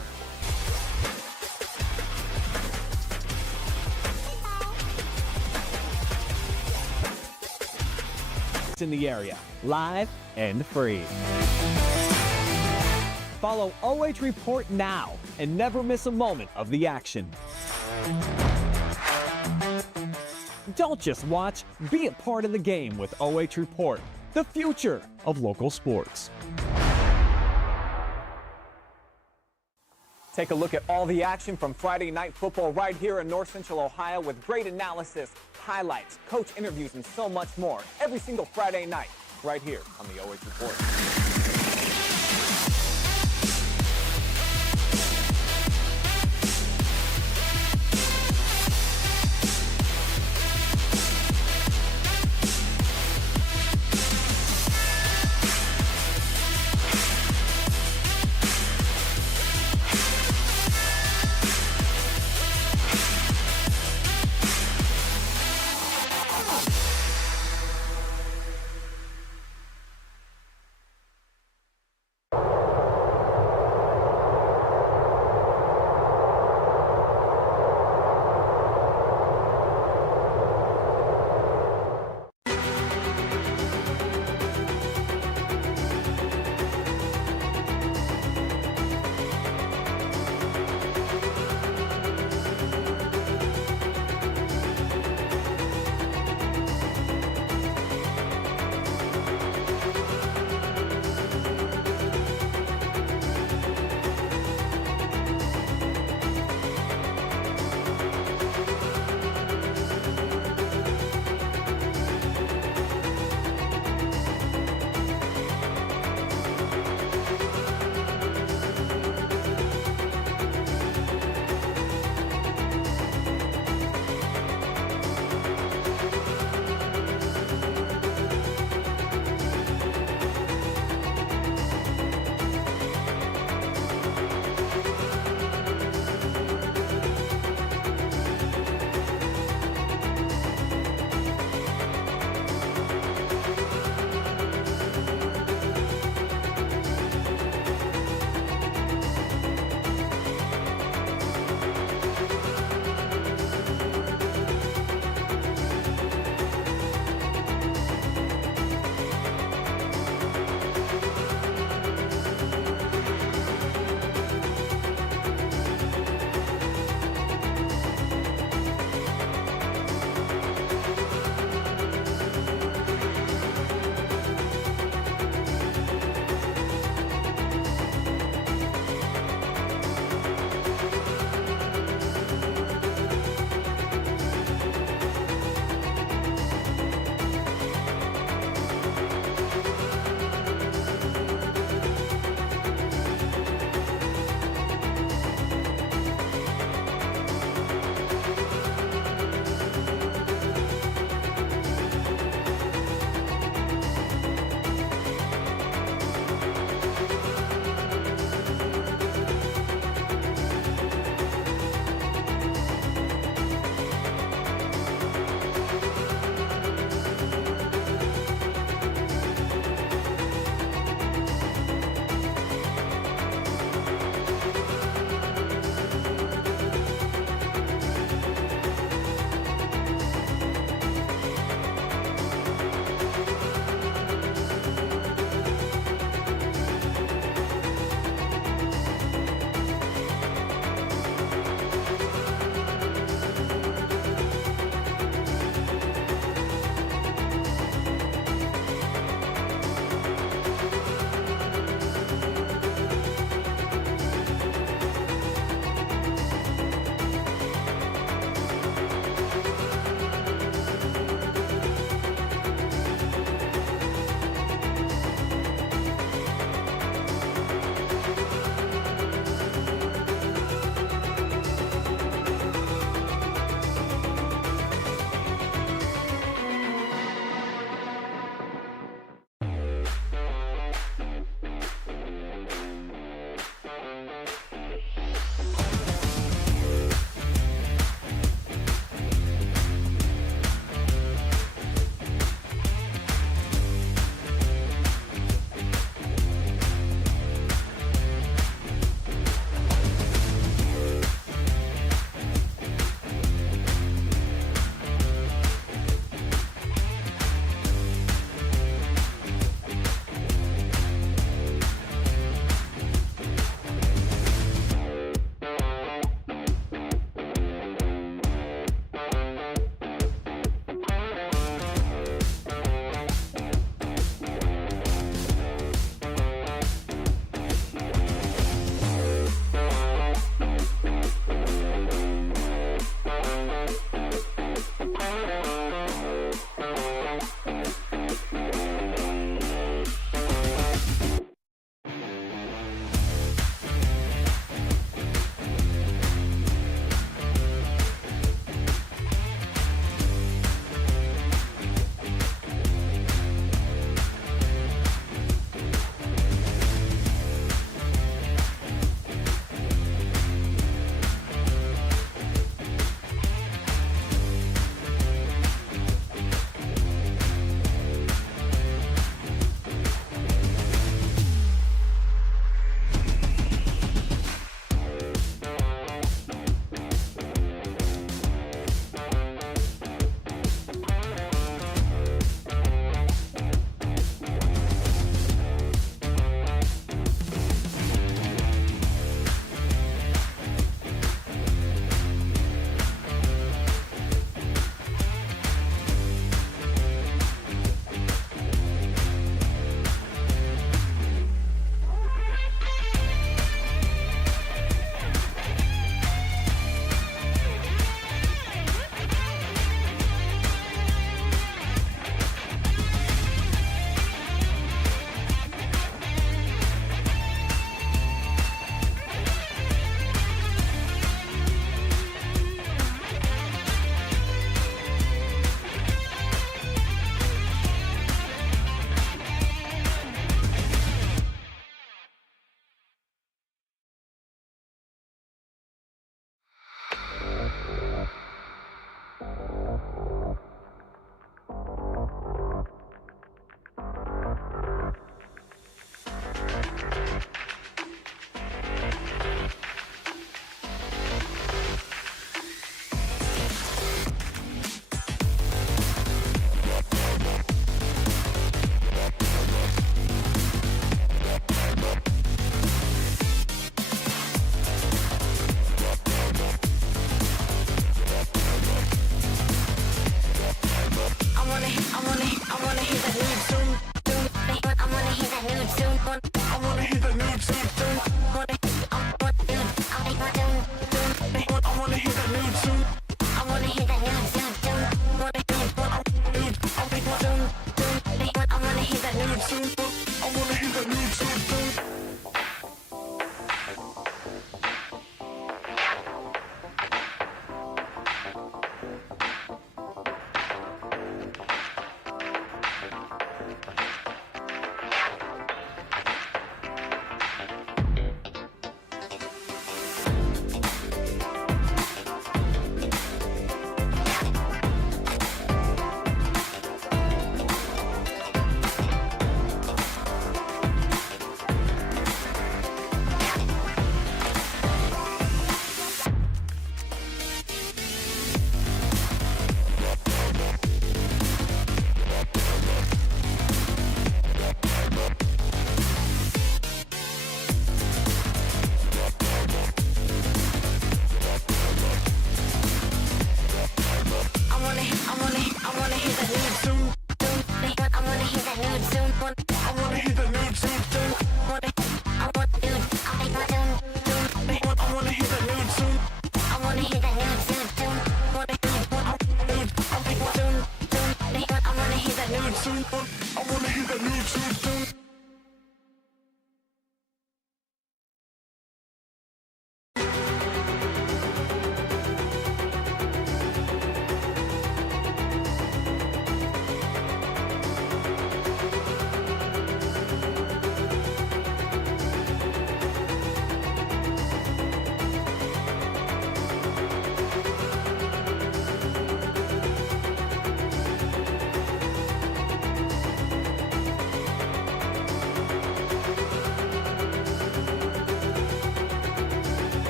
In the area, live and free. Follow OH Report now and never miss a moment of the action. Don't just watch, be a part of the game with OH Report, the future of local sports. Take a look at all the action from Friday Night Football right here in North Central Ohio with great analysis, highlights, coach interviews, and so much more every single Friday night right here on the OH Report.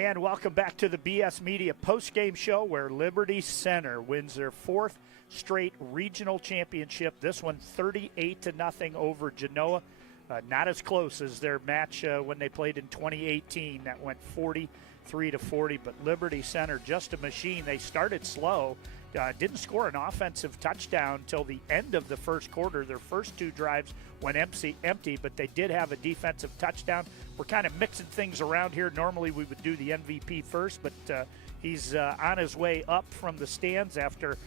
And welcome back to the BS Media postgame show where Liberty Center wins their 4th straight regional championship. This one 38-0 over Genoa. Not as close as their match when they played in 2018. That went 43-40, but Liberty Center, just a machine. They started slow. Didn't score an offensive touchdown until the end of the first quarter. Their first 2 drives went empty, but they did have a defensive touchdown. We're kind of mixing things around here. Normally we would do the MVP first, but he's on his way up from the stands after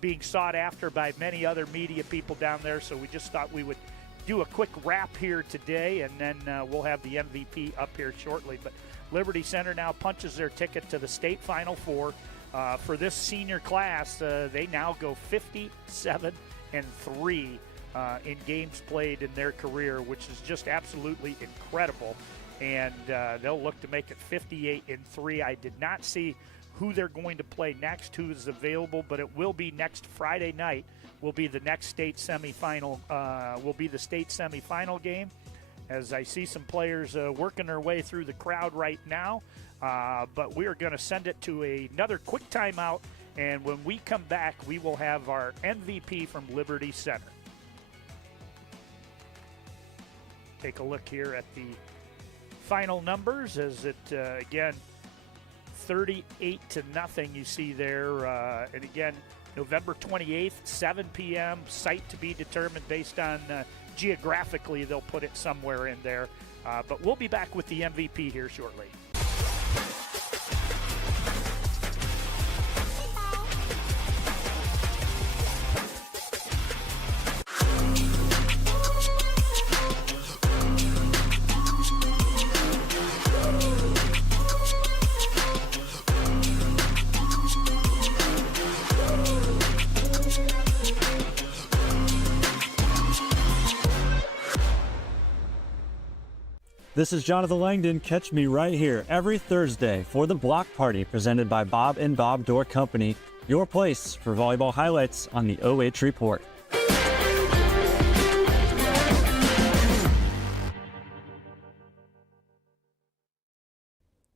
being sought after by many other media people down there. So we just thought we would do a quick wrap here today, and then we'll have the MVP up here shortly. But Liberty Center now punches their ticket to the state Final Four. For this senior class, they now go 57-3 in games played in their career, which is just absolutely incredible. And they'll look to make it 58-3. I did not see who they're going to play next, who is available, but it will be next Friday night. Will be the next state semifinal. Will be the state semifinal game. As I see some players working their way through the crowd right now. But we are going to send it to another quick timeout, and when we come back, we will have our MVP from Liberty Center. Take a look here at the final numbers as it, again, 38-0 you see there. And again, November 28th, 7 p.m., site to be determined based on geographically they'll put it somewhere in there. But we'll be back with the MVP here shortly. This is Jonathan Langdon. Catch me right here every Thursday for the Block Party presented by Bob and Bob Door Company, your place for volleyball highlights on the OH.REPORT.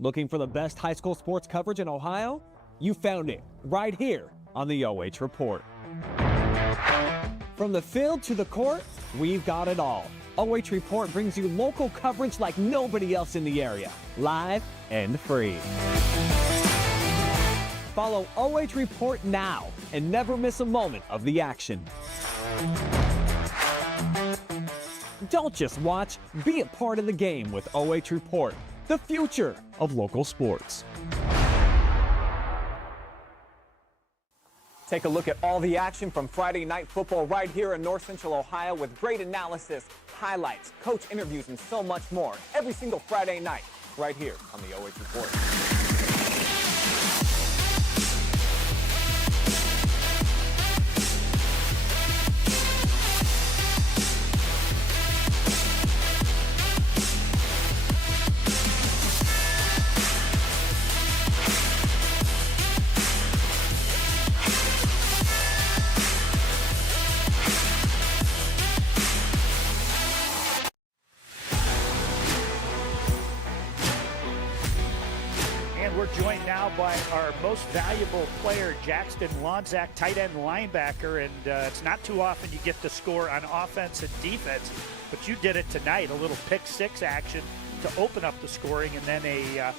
Looking for the best high school sports coverage in Ohio? You found it right here on the OH.REPORT. From the field to the court, we've got it all. OH.REPORT brings you local coverage like nobody else in the area, live and free. Follow OH.REPORT now and never miss a moment of the action. Don't just watch, be a part of the game with OH.REPORT, the future of local sports. Take a look at all the action from Friday Night Football right here in North Central Ohio with great analysis, highlights, coach interviews, and so much more every single Friday night right here on the OH.REPORT. Joined now by our most valuable player, Jaxon Magnone, tight end linebacker, and it's not too often you get to score on offense and defense, but you did it tonight, a little pick six action to open up the scoring, and then a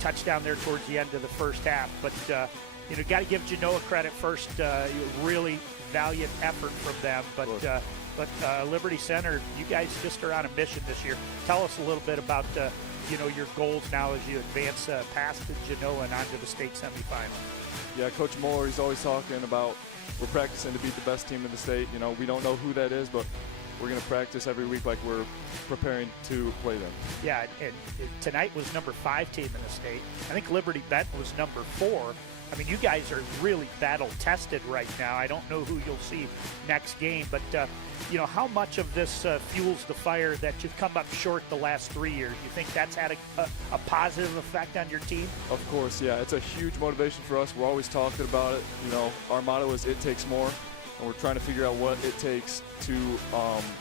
touchdown there towards the end of the first half. But you know, got to give Genoa credit first, really valiant effort from them, but Liberty Center, you guys just are on a mission this year. Tell us a little bit about you know, your goals now as you advance past Genoa and onto the state semifinal. Yeah, Coach Muller, he's always talking about we're practicing to beat the best team in the state. You know, we don't know who that is, but we're going to practice every week like we're preparing to play them. Yeah, and tonight was number 5 team in the state. I think Liberty Benton was number 4. I mean, you guys are really battle-tested right now. I don't know who you'll see next game, but, you know, how much of this fuels the fire that you've come up short the last 3 years? You think that's had a positive effect on your team? Of course, yeah. It's a huge motivation for us. We're always talking about it. You know, our motto is it takes more. and we're trying to figure out what it takes to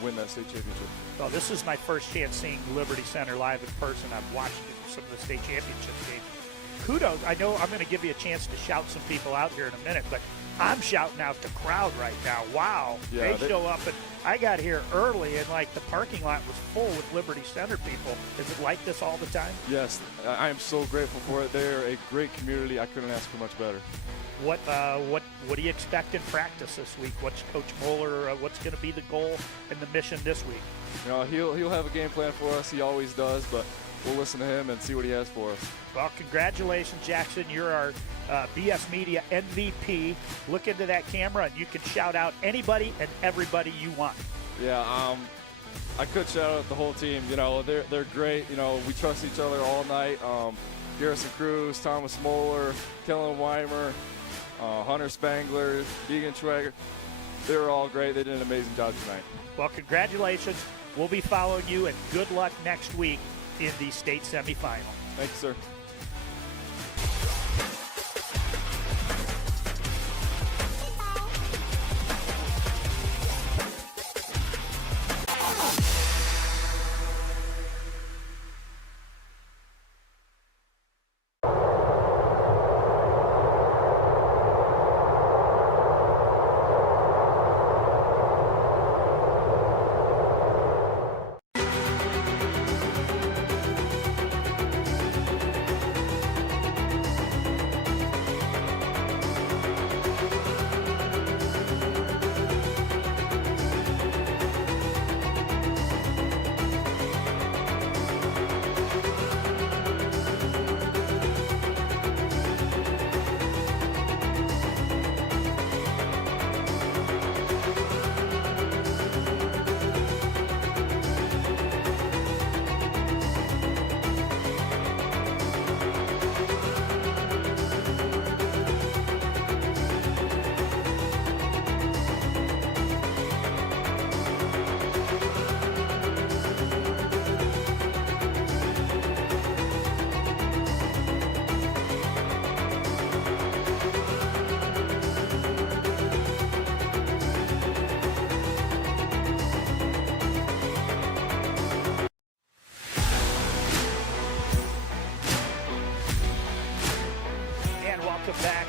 win that state championship. Well, this is my first chance seeing Liberty Center live in person. I've watched some of the state championship games. Kudos. I know I'm going to give you a chance to shout some people out here in a minute, but I'm shouting out the crowd right now. Wow. Yeah, they show up, and I got here early, and like the parking lot was full with Liberty Center people. Is it like this all the time? Yes, I am so grateful for it. They're a great community. I couldn't ask for much better. What do you expect in practice this week? What's Coach Moeller? What's going to be the goal and the mission this week? You know, he'll have a game plan for us. He always does, but we'll listen to him and see what he has for us. Well, congratulations, Jaxon. You're our BS Media MVP. Look into that camera, and you can shout out anybody and everybody you want. Yeah, I could shout out the whole team. You know, they're great. You know, we trust each other all night. Garrison Cruz, Thomas Moeller, Kellen Wymer, Hunter Spangler, Triway. They were all great. They did an amazing job tonight. Well, congratulations. We'll be following you, and good luck next week in the state semifinal. Thank you, sir.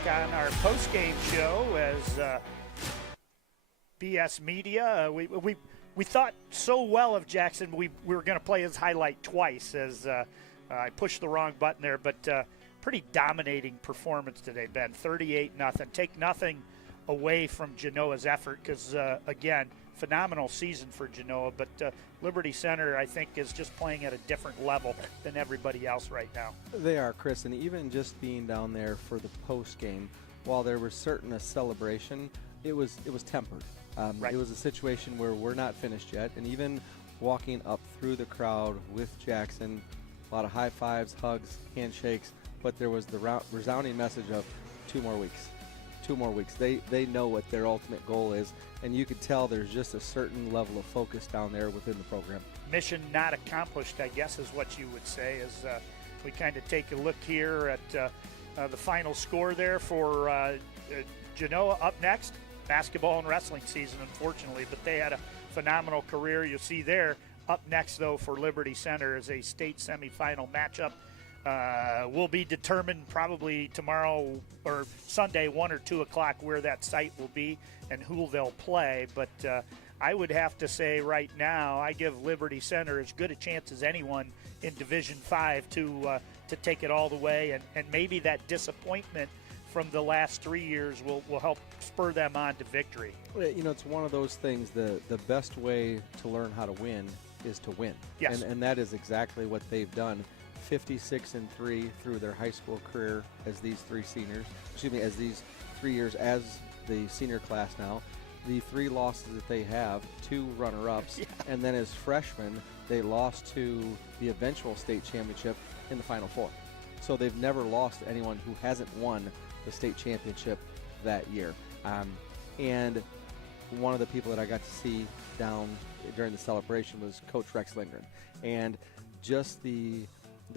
On our post-game show as BS Media. We thought so well of Jaxon, we were going to play his highlight twice as I pushed the wrong button there, but pretty dominating performance today, Ben. 38-0. Take nothing away from Genoa's effort because, again, phenomenal season for Genoa, but Liberty Center, I think, is just playing at a different level than everybody else right now. They are, Chris, and even just being down there for the post game, while there was certain a celebration, it was tempered. Right. It was a situation where we're not finished yet, and even walking up through the crowd with Jaxon, a lot of high fives, hugs, handshakes, but there was the resounding message of 2 more weeks. 2 more weeks. They know what their ultimate goal is, and you could tell there's just a certain level of focus down there within the program. Mission not accomplished, I guess, is what you would say, as we kind of take a look here at the final score there for Genoa. Up next, basketball and wrestling season, unfortunately, but they had a phenomenal career. You'll see there. Up next, though, for Liberty Center is a state semifinal matchup. Will be determined probably tomorrow or Sunday, 1 or 2 o'clock, where that site will be and who they'll play. But I would have to say right now, I give Liberty Center as good a chance as anyone in Division 5 to take it all the way. And maybe that disappointment from the last 3 years will help spur them on to victory. You know, it's one of those things, the best way to learn how to win is to win. Yes. And that is exactly what they've done. 56-3 through their high school career as these 3 seniors, as these 3 years as the senior class now. The 3 losses that they have, 2 runner-ups, and then as freshmen, they lost to the eventual state championship in the Final Four. So they've never lost to anyone who hasn't won the state championship that year. And one of the people that I got to see down during the celebration was Coach Rex Lindgren. And just the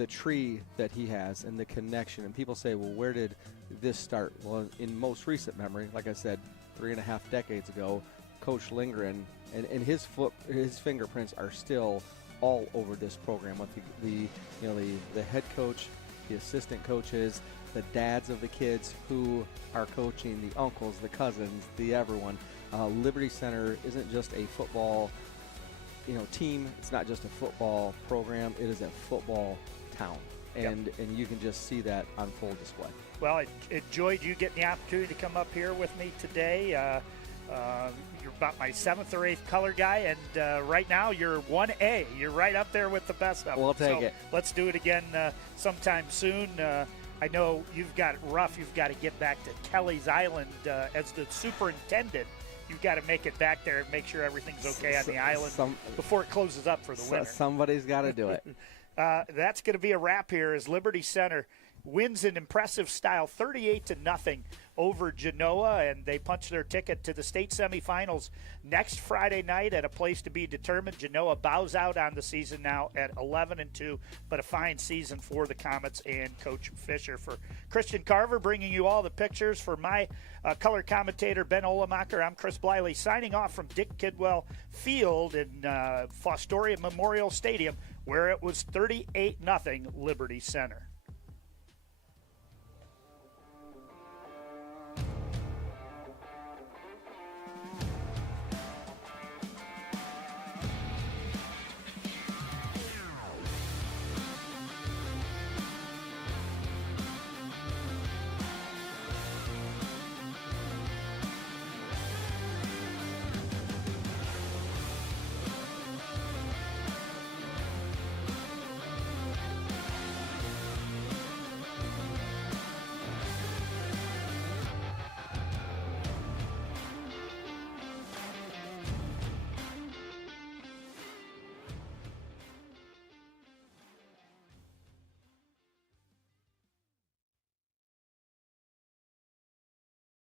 tree that he has and the connection. And people say, well, where did this start? Well, in most recent memory, like I said, 3.5 decades ago, Coach Lindgren, and his fingerprints are still all over this program with the head coach, the assistant coaches, the dads of the kids who are coaching, the uncles, the cousins, the everyone. Liberty Center isn't just a football team. It's not just a football program. It is a football town, and you can just see that on full display. Well, I enjoyed you getting the opportunity to come up here with me today. You're about my 7th or 8th color guy, and right now you're 1A. You're right up there with the best of them. We'll take it. Let's do it again sometime soon. I know you've got it rough. You've got to get back to Kelly's Island as the superintendent. You've got to make it back there and make sure everything's okay on the island before it closes up for the winter. Somebody's got to do it. That's going to be a wrap here as Liberty Center wins in impressive style 38-0 over Genoa, and they punch their ticket to the state semifinals next Friday night at a place to be determined. Genoa bows out on the season now at 11-2, but a fine season for the Comets and Coach Fisher. For Christian Carver bringing you all the pictures, for my color commentator Ben Olemacher, I'm Chris Bliley signing off from Dick Kidwell Field in Fostoria Memorial Stadium, where it was 38-0 Liberty Center.